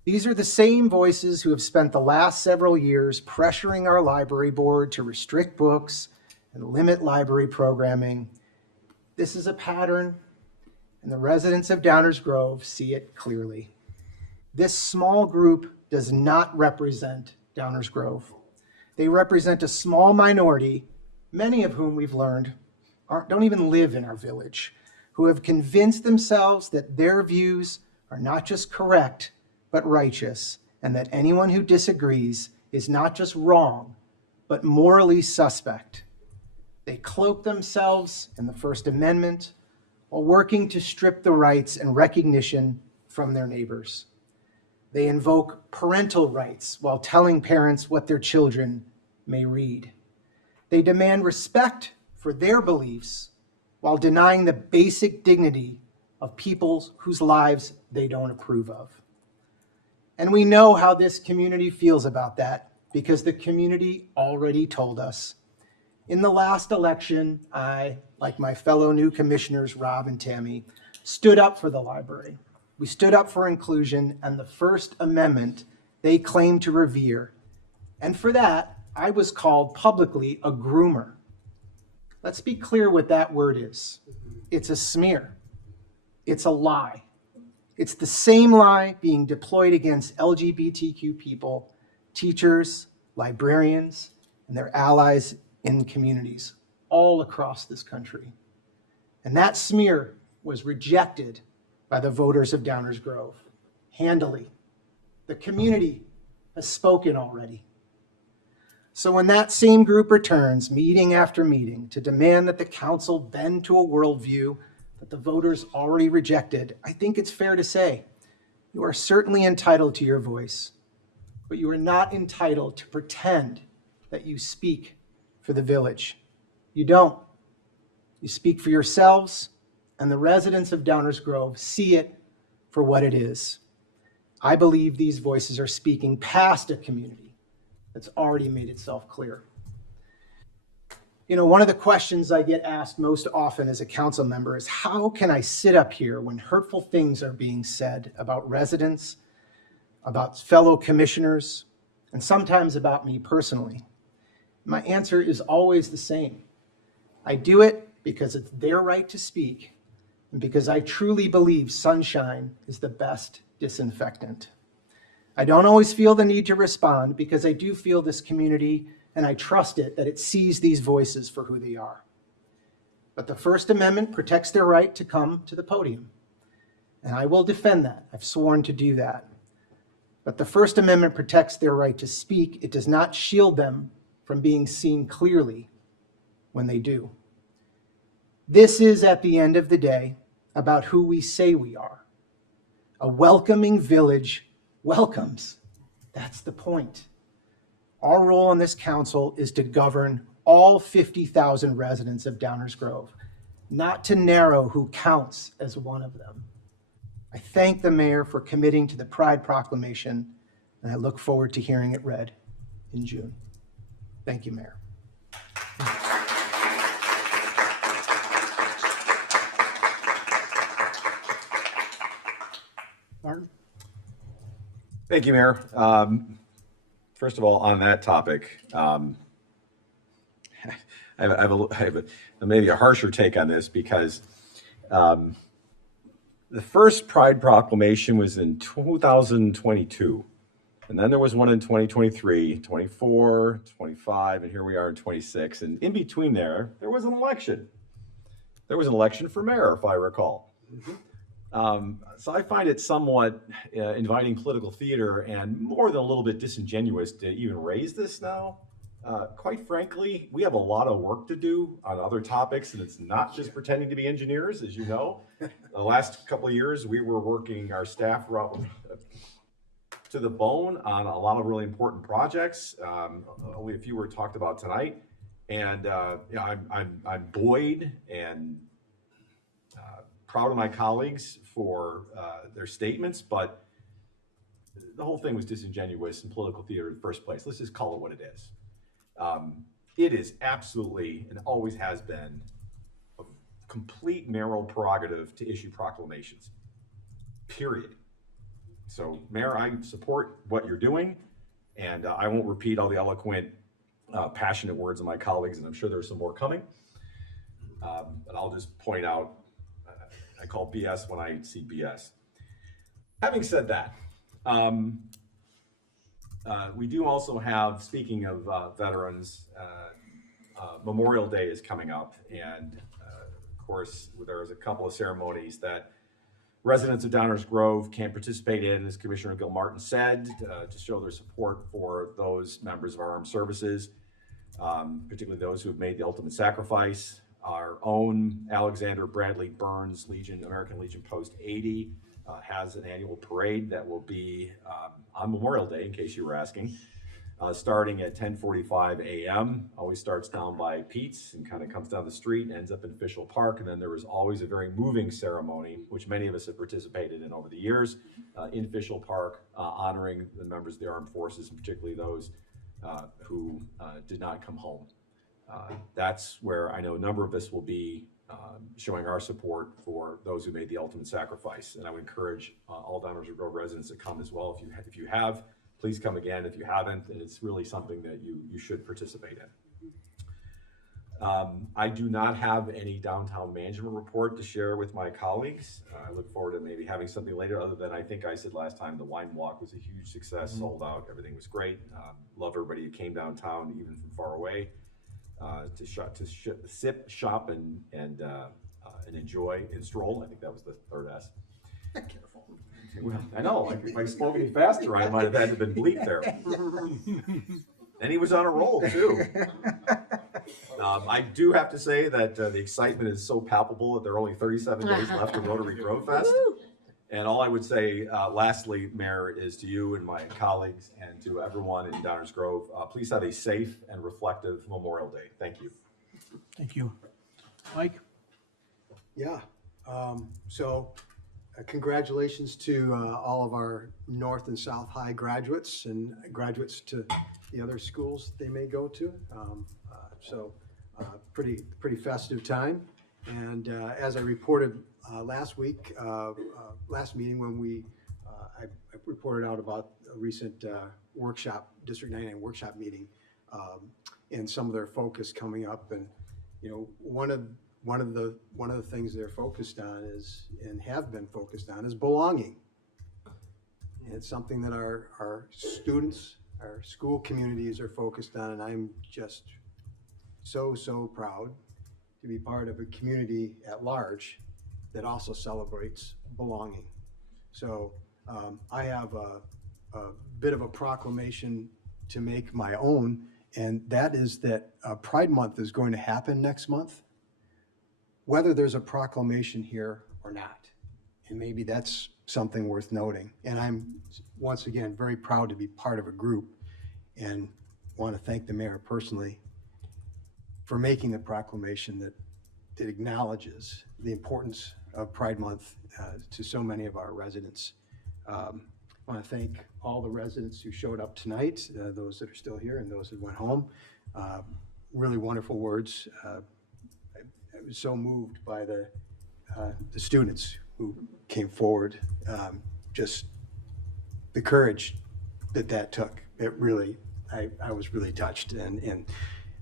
These are the same voices who have spent the last several years pressuring our library board to restrict books and limit library programming. This is a pattern, and the residents of Downers Grove see it clearly. This small group does not represent Downers Grove. They represent a small minority, many of whom we've learned don't even live in our village, who have convinced themselves that their views are not just correct, but righteous, and that anyone who disagrees is not just wrong, but morally suspect. They cloak themselves in the First Amendment while working to strip the rights and recognition from their neighbors. They invoke parental rights while telling parents what their children may read. They demand respect for their beliefs while denying the basic dignity of people whose lives they don't approve of. And we know how this community feels about that because the community already told us. In the last election, I, like my fellow new commissioners, Rob and Tammy, stood up for the library. We stood up for inclusion and the First Amendment they claim to revere. And for that, I was called publicly a groomer. Let's be clear what that word is. It's a smear. It's a lie. It's the same lie being deployed against LGBTQ people, teachers, librarians, and their allies in communities all across this country. And that smear was rejected by the voters of Downers Grove, handily. The community has spoken already. So when that same group returns, meeting after meeting, to demand that the council bend to a worldview that the voters already rejected, I think it's fair to say, you are certainly entitled to your voice, but you are not entitled to pretend that you speak for the village. You don't. You speak for yourselves, and the residents of Downers Grove see it for what it is. I believe these voices are speaking past a community that's already made itself clear. You know, one of the questions I get asked most often as a council member is, how can I sit up here when hurtful things are being said about residents, about fellow commissioners, and sometimes about me personally? My answer is always the same. I do it because it's their right to speak, and because I truly believe sunshine is the best disinfectant. I don't always feel the need to respond because I do feel this community and I trust it that it sees these voices for who they are. But the First Amendment protects their right to come to the podium, and I will defend that. I've sworn to do that. But the First Amendment protects their right to speak. It does not shield them from being seen clearly when they do. This is, at the end of the day, about who we say we are. A welcoming village welcomes. That's the point. Our role on this council is to govern all 50,000 residents of Downers Grove, not to narrow who counts as one of them. I thank the mayor for committing to the Pride Proclamation, and I look forward to hearing it read in June. Thank you, Mayor. Martin? Thank you, Mayor. First of all, on that topic, I have maybe a harsher take on this because the first Pride Proclamation was in 2022. And then there was one in 2023, 24, 25, and here we are in 26. And in between there was an election. There was an election for mayor, if I recall. So I find it somewhat inviting political theater and more than a little bit disingenuous to even raise this now. Quite frankly, we have a lot of work to do on other topics, and it's not just pretending to be engineers, as you know. The last couple of years, we were working, our staff were up to the bone on a lot of really important projects. Only a few were talked about tonight. And I'm buoyed and proud of my colleagues for their statements, but the whole thing was disingenuous and political theater in the first place. Let's just call it what it is. It is absolutely, and always has been, a complete mayoral prerogative to issue proclamations, period. So, Mayor, I support what you're doing, and I won't repeat all the eloquent, passionate words of my colleagues, and I'm sure there's some more coming. But I'll just point out, I call BS when I see BS. Having said that, we do also have, speaking of veterans, Memorial Day is coming up, and of course, there's a couple of ceremonies that residents of Downers Grove can participate in, as Commissioner Gil Martin said, to show their support for those members of our armed services, particularly those who have made the ultimate sacrifice. Our own Alexander Bradley Burns Legion, American Legion Post 80, has an annual parade that will be on Memorial Day, in case you were asking, starting at 10:45 a.m. Always starts down by Pete's and kind of comes down the street and ends up in Fishel Park. And then there is always a very moving ceremony, which many of us have participated in over the years, in Fishel Park, honoring the members of the armed forces, and particularly those who did not come home. That's where I know a number of us will be showing our support for those who made the ultimate sacrifice. And I would encourage all Downers Grove residents to come as well. If you have, please come again. If you haven't, and it's really something that you should participate in. I do not have any downtown management report to share with my colleagues. I look forward to maybe having something later, other than I think I said last time, the wine walk was a huge success, sold out, everything was great. Love everybody who came downtown, even from far away, to sip, shop, and enjoy and stroll. I think that was the third S. Careful. Well, I know, if I spoke any faster, I might have had to been bleeped there. And he was on a roll too. I do have to say that the excitement is so palpable that there are only 37 days left of Rotary Grove Fest. And all I would say, lastly, Mayor, is to you and my colleagues and to everyone in Downers Grove, please have a safe and reflective Memorial Day. Thank you. Thank you. Mike? Yeah. Congratulations to all of our North and South High graduates and graduates to the other schools they may go to. Pretty festive time. And as I reported last week, last meeting when I reported out about a recent workshop, District 99 workshop meeting, and some of their focus coming up. And one of the things they're focused on is, and have been focused on, is belonging. And it's something that our students our school communities are focused on, and I'm just so proud to be part of a community at large that also celebrates belonging. So I have a bit of a proclamation to make my own, and that is that Pride Month is going to happen next month, whether there's a proclamation here or not. And maybe that's something worth noting. And I'm, once again, very proud to be part of a group and want to thank the mayor personally for making the proclamation that acknowledges the importance of Pride Month to so many of our residents. I want to thank all the residents who showed up tonight, those that are still here and those that went home. Really wonderful words. I was so moved by the students who came forward. Just the courage that took. It really, I was really touched. And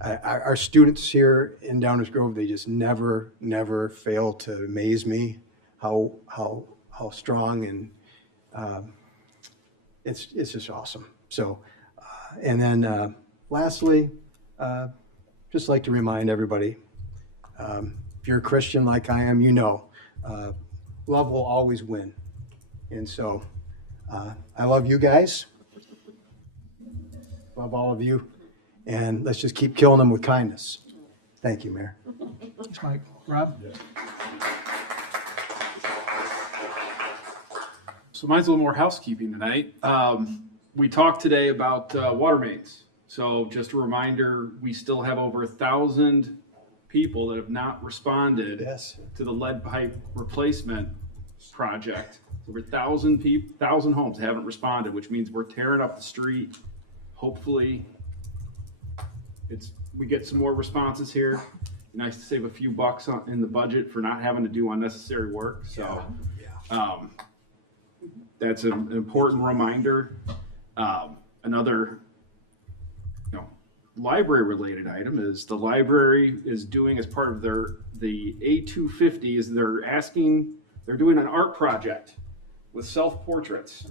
our students here in Downers Grove, they just never fail to amaze me how strong, and it's just awesome. So, and then lastly, just like to remind everybody, if you're a Christian like I am, you know, love will always win. And so I love you guys, love all of you. And let's just keep killing them with kindness. Thank you, Mayor. Thanks, Mike. Rob? So mine's a little more housekeeping tonight. We talked today about water mains. So just a reminder, we still have over 1,000 people that have not responded to the lead pipe replacement project. Over 1,000 homes haven't responded, which means we're tearing up the street. Hopefully, we get some more responses here. Nice to save a few bucks in the budget for not having to do unnecessary work. So that's an important reminder. Another library-related item is the library is doing, as part of the A250, is they're doing an art project with self-portraits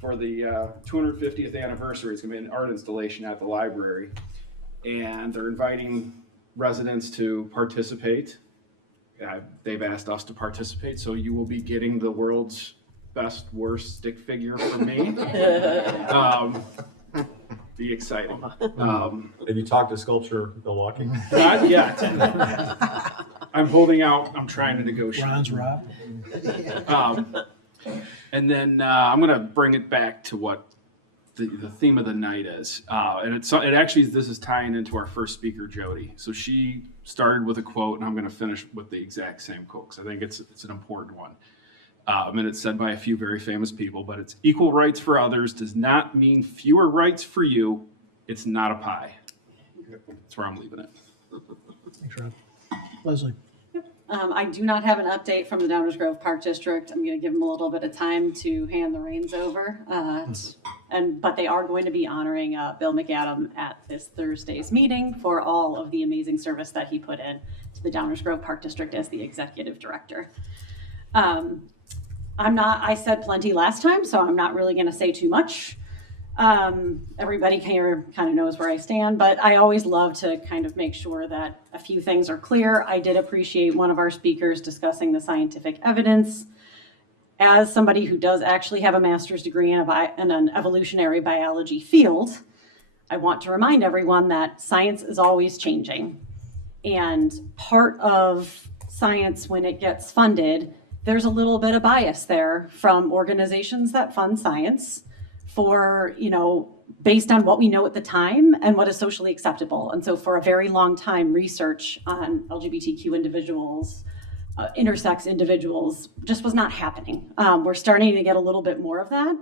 for the 250th anniversary. It's going to be an art installation at the library, and they're inviting residents to participate. They've asked us to participate, so you will be getting the world's best, worst stick figure from me. Be exciting. Have you talked to Sculpture Milwaukee? Not yet. I'm holding out. I'm trying to negotiate. Ron's Rob. And then I'm going to bring it back to what the theme of the night is. And it actually, this is tying into our first speaker, Jody. So she started with a quote, and I'm going to finish with the exact same quote, because I think it's an important one. And it's said by a few very famous people, but it's equal rights for others does not mean fewer rights for you. It's not a pie. That's where I'm leaving it. Thanks, Rob. Leslie? I do not have an update from the Downers Grove Park District. I'm going to give them a little bit of time to hand the reins over. But they are going to be honoring Bill McAdam at this Thursday's meeting for all of the amazing service that he put in to the Downers Grove Park District as the executive director. I said plenty last time, so I'm not really going to say too much. Everybody here kind of knows where I stand, but I always love to kind of make sure that a few things are clear. I did appreciate one of our speakers discussing the scientific evidence. As somebody who does actually have a master's degree in an evolutionary biology field, I want to remind everyone that science is always changing. And part of science, when it gets funded, there's a little bit of bias there from organizations that fund science for, based on what we know at the time and what is socially acceptable. And so for a very long time, research on LGBTQ individuals, intersex individuals just was not happening. We're starting to get a little bit more of that.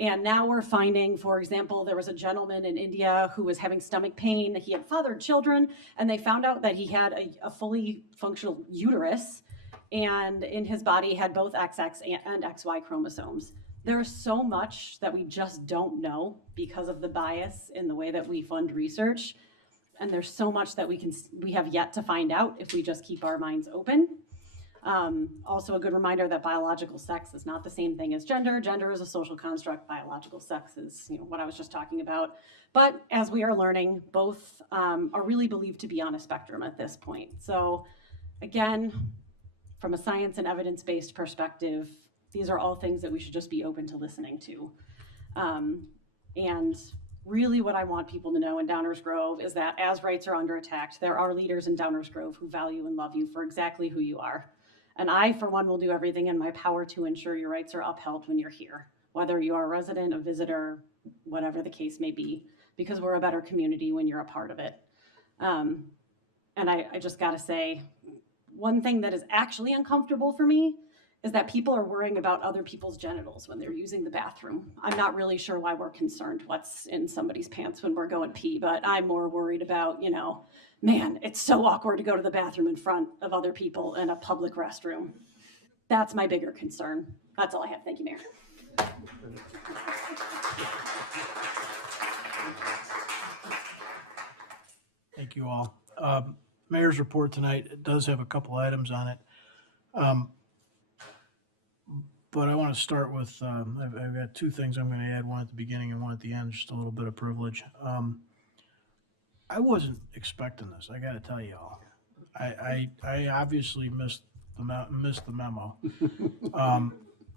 And now we're finding, for example, there was a gentleman in India who was having stomach pain. He had fathered children, and they found out that he had a fully functional uterus, and in his body had both XX and XY chromosomes. There is so much that we just don't know because of the bias in the way that we fund research. And there's so much that we have yet to find out if we just keep our minds open. Also a good reminder that biological sex is not the same thing as gender. Gender is a social construct. Biological sex is, what I was just talking about. But as we are learning, both are really believed to be on a spectrum at this point. So again, from a science and evidence-based perspective, these are all things that we should just be open to listening to. And really what I want people to know in Downers Grove is that as rights are under attack, there are leaders in Downers Grove who value and love you for exactly who you are. And I, for one, will do everything in my power to ensure your rights are upheld when you're here, whether you are a resident, a visitor, whatever the case may be, because we're a better community when you're a part of it. And I just gotta say, one thing that is actually uncomfortable for me is that people are worrying about other people's genitals when they're using the bathroom. I'm not really sure why we're concerned what's in somebody's pants when we're going pee, but I'm more worried about, man, it's so awkward to go to the bathroom in front of other people in a public restroom. That's my bigger concern. That's all I have. Thank you, Mayor. Thank you all. Mayor's report tonight does have a couple items on it. But I want to start with, I've got two things I'm going to add, one at the beginning and one at the end, just a little bit of privilege. I wasn't expecting this, I got to tell you all. I obviously missed the memo.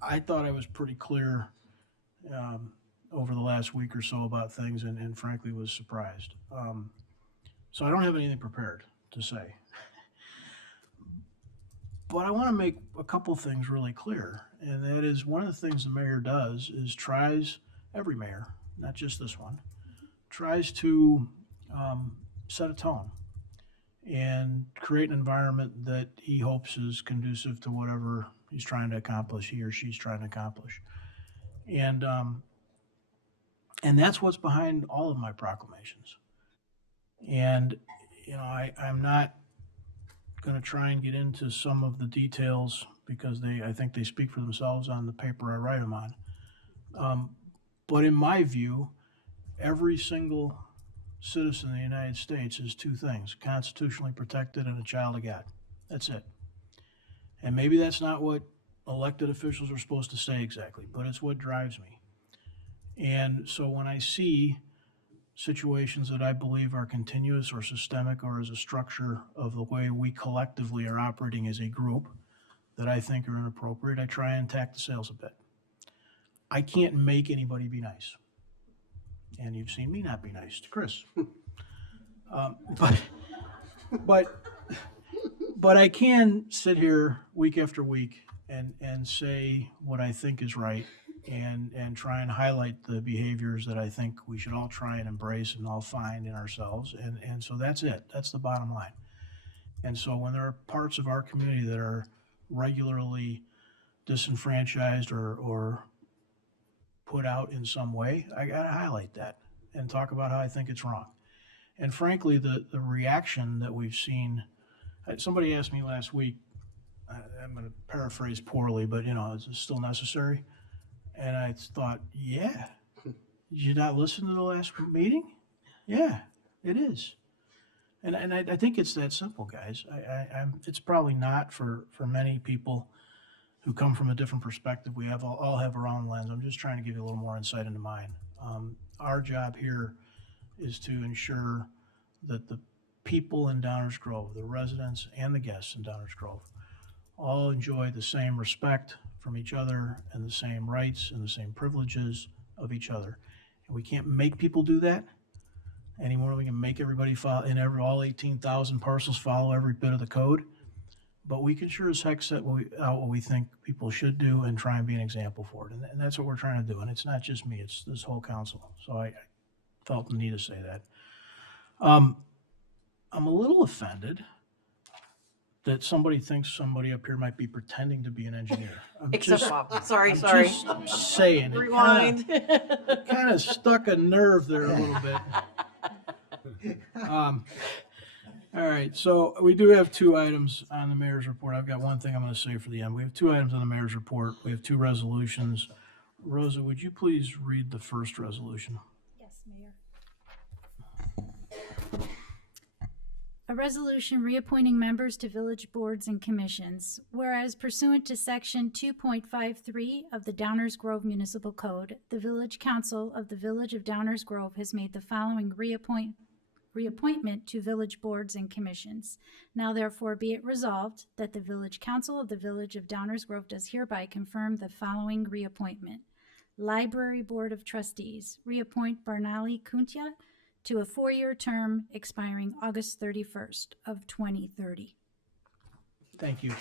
I thought I was pretty clear over the last week or so about things and frankly was surprised. So I don't have anything prepared to say. But I want to make a couple things really clear, and that is one of the things the mayor does is tries, every mayor, not just this one, tries to set a tone and create an environment that he hopes is conducive to whatever he's trying to accomplish, he or she's trying to accomplish. And that's what's behind all of my proclamations. And, I'm not going to try and get into some of the details because I think they speak for themselves on the paper I write them on. But in my view, every single citizen of the United States is two things: constitutionally protected and a child of God. That's it. And maybe that's not what elected officials are supposed to say exactly, but it's what drives me. And so when I see situations that I believe are continuous or systemic or as a structure of the way we collectively are operating as a group that I think are inappropriate, I try and tack the sails a bit. I can't make anybody be nice. And you've seen me not be nice to Chris. But I can sit here week after week and say what I think is right and try and highlight the behaviors that I think we should all try and embrace and all find in ourselves. And so that's it. That's the bottom line. And so when there are parts of our community that are regularly disenfranchised or put out in some way, I got to highlight that and talk about how I think it's wrong. And frankly, the reaction that we've seen, somebody asked me last week, I'm going to paraphrase poorly, but is it still necessary? And I thought, yeah. Did you not listen to the last meeting? Yeah, it is. And I think it's that simple, guys. It's probably not for many people who come from a different perspective. We all have our own lens. I'm just trying to give you a little more insight into mine. Our job here is to ensure that the people in Downers Grove, the residents and the guests in Downers Grove, all enjoy the same respect from each other and the same rights and the same privileges of each other. And we can't make people do that anymore than we can make everybody follow, all 18,000 parcels follow every bit of the code. But we can sure as heck set out what we think people should do and try and be an example for it. And that's what we're trying to do. And it's not just me, it's this whole council. So I felt the need to say that. I'm a little offended that somebody thinks somebody up here might be pretending to be an engineer. Except Bob. Sorry. Just saying. Rewind. Kind of stuck a nerve there a little bit. All right, so we do have two items on the mayor's report. I've got one thing I'm going to say for the end. We have two items on the mayor's report. We have two resolutions. Rosa, would you please read the first resolution? Yes, Mayor. A resolution reappointing members to village boards and commissions. Whereas pursuant to Section 2.53 of the Downers Grove Municipal Code, the Village Council of the Village of Downers Grove has made the following reappointment to village boards and commissions. Now therefore be it resolved that the Village Council of the Village of Downers Grove does hereby confirm the following reappointment. Library Board of Trustees, reappoint Barnali Kuntia to a 4-year term expiring August 31st of 2030. Thank you.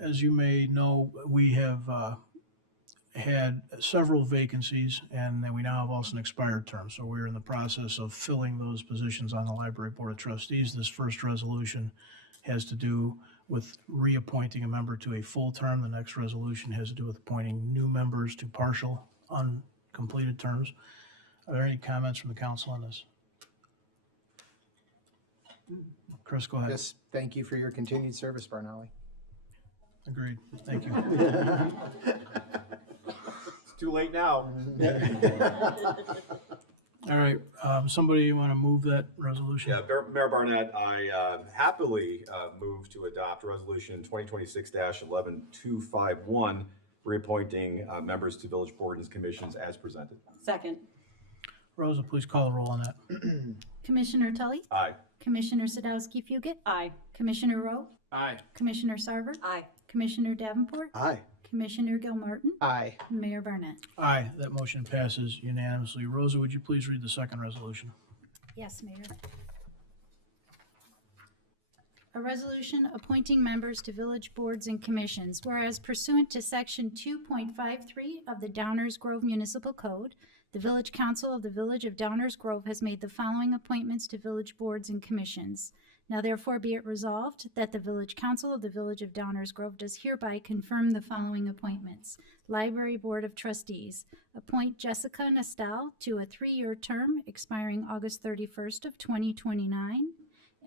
As you may know, we have had several vacancies, and then we now have also an expired term. So we're in the process of filling those positions on the Library Board of Trustees. This first resolution has to do with reappointing a member to a full term. The next resolution has to do with appointing new members to partial, uncompleted terms. Are there any comments from the council on this? Chris, go ahead. Yes, thank you for your continued service, Barnali. Agreed. Thank you. It's too late now. All right, somebody want to move that resolution? Yeah, Mayor Barnett, I happily move to adopt Resolution 2026-11251, reappointing members to village boards and commissions as presented. Second. Rosa, please call the roll on that. Commissioner Tully? Aye. Commissioner Sadowski-Fugit? Aye. Commissioner Rowe? Aye. Commissioner Sarver? Aye. Commissioner Davenport? Aye. Commissioner Gilmartin? Aye. Mayor Barnett? Aye, that motion passes unanimously. Rosa, would you please read the second resolution? Yes, Mayor. A resolution appointing members to village boards and commissions, whereas pursuant to Section 2.53 of the Downers Grove Municipal Code, the Village Council of the Village of Downers Grove has made the following appointments to village boards and commissions. Now therefore be it resolved that the Village Council of the Village of Downers Grove does hereby confirm the following appointments. Library Board of Trustees, appoint Jessica Nestal to a 3-year term expiring August 31st of 2029,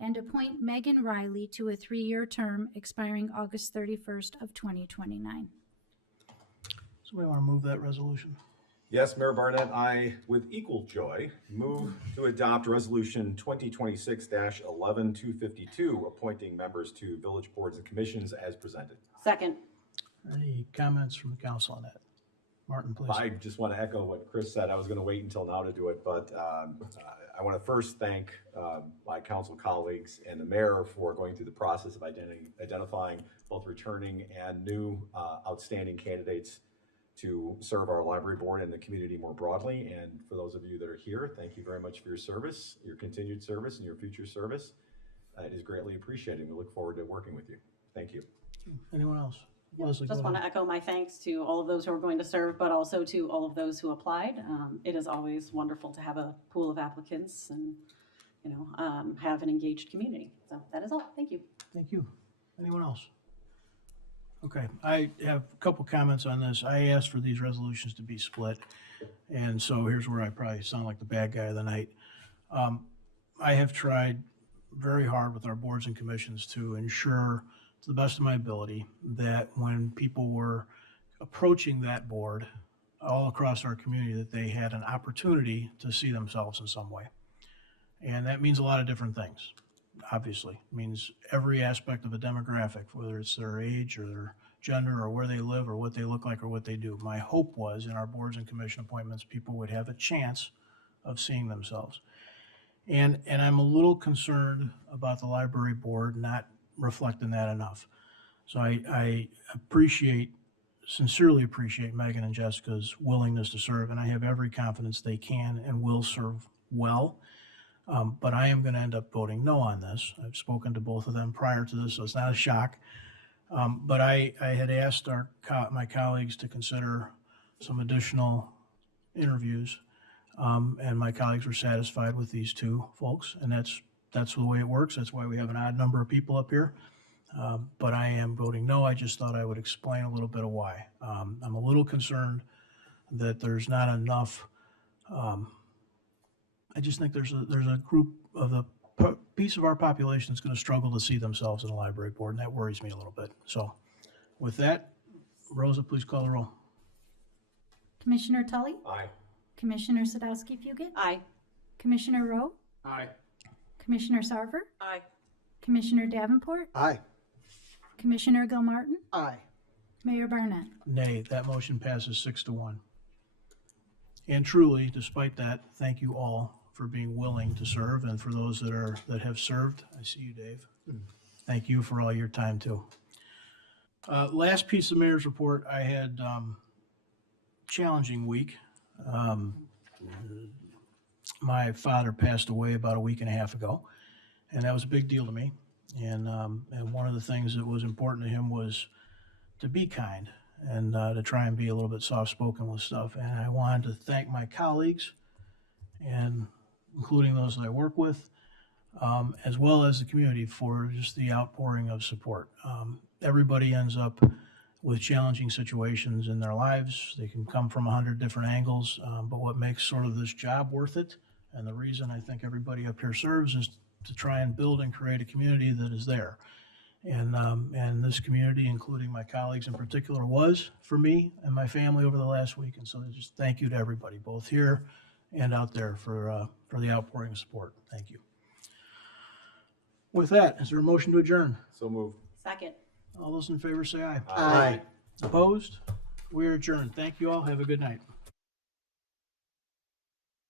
and appoint Megan Riley to a 3-year term expiring August 31st of 2029. Somebody want to move that resolution? Yes, Mayor Barnett, I, with equal joy, move to adopt Resolution 2026-11252, appointing members to village boards and commissions as presented. Second. Any comments from the council on that? Martin, please. I just want to echo what Chris said. I was going to wait until now to do it, but I want to first thank my council colleagues and the mayor for going through the process of identifying both returning and new outstanding candidates to serve our library board and the community more broadly. And for those of you that are here, thank you very much for your service, your continued service, and your future service. It is greatly appreciated. We look forward to working with you. Thank you. Anyone else? Leslie, Just go want to ahead. echo my thanks to all of those who are going to serve, but also to all of those who applied. It is always wonderful to have a pool of applicants and, have an engaged community. So that is all. Thank you. Thank you. Anyone else? Okay, I have a couple comments on this. I asked for these resolutions to be split, and so here's where I probably sound like the bad guy of the night. I have tried very hard with our boards and commissions to ensure, to the best of my ability, that when people were approaching that board all across our community, that they had an opportunity to see themselves in some way. And that means a lot of different things. Obviously, it means every aspect of a demographic, whether it's their age or their gender or where they live or what they look like or what they do. My hope was in our boards and commission appointments, people would have a chance of seeing themselves. And I'm a little concerned about the library board not reflecting that enough. So I sincerely appreciate Megan and Jessica's willingness to serve, and I have every confidence they can and will serve well. But I am going to end up voting no on this. I've spoken to both of them prior to this, so it's not a shock. But I had asked my colleagues to consider some additional interviews, and my colleagues were satisfied with these two folks, and that's the way it works. That's why we have an odd number of people up here. But I am voting no. I just thought I would explain a little bit of why. I'm a little concerned that there's not enough. I just think there's a group of the piece of our population that's going to struggle to see themselves in a library board, and that worries me a little bit. So with that, Rosa, please call the roll. Commissioner Tully? Aye. Commissioner Sadowski-Fugit? Aye. Commissioner Rowe, Aye. Commissioner Sarver, Aye. Commissioner Davenport, Aye. Commissioner Gilmartin, Aye. Mayor Barnett. Nay, that motion passes 6-1. And truly, despite that, thank you all for being willing to serve, and for those that have served. I see you, Dave. Thank you for all your time too. Last piece of mayor's report, I had challenging week. My father passed away about a week and a half ago, and that was a big deal to me. And one of the things that was important to him was to be kind and to try and be a little bit soft-spoken with stuff. And I wanted to thank my colleagues, and including those that I work with, as well as the community, for just the outpouring of support. Everybody ends up with challenging situations in their lives. They can come from 100 different angles, but what makes sort of this job worth it, and the reason I think everybody up here serves, is to try and build and create a community that is there. And this community, including my colleagues in particular, was for me and my family over the last week. And so just thank you to everybody, both here and out there, for the outpouring of support. Thank you. With that, is there a motion to adjourn? So moved. Second. All those in favor say aye. Aye. Opposed? We are adjourned. Thank you all. Have a good night.